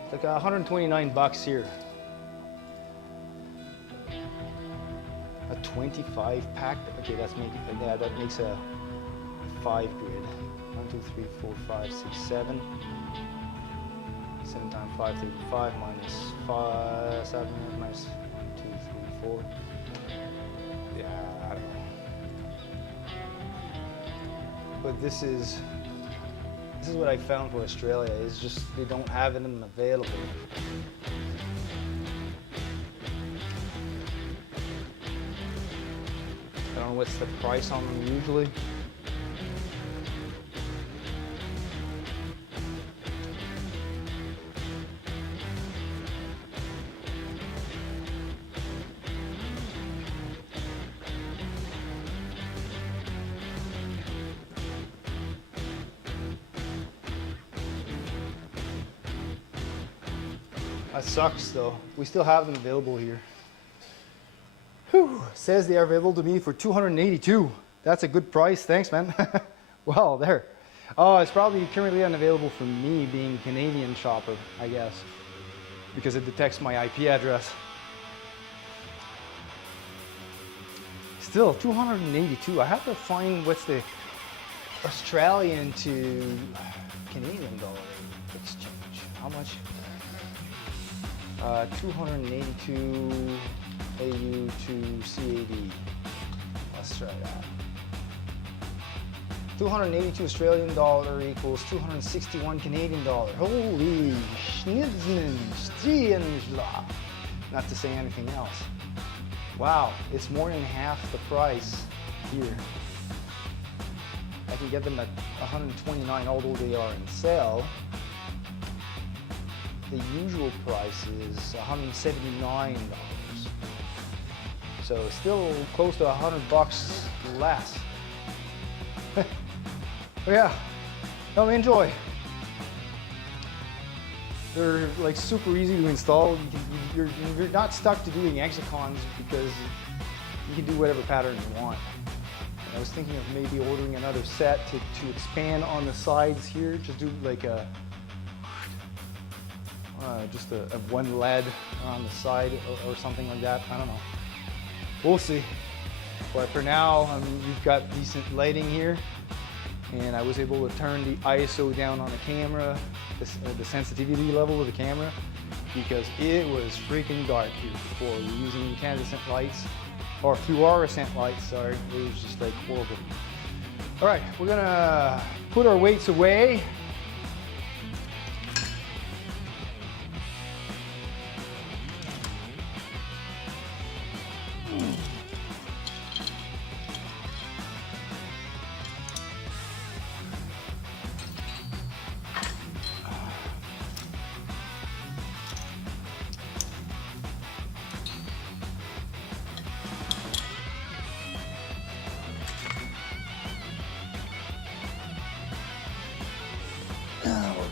It's like 129 bucks here. A 25 pack. Okay, that makes a 5 grid. 1, 2, 3, 4, 5, 6, 7. 7 times 5, 35 minus 5, 7 minus 1, 2, 3, 4. Yeah, I don't know. But this is what I found for Australia. It's just they don't have them available. I don't know what's the price on them usually. That sucks though. We still have them available here. Whew. Says they are available to me for $282. That's a good price. Thanks, man. Well, there. Oh, it's probably currently unavailable for me being a Canadian shopper, I guess, because it detects my IP address. still 282. I have to find what's the Australian to Canadian dollar exchange. How much? 282 AU to CAD. Let's try that. 282 Australian dollar equals 261 Canadian dollar. Holy schnitzman, stienschla. Not to say anything else. Wow, it's more than half the price here. I can get them at 129, although they are in sale. The usual price is $179. So still close to $100 less. Yeah, no, enjoy. They're like super easy to install. You're not stuck to doing exicons because you can do whatever pattern you want. I was thinking of maybe ordering another set to expand on the sides here. Just do like a just a one lead on the side or something like that. I don't know. We'll see. But for now, we've got decent lighting here, and I was able to turn the ISO down on the camera, the sensitivity level of the camera, because it was freaking dark here before. We were using incandescent lights, or fluorescent lights, sorry. It was just like horrible. All right, we're gonna put our weights away.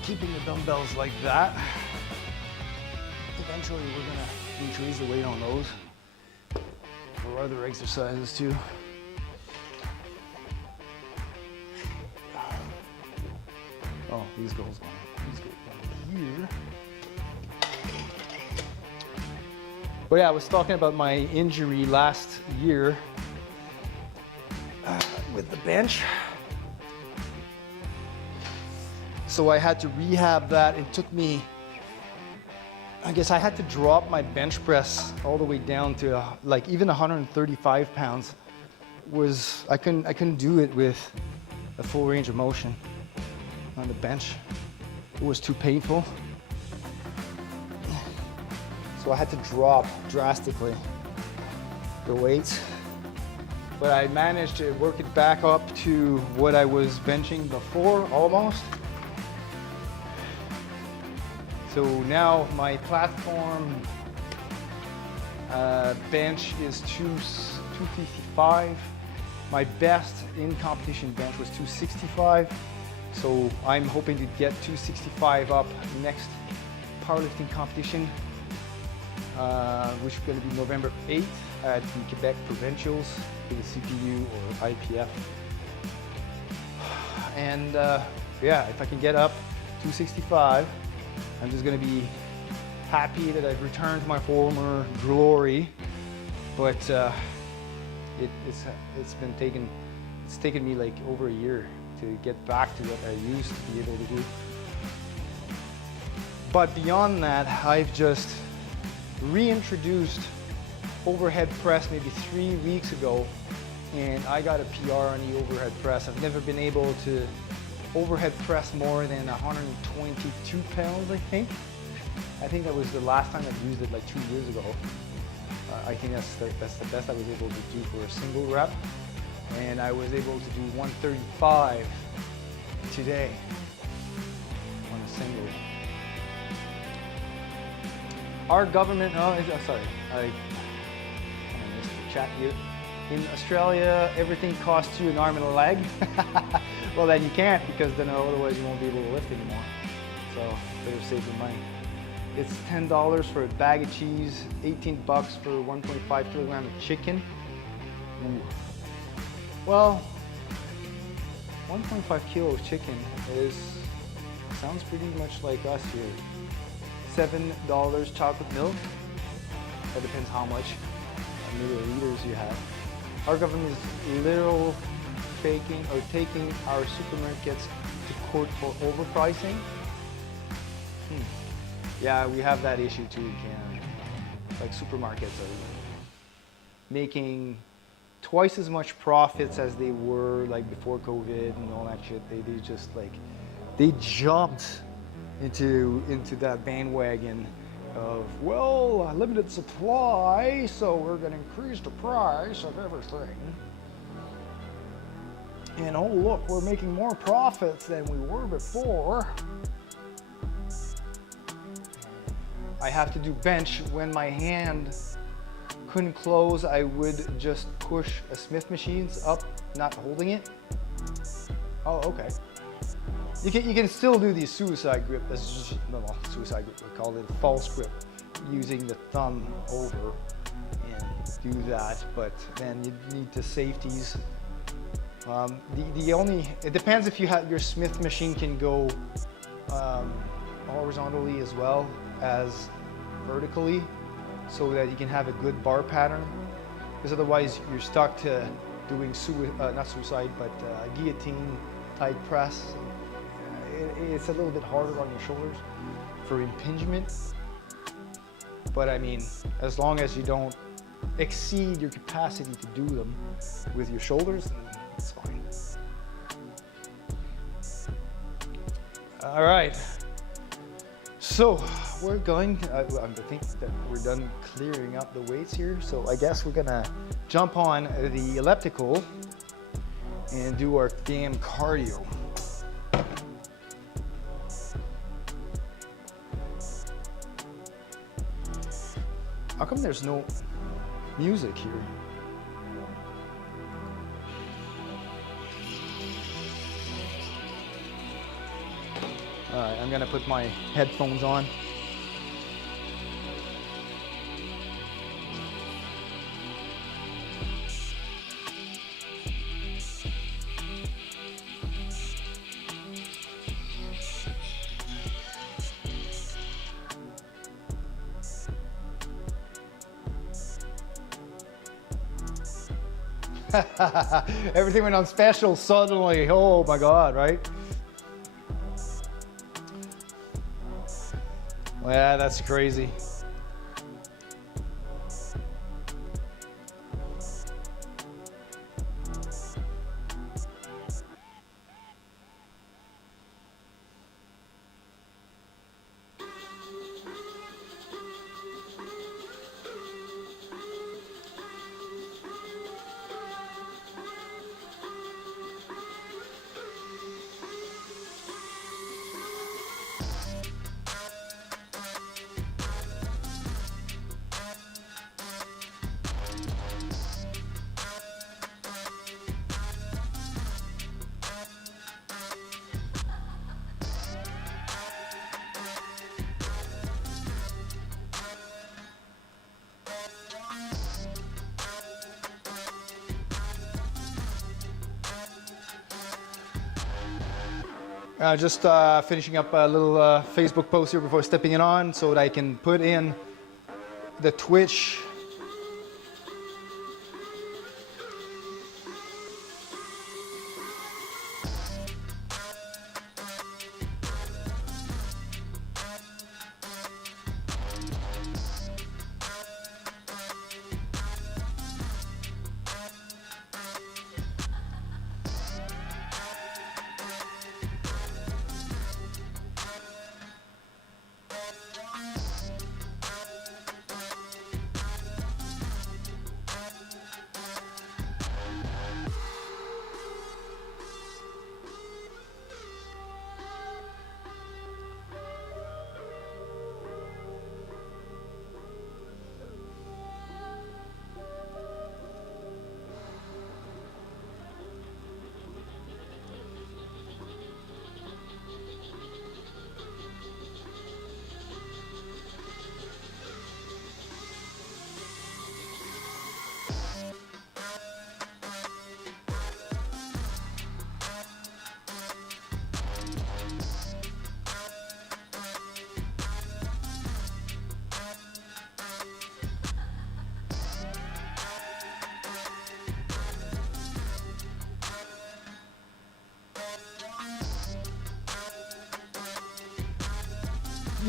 Keeping the dumbbells like that. Eventually we're gonna increase the weight on those for other exercises too. Oh, these go on here. But yeah, I was talking about my injury last year with the bench. So I had to rehab that. It took me, I guess I had to drop my bench press all the way down to like even 135 pounds. I couldn't do it with a full range of motion on the bench. It was too painful. So I had to drop drastically the weights. But I managed to work it back up to what I was benching before, almost. So now my platform bench is 255. My best in competition bench was 265. So I'm hoping to get 265 up next powerlifting competition, which is going to be November 8th at the Quebec Provincials for the CPU or IPF. And yeah, if I can get up 265, I'm just going to be happy that I've returned to my former glory, but it's taken me like over a year to get back to what I used to be able to do. But beyond that, I've just reintroduced overhead press maybe 3 weeks ago, and I got a PR on the overhead press. I've never been able to overhead press more than 122 pounds, I think. I think that was the last time I've used it like 2 years ago. I think that's the best I was able to do for a single rep. And I was able to do 135 today on a single. Our government, sorry, I missed the chat here. In Australia, everything costs you an arm and a leg. Well, then you can't, because then otherwise you won't be able to lift anymore. So better save your money. It's $10 for a bag of cheese, $18 for 1.5 kilogram of chicken. Ooh. Well, 1.5 kilos chicken sounds pretty much like us here. $7 chocolate milk. That depends how much milliliters you have. Our government is literal faking or taking our supermarkets to court for overpricing. Yeah, we have that issue too in Canada. Like supermarkets are making twice as much profits as they were like before COVID and all that shit. They just like they jumped into that bandwagon of, well, limited supply, so we're gonna increase the price of everything. And oh look, we're making more profits than we were before. I have to do bench. When my hand couldn't close, I would just push a Smith machines up, not holding it. Oh, okay. You can still do the suicide grip. This is just, no, suicide grip. We call it a false grip, using the thumb over and do that. But then you need the safeties. It depends if you have your Smith machine can go horizontally as well as vertically, so that you can have a good bar pattern. Because otherwise you're stuck to doing not suicide, but guillotine type press. It's a little bit harder on your shoulders for impingement. But I mean, as long as you don't exceed your capacity to do them with your shoulders, then it's fine. All right. So we're going, I think that we're done clearing up the weights here. So I guess we're gonna jump on the elliptical and do our damn cardio. How come there's no music here? All right, I'm gonna put my headphones on. Everything went on special suddenly. Oh my God, right? Yeah, that's crazy. Just finishing up a little Facebook post here before stepping it on so that I can put in the Twitch.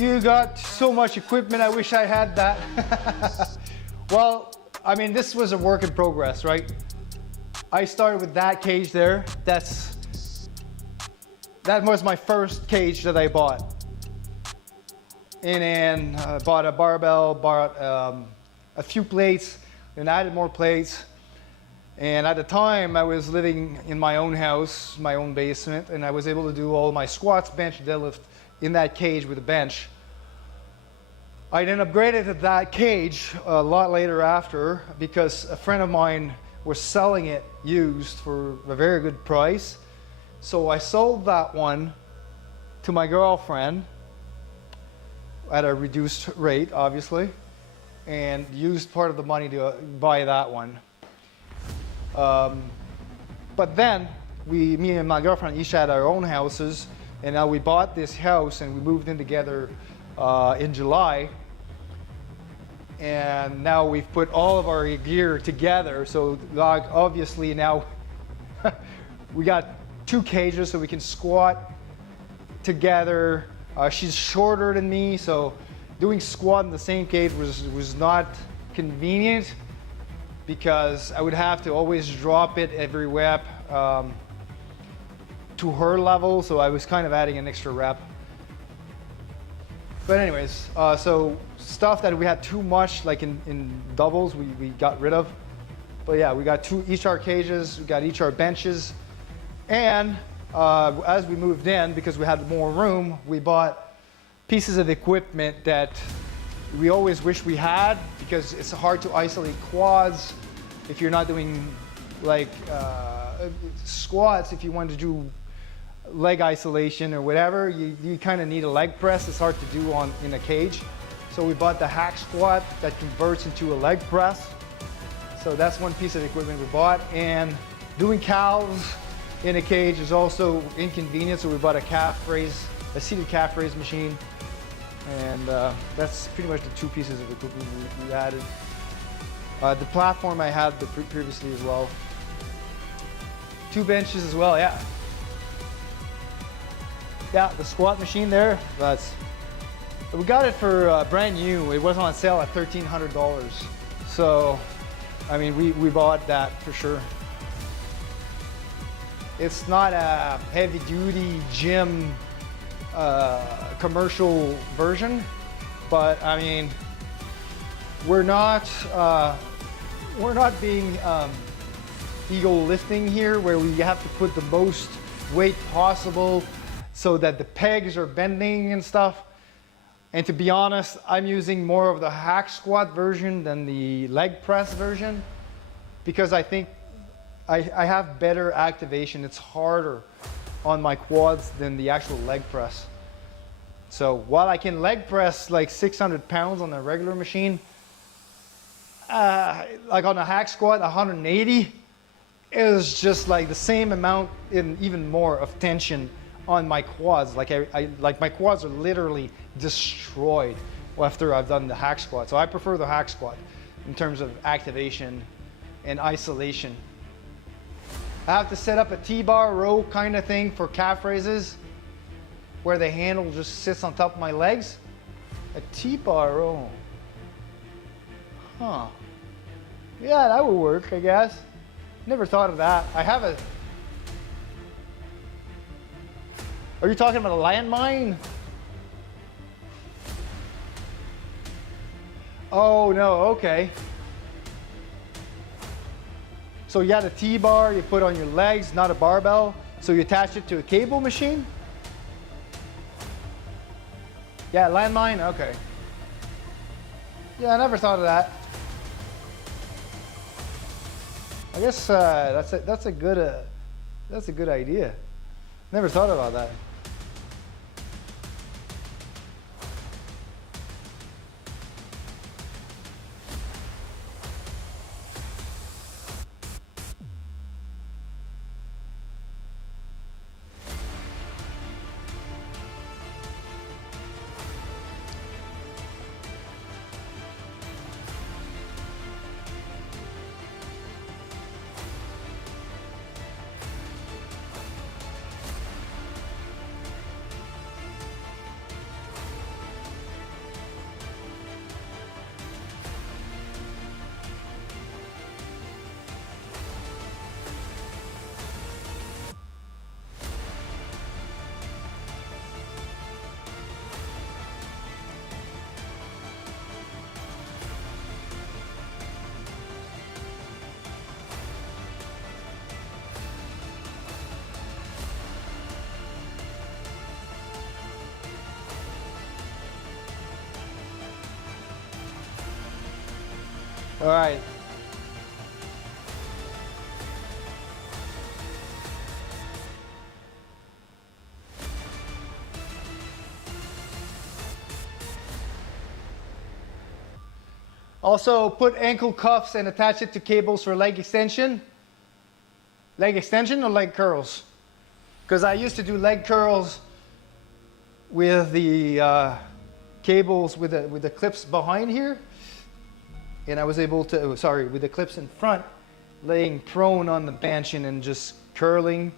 You got so much equipment, I wish I had that. Well, I mean, this was a work in progress, right? I started with that cage there. That was my first cage that I bought. And then bought a barbell, bought a few plates, and added more plates. And at the time, I was living in my own house, my own basement, and I was able to do all my squats, bench, deadlift in that cage with a bench. I then upgraded that cage a lot later after because a friend of mine was selling it used for a very good price. So I sold that one to my girlfriend at a reduced rate, obviously, and used part of the money to buy that one. But then me and my girlfriend each had our own houses, and now we bought this house and we moved in together in July. And now we've put all of our gear together. So like, obviously now we got 2 cages so we can squat together. She's shorter than me, so doing squat in the same cage was not convenient because I would have to always drop it every rep to her level. So I was kind of adding an extra rep. But anyways, so stuff that we had too much, like in doubles, we got rid of. But yeah, we got each our cages, we got each our benches. And as we moved in, because we had more room, we bought pieces of equipment that we always wish we had because it's hard to isolate quads if you're not doing like squats. If you want to do leg isolation or whatever, you kind of need a leg press. It's hard to do in a cage. So we bought the hack squat that converts into a leg press. So that's one piece of equipment we bought. And doing calves in a cage is also inconvenient. So we bought a seated calf raise machine. And that's pretty much the 2 pieces of equipment we added. The platform I had previously as well. 2 benches as well, yeah. Yeah, the squat machine there, we got it for brand new. It was on sale at $1,300. So, I mean, we bought that for sure. It's not a heavy duty gym commercial version, but I mean, we're not being ego lifting here where we have to put the most weight possible so that the pegs are bending and stuff. And to be honest, I'm using more of the hack squat version than the leg press version because I think I have better activation. It's harder on my quads than the actual leg press. So while I can leg press like 600 pounds on a regular machine, like on a hack squat, 180 is just like the same amount and even more of tension on my quads. Like like my quads are literally destroyed after I've done the hack squat. So I prefer the hack squat in terms of activation and isolation. I have to set up a T-bar row kind of thing for calf raises where the handle just sits on top of my legs. A T-bar row. Huh. Yeah, that would work, I guess. Never thought of that. I have a... Are you talking about a landmine? Oh, no, okay. So you got a T-bar you put on your legs, not a barbell. So you attach it to a cable machine? Yeah, landmine, okay. Yeah, I never thought of that. I guess that's a good idea. Never thought about that. All right. Also, put ankle cuffs and attach it to cables for leg extension. Leg extension or leg curls? Because I used to do leg curls with the cables with the clips behind here, and I was able to, sorry, with the clips in front, laying prone on the bench and then just curling.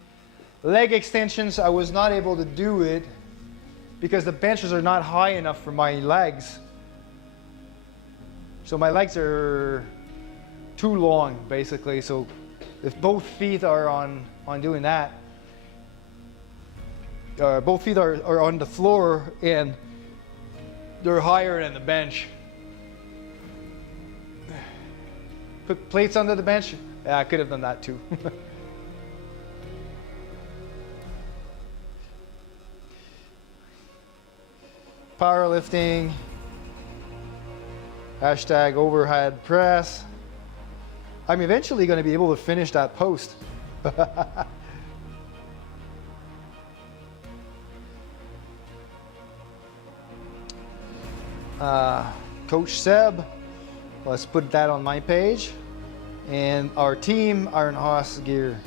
Leg extensions, I was not able to do it because the benches are not high enough for my legs. So my legs are too long, basically. So if both feet are on doing that, both feet are on the floor and they're higher than the bench. Put plates under the bench. Yeah, I could have done that too. Powerlifting. Hashtag overhead press. I'm eventually going to be able to finish that post. Coach Seb, let's put that on my page. And our team, Iron Horse gear.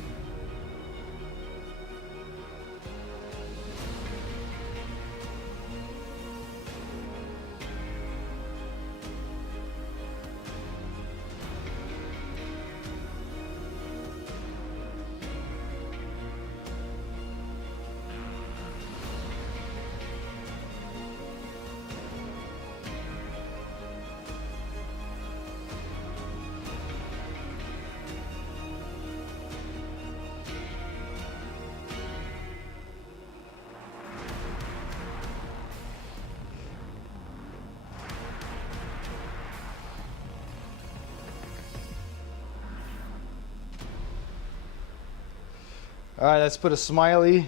All right, let's put a smiley.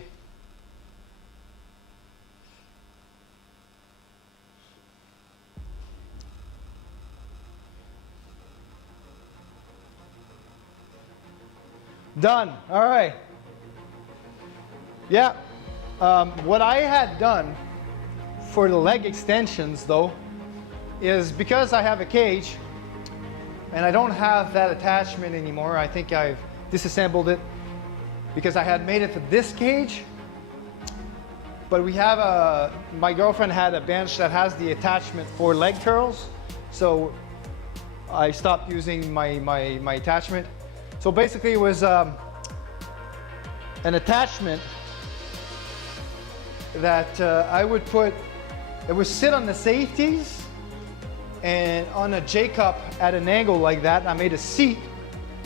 Done. All right. Yeah. What I had done for the leg extensions, though, is because I have a cage and I don't have that attachment anymore. I think I've disassembled it because I had made it to this cage. But we have my girlfriend had a bench that has the attachment for leg curls. So I stopped using my attachment. So basically it was an attachment that I would put, it would sit on the safeties and on a J-cup at an angle like that. I made a seat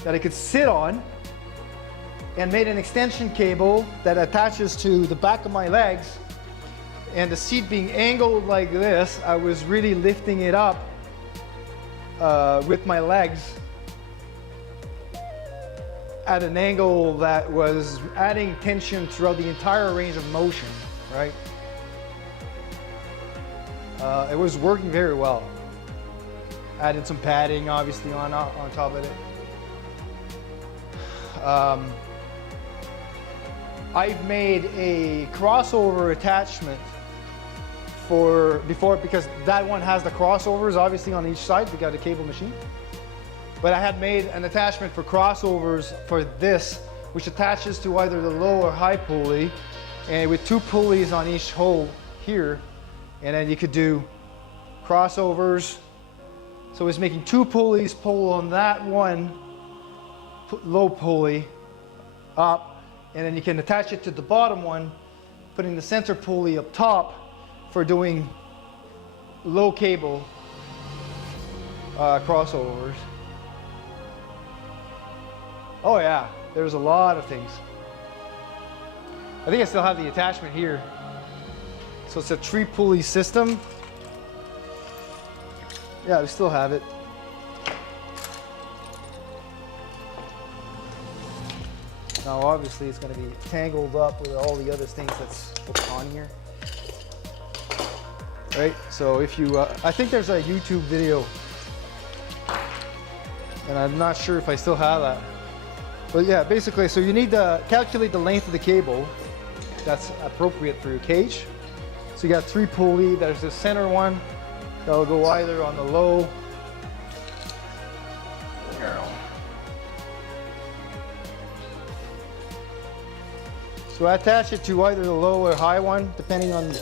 that I could sit on and made an extension cable that attaches to the back of my legs. And the seat being angled like this, I was really lifting it up with my legs at an angle that was adding tension throughout the entire range of motion, right? It was working very well. Added some padding, obviously, on top of it. I've made a crossover attachment for before, because that one has the crossovers obviously on each side. We got a cable machine. But I had made an attachment for crossovers for this, which attaches to either the low or high pulley, and with 2 pulleys on each hole here. And then you could do crossovers. So it's making 2 pulleys pull on that one low pulley up, and then you can attach it to the bottom one, putting the center pulley up top for doing low cable crossovers. Oh yeah, there's a lot of things. I think I still have the attachment here. So it's a 3 pulley system. Yeah, we still have it. Now obviously it's going to be tangled up with all the other things that's hooked on here. Right, so if you, I think there's a YouTube video and I'm not sure if I still have that. But yeah, basically, so you need to calculate the length of the cable that's appropriate for your cage. So you got 3 pulley. There's the center one that will go either on the low. So I attach it to either the low or high one, depending on.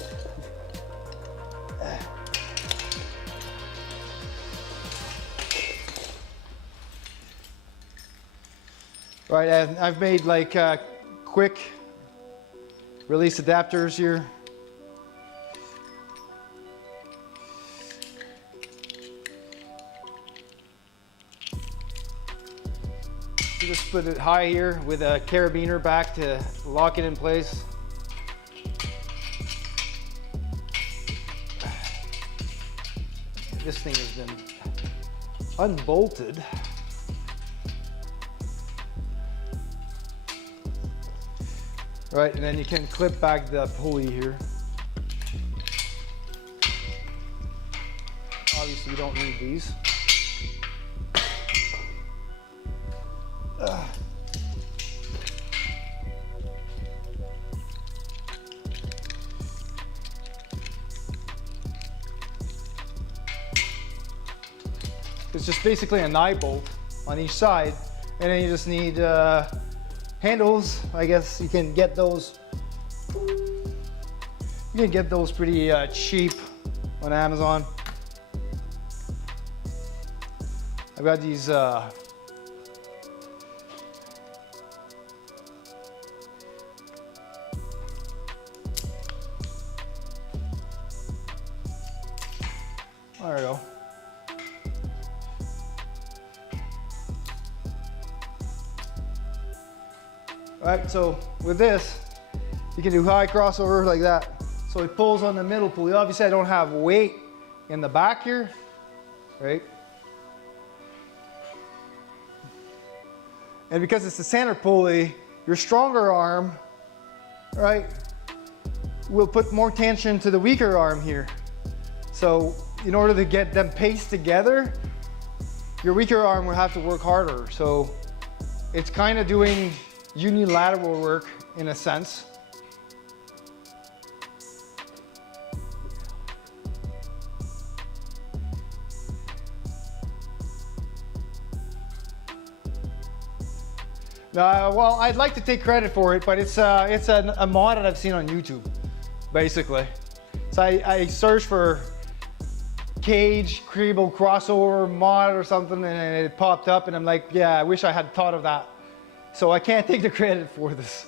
Right, and I've made like quick release adapters here. You just put it high here with a carabiner back to lock it in place. This thing has been unbolted. Right, and then you can clip back the pulley here. Obviously you don't need these. It's just basically an eye bolt on each side, and then you just need handles. I guess you can get those. You can get those pretty cheap on Amazon. I've got these. There we go. Alright, so with this, you can do high crossover like that. So it pulls on the middle pulley. Obviously I don't have weight in the back here, right? And because it's the center pulley, your stronger arm, right, will put more tension to the weaker arm here. So in order to get them paced together, your weaker arm will have to work harder. So it's kind of doing unilateral work in a sense. Well, I'd like to take credit for it, but it's a mod that I've seen on YouTube, basically. So I searched for cage cable crossover mod or something, and it popped up, and I'm like, yeah, I wish I had thought of that. So I can't take the credit for this.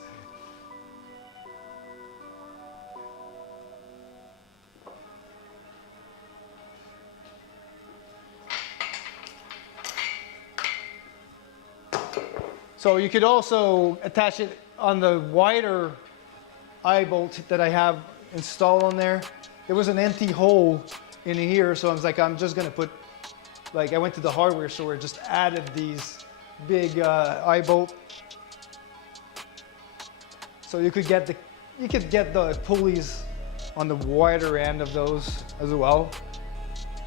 So you could also attach it on the wider eye bolt that I have installed on there. There was an empty hole in here, so I was like, I'm just gonna put, like, I went to the hardware store, just added these big eye bolt. So you could get the pulleys on the wider end of those as well.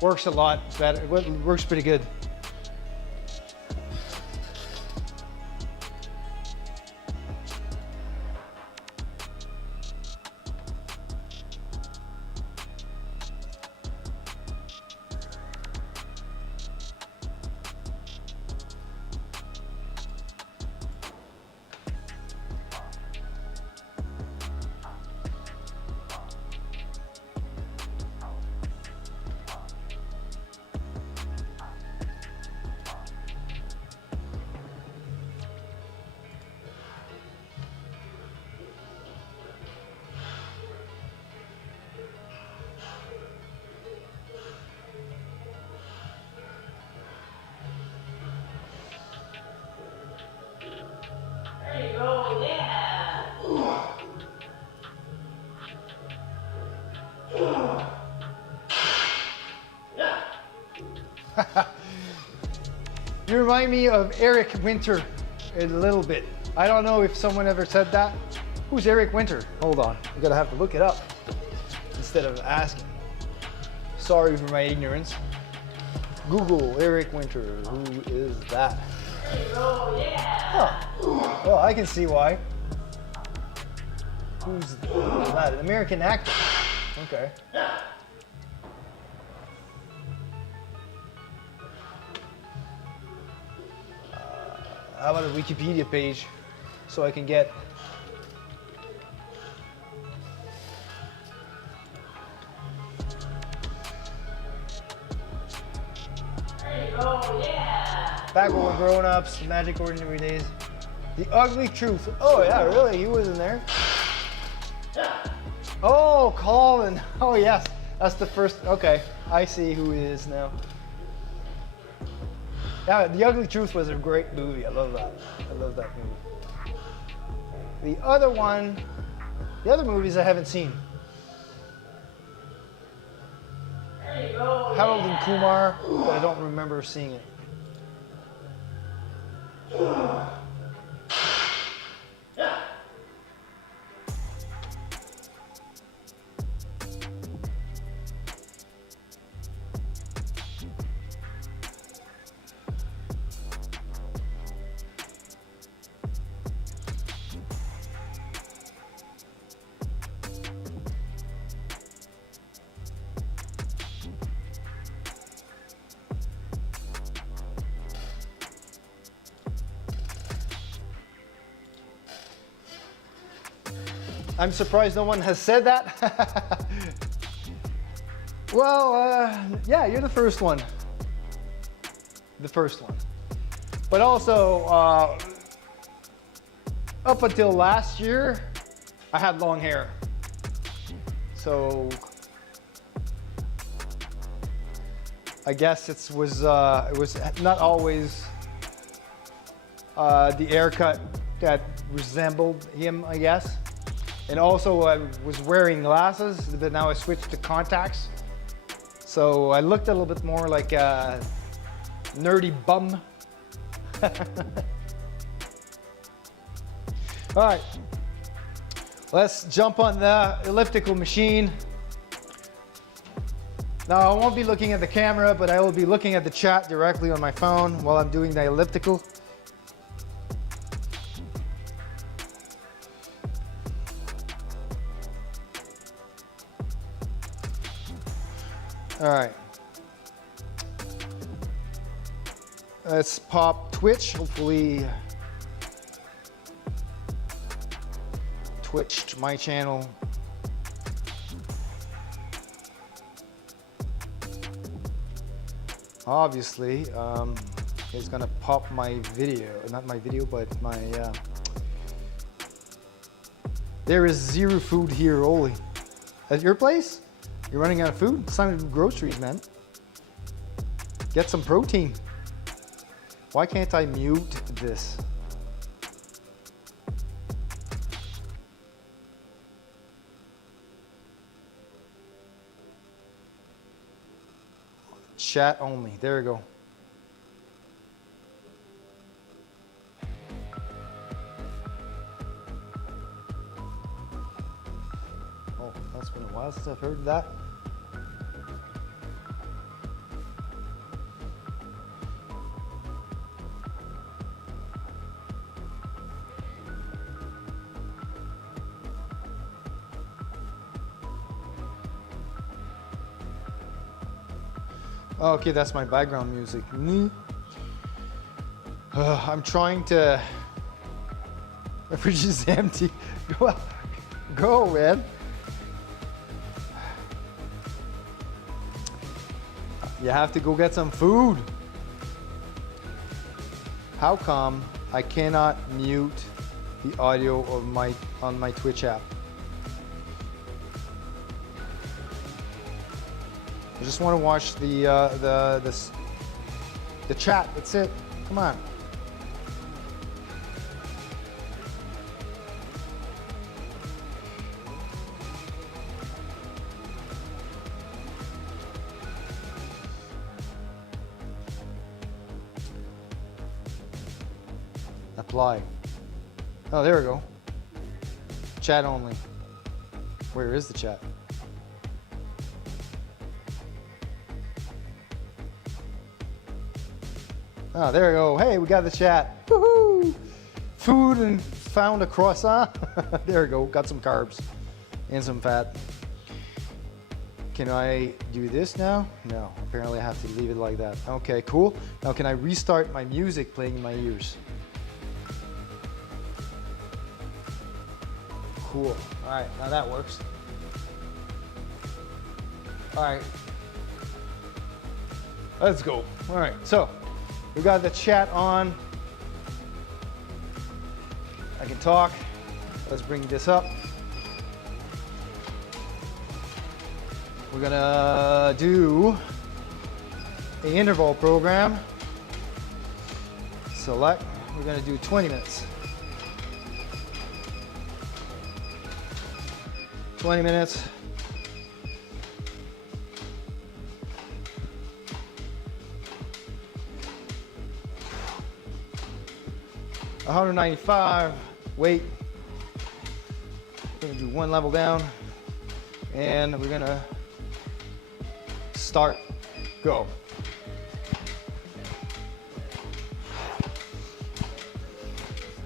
Works a lot better. It works pretty good. There you go, yeah. You remind me of Eric Winter a little bit. I don't know if someone ever said that. Who's Eric Winter? Hold on, I'm gonna have to look it up instead of asking. Sorry for my ignorance. Google Eric Winter. Who is that? Oh, yeah. Oh, well, I can see why. Who's that? An American actor. Okay. How about a Wikipedia page so I can get back when we're grown ups, Magic Ordinary Days. The Ugly Truth. Oh yeah, really? He was in there. Oh, Colin. Oh yes, that's the first. Okay, I see who he is now. Yeah, The Ugly Truth was a great movie. I love that. I love that movie. The other one, the other movies I haven't seen. Harold and Kumar, but I don't remember seeing it. I'm surprised no one has said that. Well, yeah, you're the first one. The first one. But also, up until last year, I had long hair. So, I guess it was not always the haircut that resembled him, I guess. And also I was wearing glasses, but now I switched to contacts. So I looked a little bit more like a nerdy bum. All right, let's jump on the elliptical machine. Now I won't be looking at the camera, but I will be looking at the chat directly on my phone while I'm doing the elliptical. All right. Let's pop Twitch. Hopefully, Twitch, my channel. Obviously, it's gonna pop my video. Not my video, but my. There is zero food here, Oli. At your place? You're running out of food? It's time to do groceries, man. Get some protein. Why can't I mute this? Chat only. There we go. Oh, that's been a while since I've heard that. Okay, that's my background music. I'm trying to. My fridge is empty. Go, man. You have to go get some food. How come I cannot mute the audio of on my Twitch app? I just want to watch the chat. That's it. Come on. Apply. Oh, there we go. Chat only. Where is the chat? Oh, there we go. Hey, we got the chat. Woohoo! Food and found a croissant. There we go. Got some carbs and some fat. Can I do this now? No, apparently I have to leave it like that. Okay, cool. Now can I restart my music playing in my ears? Cool. All right, now that works. All right. Let's go. All right, so we got the chat on. I can talk. Let's bring this up. We're gonna do an interval program. Select. We're gonna do 20 minutes. 20 minutes. $195 weight. We're gonna do one level down, and we're gonna start, go.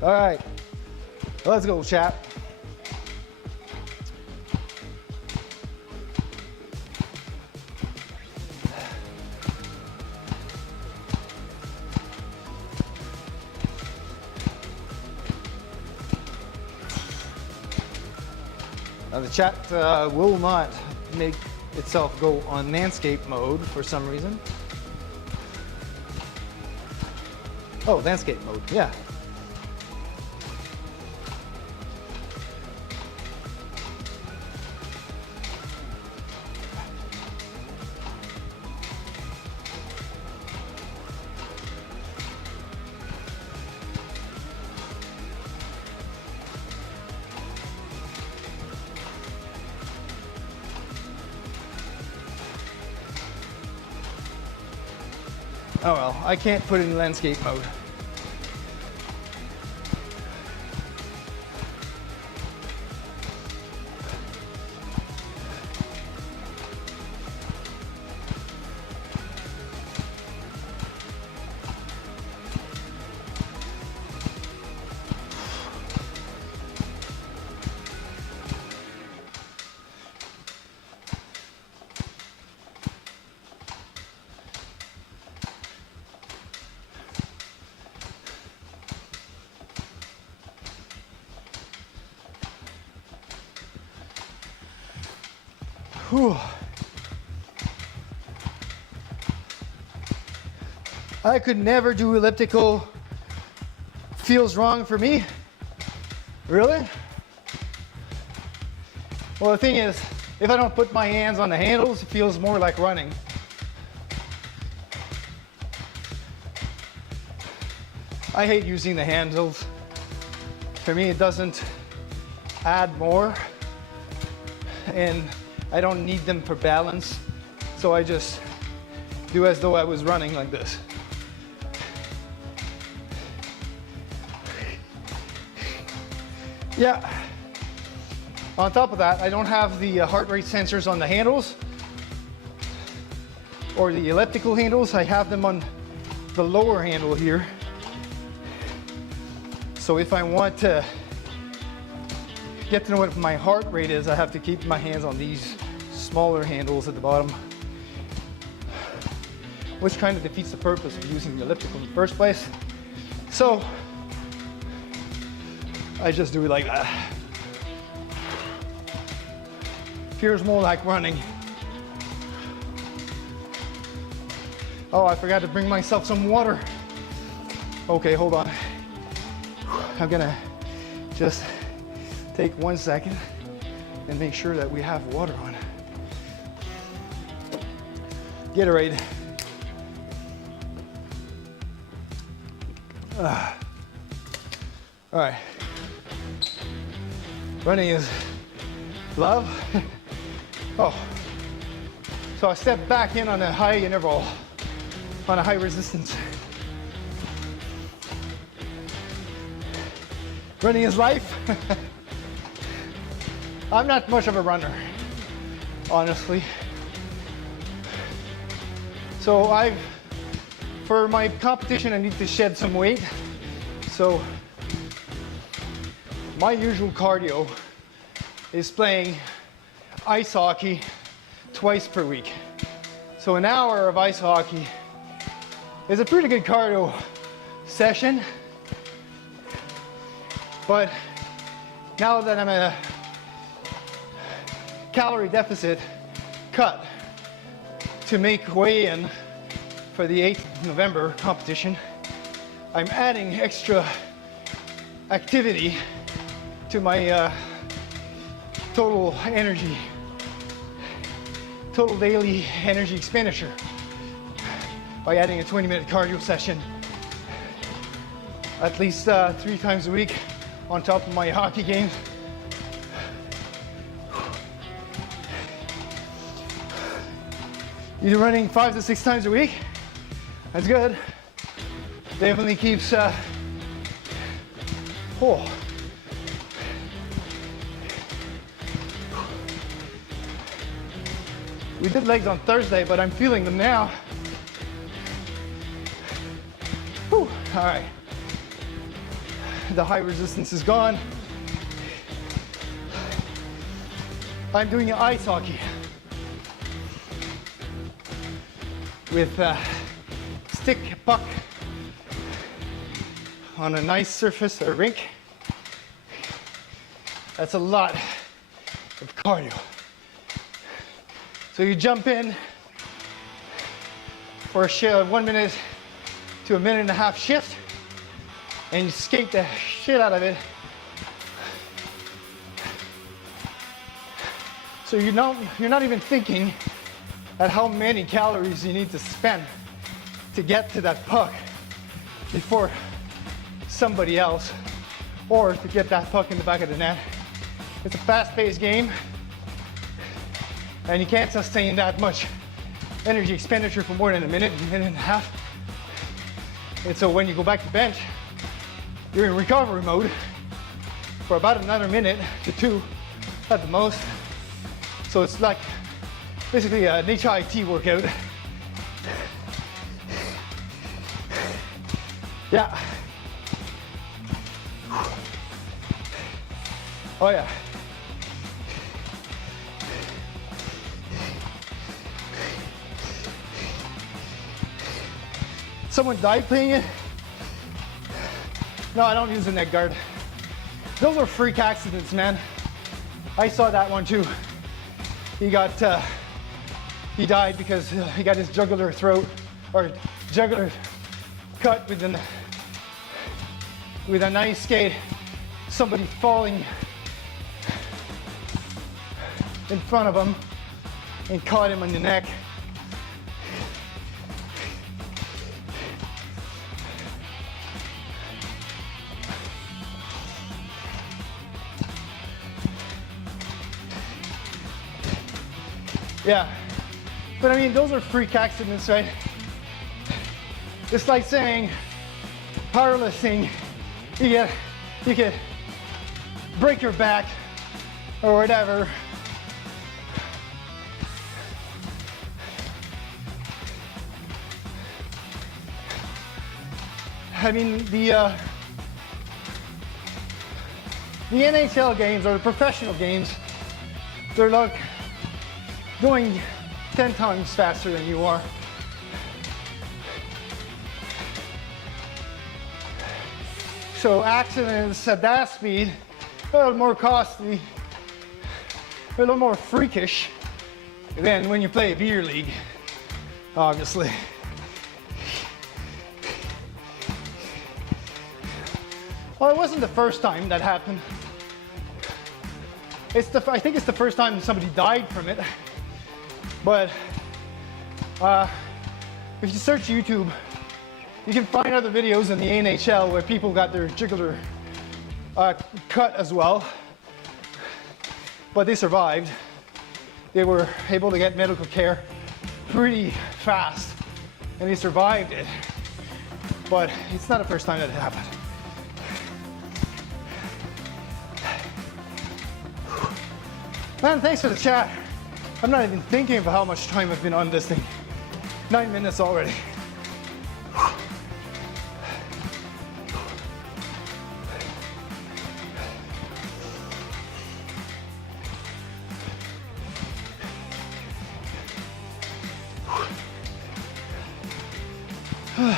All right, let's go, chat. Now the chat will not make itself go on landscape mode for some reason. Oh, landscape mode, yeah. Oh well, I can't put it in landscape mode. Whew. I could never do elliptical. Feels wrong for me. Really? Well, the thing is, if I don't put my hands on the handles, it feels more like running. I hate using the handles. For me, it doesn't add more, and I don't need them for balance, so I just do as though I was running like this. Yeah. On top of that, I don't have the heart rate sensors on the handles or the elliptical handles. I have them on the lower handle here. So if I want to get to know what my heart rate is, I have to keep my hands on these smaller handles at the bottom, which kind of defeats the purpose of using the elliptical in the first place. So I just do it like that. Feels more like running. Oh, I forgot to bring myself some water. Okay, hold on. I'm gonna just take 1 second and make sure that we have water on. Gatorade. All right. Running is love. Oh. So I step back in on a high interval, on a high resistance. Running is life. I'm not much of a runner, honestly. So I've for my competition, I need to shed some weight. So my usual cardio is playing ice hockey twice per week. So an hour of ice hockey is a pretty good cardio session. But now that I'm at a calorie deficit cut to make weigh-in for the 8th November competition, I'm adding extra activity to my total daily energy expenditure by adding a 20-minute cardio session at least 3 times a week on top of my hockey games. Either running 5 to 6 times a week, that's good. Definitely keeps, We did legs on Thursday, but I'm feeling them now. Whew. All right. The high resistance is gone. I'm doing ice hockey with stick puck on a nice surface, a rink. That's a lot of cardio. So you jump in for a 1 minute to a minute and a half shift, and you skate the shit out of it. So you're not even thinking at how many calories you need to spend to get to that puck before somebody else, or to get that puck in the back of the net. It's a fast-paced game, and you can't sustain that much energy expenditure for more than a minute and a half. And so when you go back to bench, you're in recovery mode for about another minute to 2 at the most. So it's like basically an HIIT workout. Yeah. Oh yeah. Someone died playing it? No, I don't use a neck guard. Those are freak accidents, man. I saw that one too. He died because he got his jugular throat, or jugular cut with an ice skate. Somebody falling in front of him and caught him on the neck. Yeah, but I mean, those are freak accidents, right? It's like saying powerlifting, you could break your back or whatever. I mean, the NHL games or the professional games, they're like going 10 times faster than you are. So accidents at that speed are a little more costly, a little more freakish than when you play a beer league, obviously. Well, it wasn't the first time that happened. I think it's the first time somebody died from it. But if you search YouTube, you can find other videos in the NHL where people got their jugular cut as well. But they survived. They were able to get medical care pretty fast, and they survived it. But it's not the first time that it happened. Man, thanks for the chat. I'm not even thinking of how much time I've been on this thing. 9 minutes already. Woo!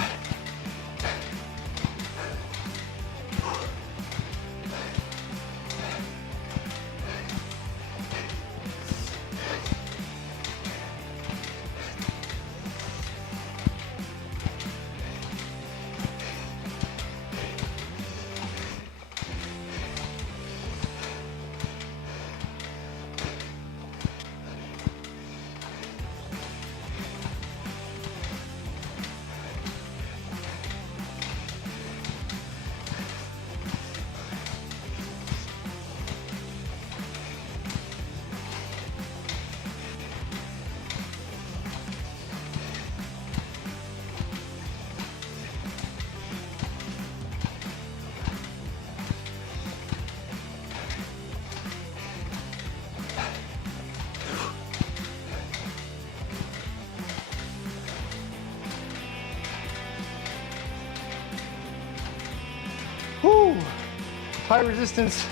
High resistance.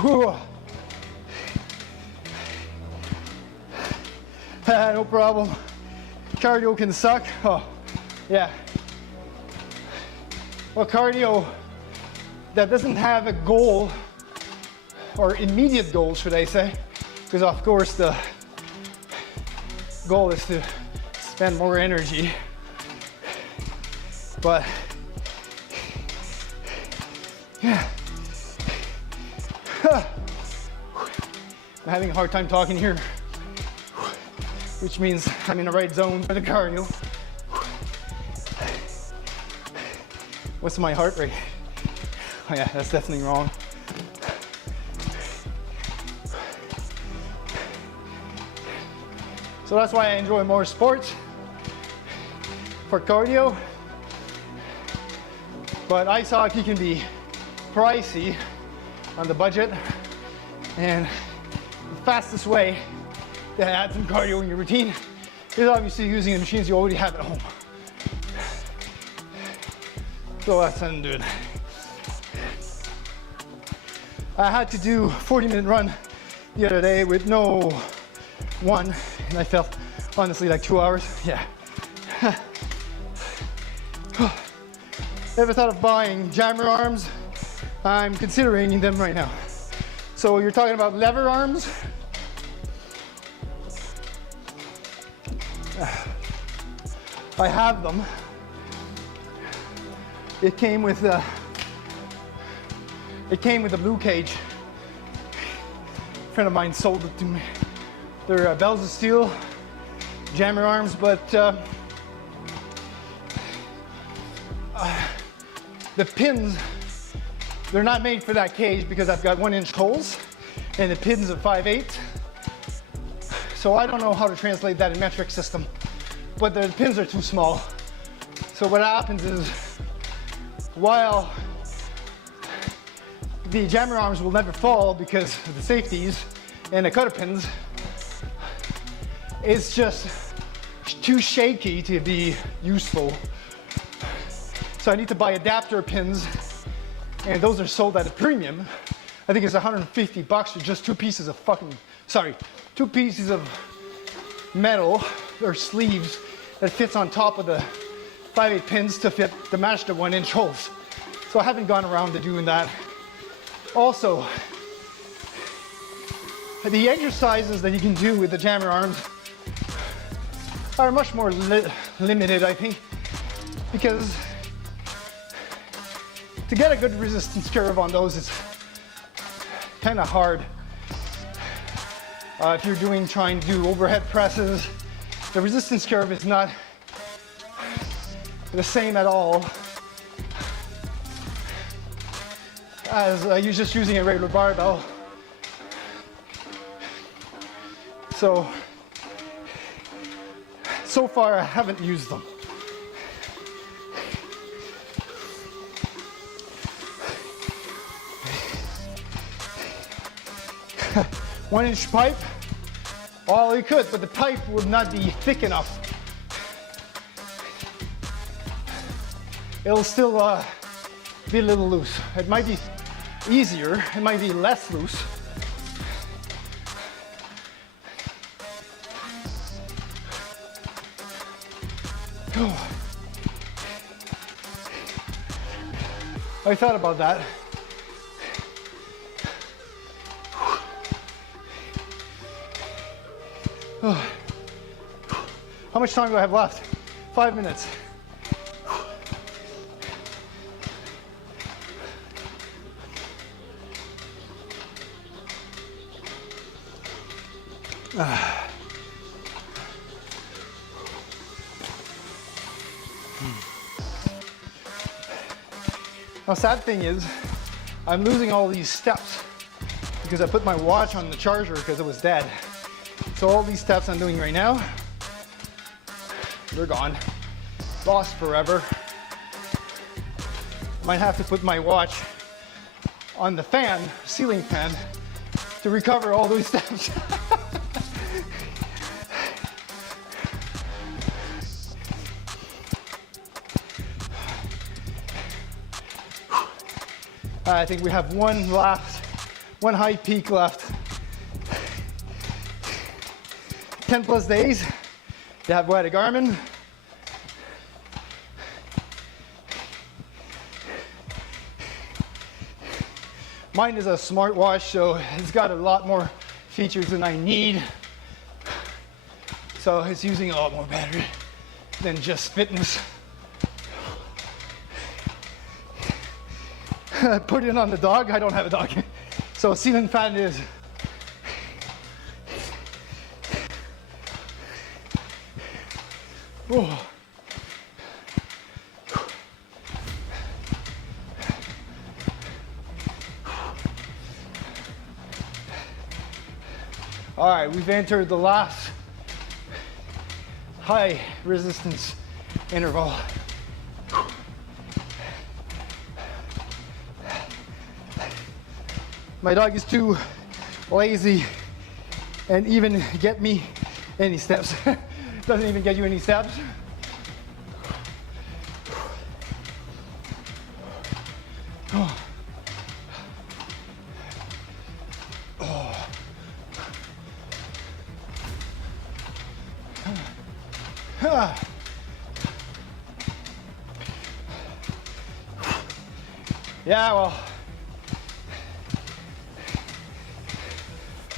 Whew. No problem. Cardio can suck. Oh, yeah. Well, cardio that doesn't have a goal, or immediate goal, should I say, because of course the goal is to spend more energy. But yeah. I'm having a hard time talking here, which means I'm in the right zone for the cardio. What's my heart rate? Oh yeah, that's definitely wrong. So that's why I enjoy more sports for cardio. But ice hockey can be pricey on the budget, and the fastest way to add some cardio in your routine is obviously using the machines you already have at home. So that's what I'm doing. I had to do a 40-minute run the other day with no one, and I felt honestly like 2 hours. Yeah. Ever thought of buying jammer arms? I'm considering them right now. So you're talking about lever arms? I have them. It came with the blue cage. A friend of mine sold it to me. They're bells of steel jammer arms, but the pins, they're not made for that cage because I've got 1-inch holes and the pins are 5/8. So I don't know how to translate that in metric system, but the pins are too small. So what happens is, while the jammer arms will never fall because of the safeties and the cutter pins, it's just too shaky to be useful. So I need to buy adapter pins, and those are sold at a premium. I think it's $150 for just two pieces of metal or sleeves that fits on top of the 5/8 pins to match the 1-inch holes. So I haven't gone around to doing that. Also, the exercises that you can do with the jammer arms are much more limited, I think, because to get a good resistance curve on those is kind of hard. If you're trying to do overhead presses, the resistance curve is not the same at all as you're just using a regular barbell. So far I haven't used them. One-inch pipe, all you could, but the pipe would not be thick enough. It'll still be a little loose. It might be easier, it might be less loose. I thought about that. How much time do I have left? 5 minutes. Now, sad thing is, I'm losing all these steps because I put my watch on the charger because it was dead. So all these steps I'm doing right now, they're gone, lost forever. Might have to put my watch on the fan, ceiling fan, to recover all those steps. I think we have one high peak left. 10 plus days to have wear a Garmin. Mine is a smartwatch, so it's got a lot more features than I need. So it's using a lot more battery than just fitness. Put it on the dog. I don't have a dog. So ceiling fan is. Oh. All right, we've entered the last high resistance interval. My dog is too lazy and even get me any steps. Doesn't even get you any steps. Oh. Oh. Yeah, well,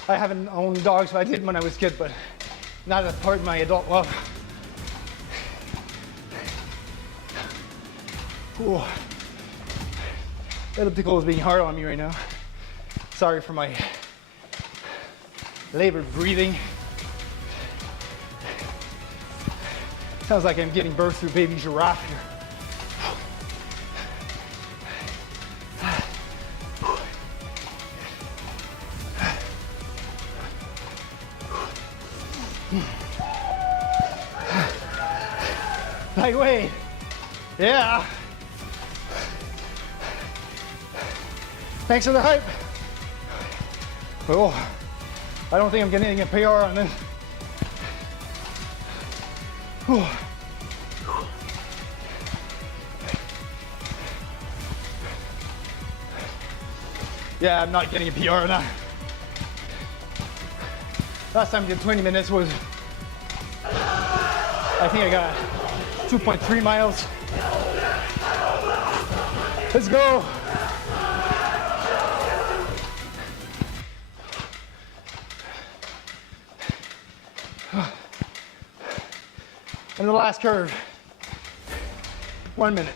I haven't owned dogs, but I did when I was a kid, but not as part of my adult love. Ooh. Elliptical is being hard on me right now. Sorry for my labored breathing. Sounds like I'm giving birth to a baby giraffe here. Lightweight, yeah. Thanks for the hype. Oh, I don't think I'm getting a PR on this. Oh. Yeah, I'm not getting a PR on that. Last time I did 20 minutes was, I think I got 2.3 miles. Let's go. And the last curve, 1 minute.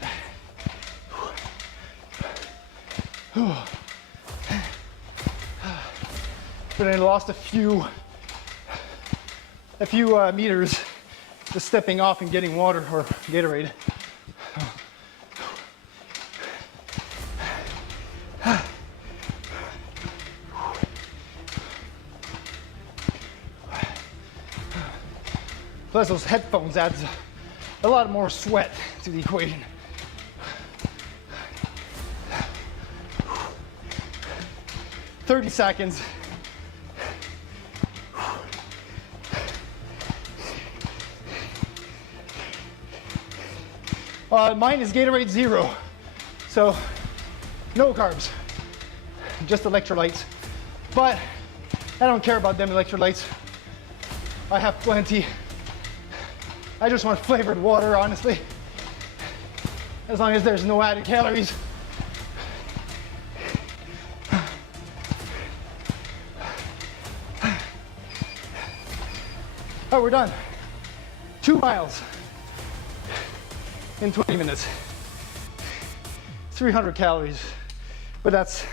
But I lost a few a few meters just stepping off and getting water or Gatorade. Plus those headphones adds a lot more sweat to the equation. 30 seconds. Mine is Gatorade Zero, so no carbs, just electrolytes. But I don't care about them electrolytes. I have plenty. I just want flavored water, honestly. As long as there's no added calories. Oh, we're done. 2 miles in 20 minutes. 300 calories, but that's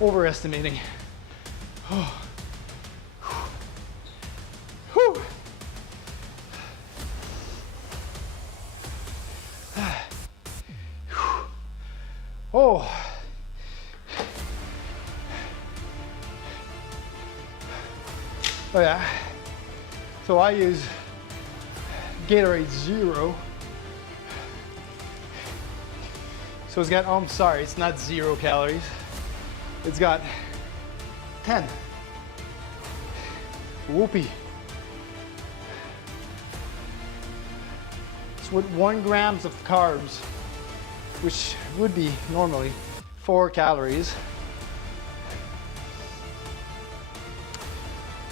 overestimating. Oh. Whew. Oh. Oh yeah. So I use Gatorade Zero. So it's got, oh, I'm sorry, it's not 0 calories. It's got 10. Whoopee. It's with 1 grams of carbs, which would be normally 4 calories.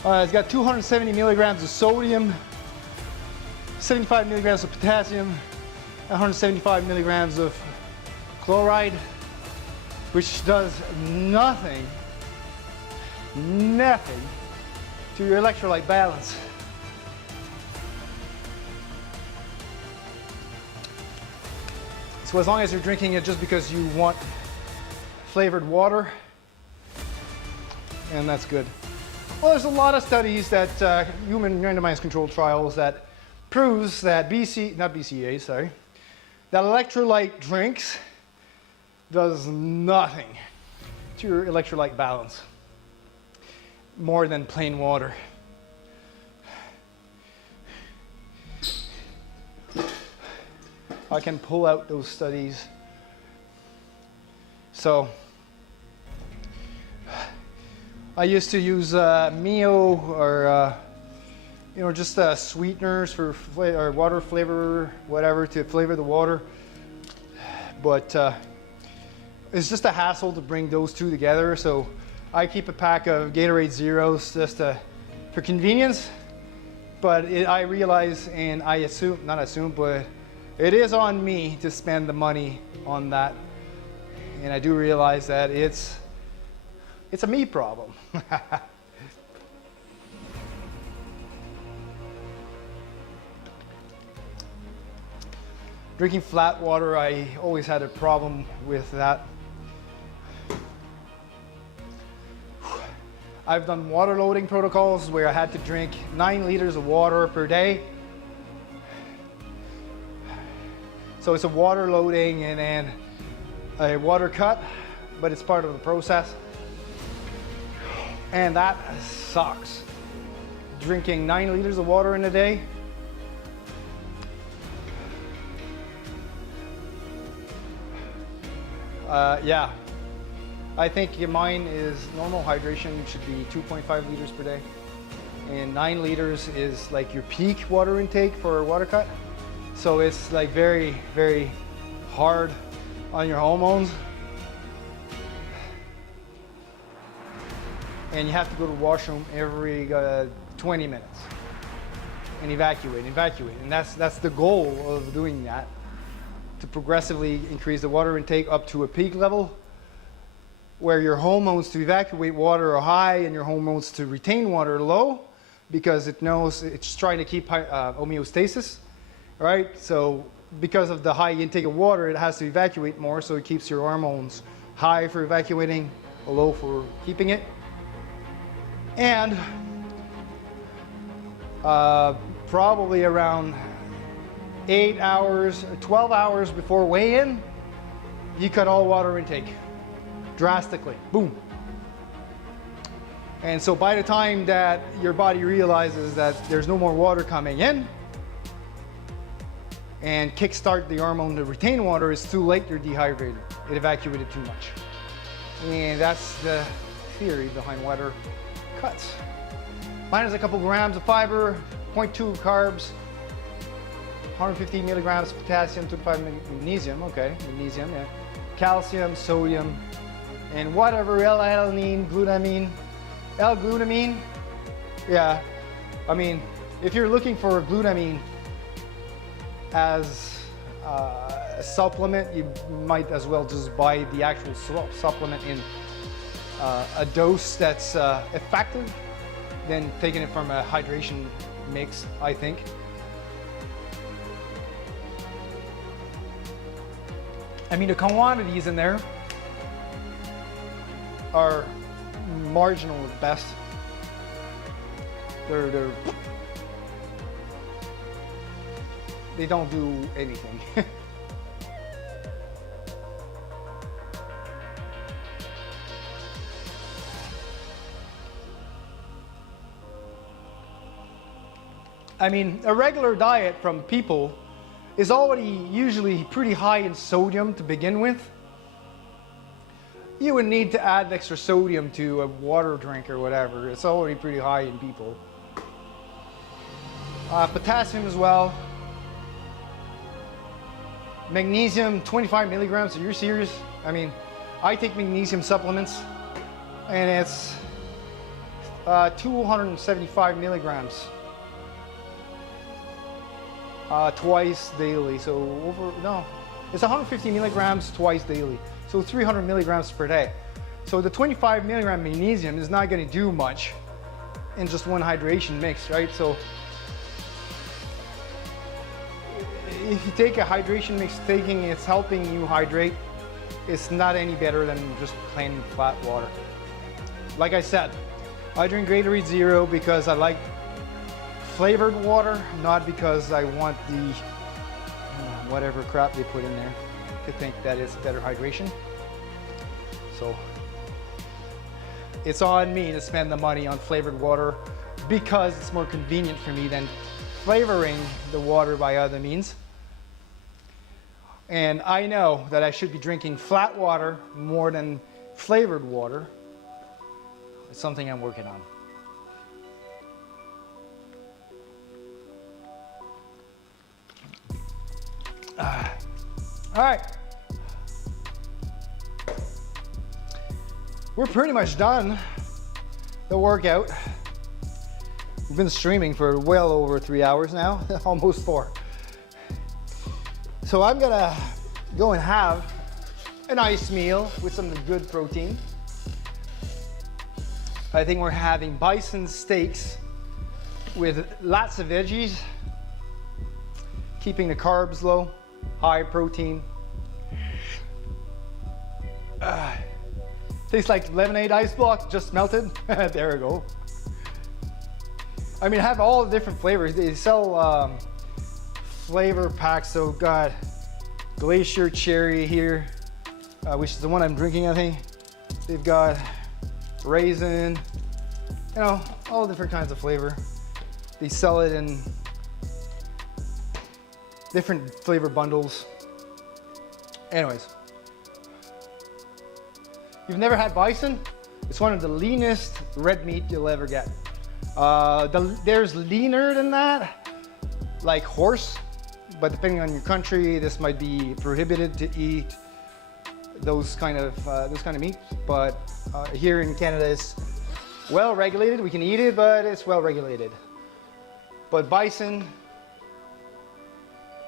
It's got 270 milligrams of sodium, 75 milligrams of potassium, 175 milligrams of chloride, which does nothing to your electrolyte balance. So as long as you're drinking it just because you want flavored water, and that's good. Well, there's a lot of studies that human randomized controlled trials that proves that that electrolyte drinks does nothing to your electrolyte balance more than plain water. I can pull out those studies. So I used to use Mio or just sweeteners for or water flavor, whatever, to flavor the water. But it's just a hassle to bring those two together. So I keep a pack of Gatorade Zeros just for convenience. But I realize, and I assume, not assume, but it is on me to spend the money on that. And I do realize that it's a me problem. Drinking flat water, I always had a problem with that. I've done water loading protocols where I had to drink 9 liters of water per day. So it's a water loading and then a water cut, but it's part of the process. And that sucks. Drinking 9 liters of water in a day. Yeah, I think mine is normal hydration should be 2.5 liters per day. And 9 liters is like your peak water intake for a water cut. So it's like very, very hard on your hormones. And you have to go to the washroom every 20 minutes and evacuate. And that's the goal of doing that, to progressively increase the water intake up to a peak level where your hormones to evacuate water are high and your hormones to retain water are low, because it knows it's trying to keep homeostasis, right? So because of the high intake of water, it has to evacuate more, so it keeps your hormones high for evacuating, low for keeping it. And Probably around 8 hours, 12 hours before weigh-in, you cut all water intake drastically. Boom. And so by the time that your body realizes that there's no more water coming in and kickstart the hormone to retain water, it's too late, you're dehydrated. It evacuated too much. And that's the theory behind water cuts. Minus a couple grams of fiber, 0.2 carbs, 150 milligrams of potassium, 25 magnesium, okay, magnesium, yeah. Calcium, sodium, and whatever, L-alanine, glutamine, L-glutamine, yeah. I mean, if you're looking for glutamine as a supplement, you might as well just buy the actual supplement in a dose that's effective than taking it from a hydration mix, I think. I mean, the quantities in there are marginal at best. They don't do anything. I mean, a regular diet from people is already usually pretty high in sodium to begin with. You would need to add extra sodium to a water drink or whatever. It's already pretty high in people. Potassium as well. Magnesium, 25 milligrams. Are you serious? I mean, I take magnesium supplements and it's 275 milligrams. Twice daily, so it's 150 milligrams twice daily, so 300 milligrams per day. So the 25 milligram magnesium is not going to do much in just one hydration mix, right? So if you take a hydration mix, it's helping you hydrate, it's not any better than just plain flat water. Like I said, I drink Gatorade Zero because I like flavored water, not because I want the whatever crap they put in there to think that it's better hydration. So it's on me to spend the money on flavored water because it's more convenient for me than flavoring the water by other means. And I know that I should be drinking flat water more than flavored water. It's something I'm working on. All right, we're pretty much done the workout. We've been streaming for well over 3 hours now, almost 4. So I'm gonna go and have a nice meal with some good protein. I think we're having bison steaks with lots of veggies, keeping the carbs low. High protein. Tastes like lemonade ice block, just melted. There we go. I mean, I have all the different flavors. They sell flavor packs. So got glacier cherry here, which is the one I'm drinking, I think. They've got raisin, you know, all different kinds of flavor. They sell it in different flavor bundles. Anyways, you've never had bison? It's one of the leanest red meat you'll ever get. There's leaner than that, like horse, but depending on your country, this might be prohibited to eat those kind of meat. But here in Canada, it's well regulated. We can eat it, but it's well regulated. But bison,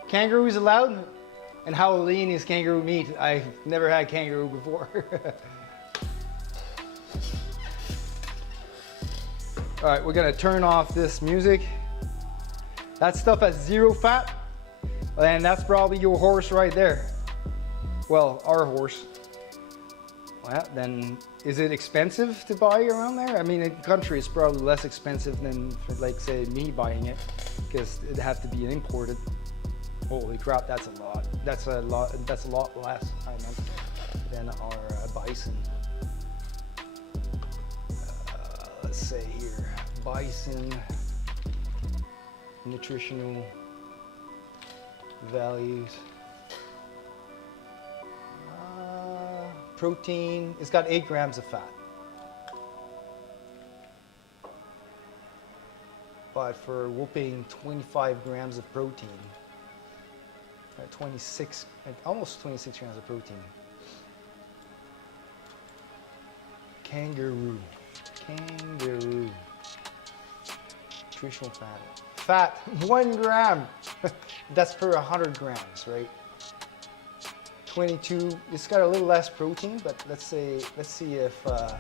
kangaroo is allowed. And how lean is kangaroo meat? I've never had kangaroo before. All right, we're gonna turn off this music. That stuff has 0 fat, and that's probably your horse right there. Well, our horse. Well, then is it expensive to buy around there? I mean, in the country it's probably less expensive than, for, like, say, me buying it, because it'd have to be imported. Holy crap, that's a lot. That's a lot less, I meant, than our bison. Let's say here, bison nutritional values. Protein, it's got 8 grams of fat. But for whooping 25 grams of protein, 26, almost 26 grams of protein. Kangaroo. Nutritional fat. Fat, 1 gram. That's per 100 grams, right? 22, it's got a little less protein, but let's see if, I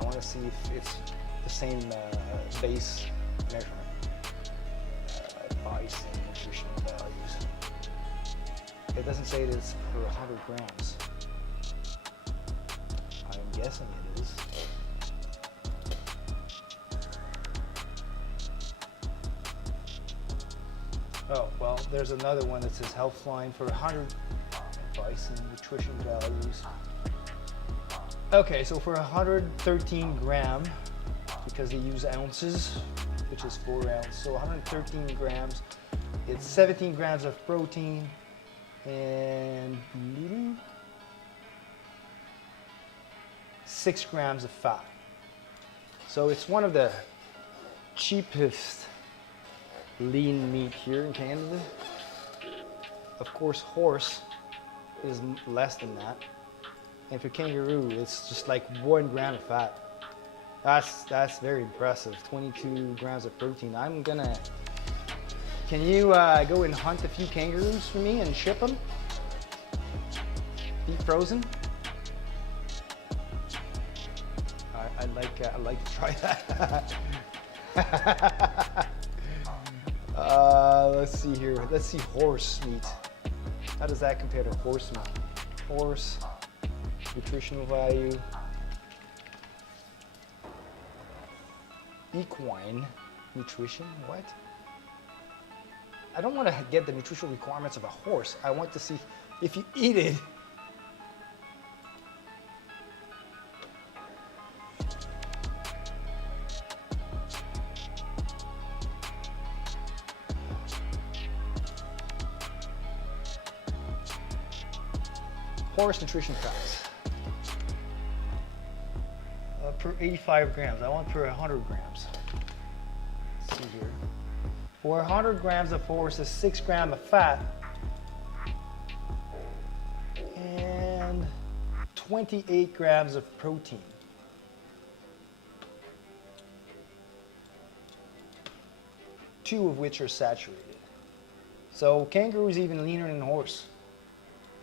want to see if it's the same base measurement. Bison nutritional values. It doesn't say it is per 100 grams. I'm guessing it is. Oh, well, there's another one that says Healthline for 100 bison nutrition values. Okay, so for 113 gram, because they use ounces, which is 4 ounces, so 113 grams, it's 17 grams of protein and 6 grams of fat. So it's one of the cheapest lean meat here in Canada. Of course, horse is less than that. And for kangaroo, it's just like 1 gram of fat. That's very impressive. 22 grams of protein. Can you go and hunt a few kangaroos for me and ship them? Deep frozen? I'd like to try that. Let's see here. Let's see horse meat. How does that compare to horse meat? Horse, nutritional value. Equine nutrition, what? I don't want to get the nutritional requirements of a horse. I want to see if you eat it. Horse nutrition facts. Per 85 grams. I want per 100 grams. Let's see here. For 100 grams of horse is 6 grams of fat and 28 grams of protein. Two of which are saturated. So kangaroo is even leaner than horse.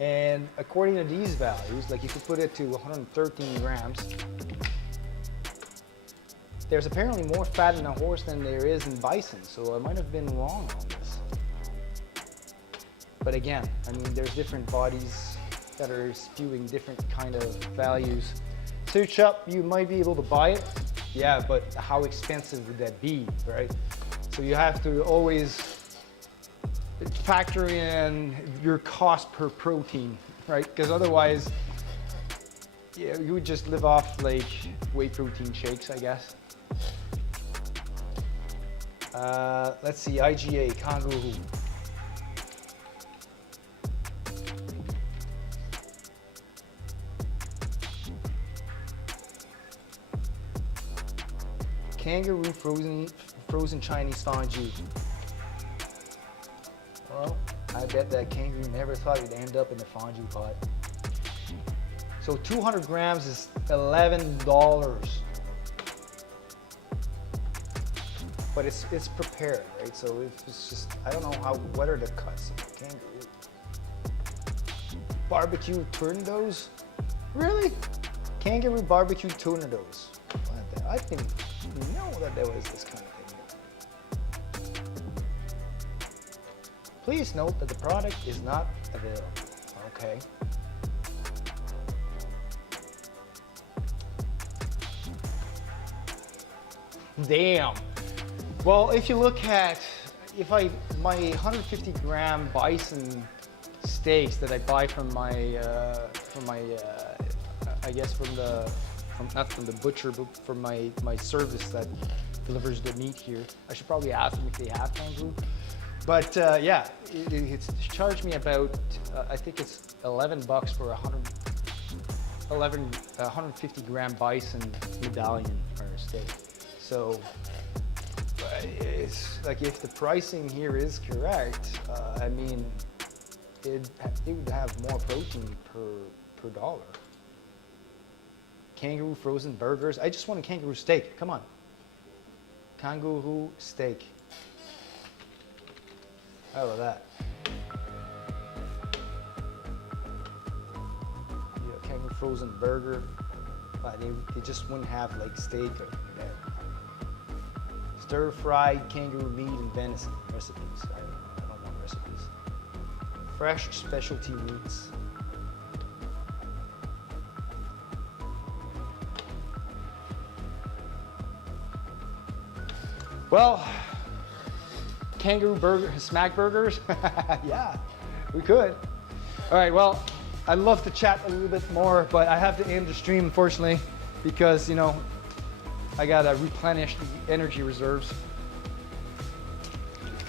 And according to these values, like you could put it to 113 grams, there's apparently more fat in a horse than there is in bison, so I might have been wrong on this. But again, I mean, there's different bodies that are spewing different kind of values. Search up, you might be able to buy it. Yeah, but how expensive would that be, right? So you have to always factor in your cost per protein, right? Because otherwise, yeah, you would just live off like whey protein shakes, I guess. Let's see, IGA, kangaroo. Kangaroo frozen Chinese fondue. Well, I bet that kangaroo never thought it'd end up in the fondue pot. So 200 grams is $11. But it's prepared, right? So it's just, I don't know what are the cuts of the kangaroo? Barbecue tornadoes? Really? Kangaroo barbecue tornadoes. I didn't know that there was this kind of thing. Please note that the product is not available, okay? Damn. Well, if you look at my 150 gram bison steaks that I buy from my I guess not from the butcher, but from my service that delivers the meat here. I should probably ask them if they have kangaroo. But yeah, it's charged me about I think it's $11 for 150 gram bison medallion or steak. So it's like, if the pricing here is correct, I mean, it would have more protein per dollar. Kangaroo frozen burgers. I just want a kangaroo steak. Come on. Kangaroo steak. I love that. Yeah, kangaroo frozen burger. They just wouldn't have like steak or stir-fried kangaroo meat and venison recipes. I don't want recipes. Fresh specialty meats. Well, kangaroo burger, smack burgers? Yeah, we could. All right, well, I'd love to chat a little bit more, but I have to end the stream, unfortunately, because, you know, I gotta replenish the energy reserves.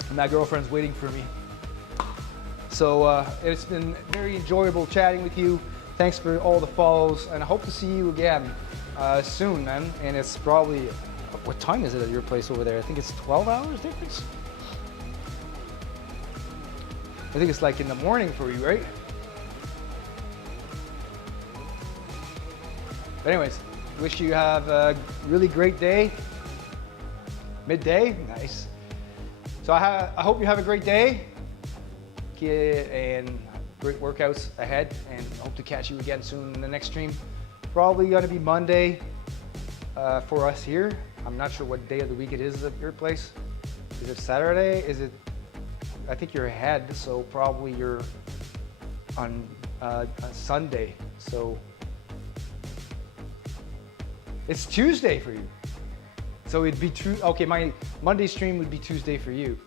And my girlfriend's waiting for me. So it's been very enjoyable chatting with you. Thanks for all the follows, and I hope to see you again soon, man. And it's probably, what time is it at your place over there? I think it's 12 hours difference. I think it's like in the morning for you, right? But anyways, wish you have a really great day. Midday, nice. So I hope you have a great day, and great workouts ahead, and hope to catch you again soon in the next stream. Probably gonna be Monday for us here. I'm not sure what day of the week it is at your place. Is it Saturday? Is it, I think you're ahead, so probably you're on Sunday. So it's Tuesday for you. So it'd be true. Okay, my Monday stream would be Tuesday for you.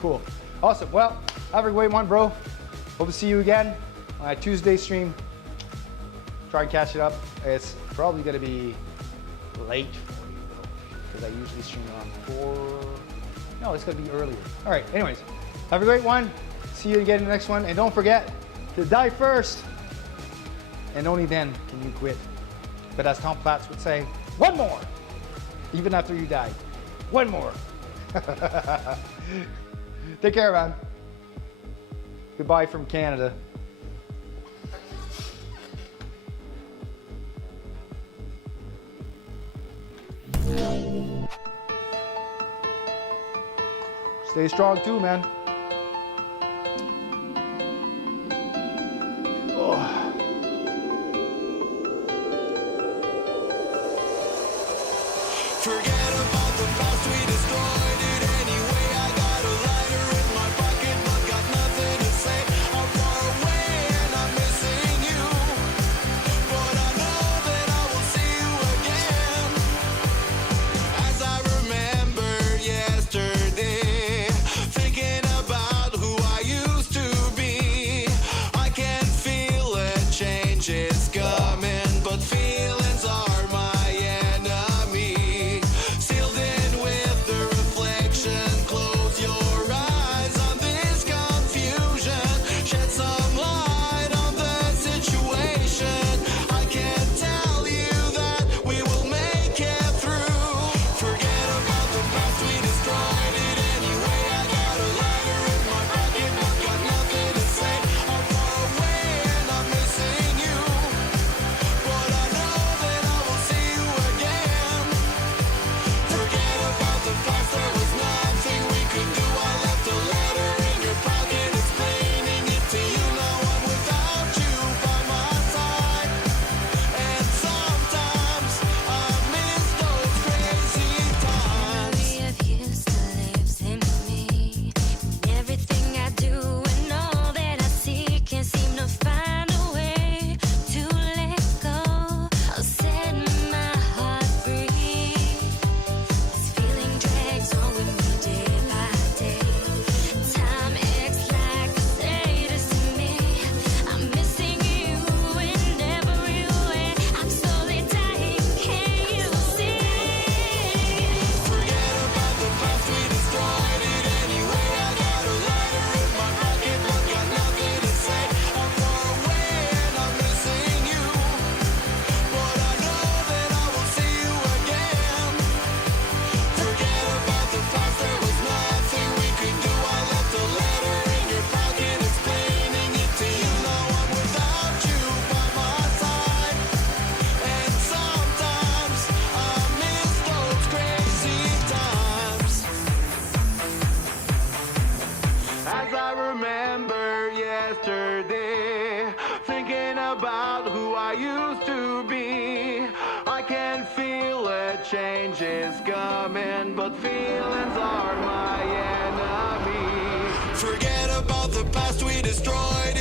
Cool. Awesome. Well, have a great one, bro. Hope to see you again on my Tuesday stream. Try and catch it up. It's probably going to be late for you, though, because I usually stream around 4. No, it's going to be earlier. All right. Anyways, have a great one. See you again in the next one. And don't forget to die first, and only then can you quit. But as Tom Platz would say, one more, even after you die. One more. Take care, man. Goodbye from Canada. Stay strong too, man. Forget about the past, we destroyed it anyway. I got a lighter in my pocket, but got nothing to say. I'm far away and I'm missing you, but I know that I will see you again. As I remember yesterday, thinking about who I used to be, I can feel a change is coming, but feelings are my enemy. Sealed in with the that change is coming, but feelings are my enemy. Forget about the past we destroyed.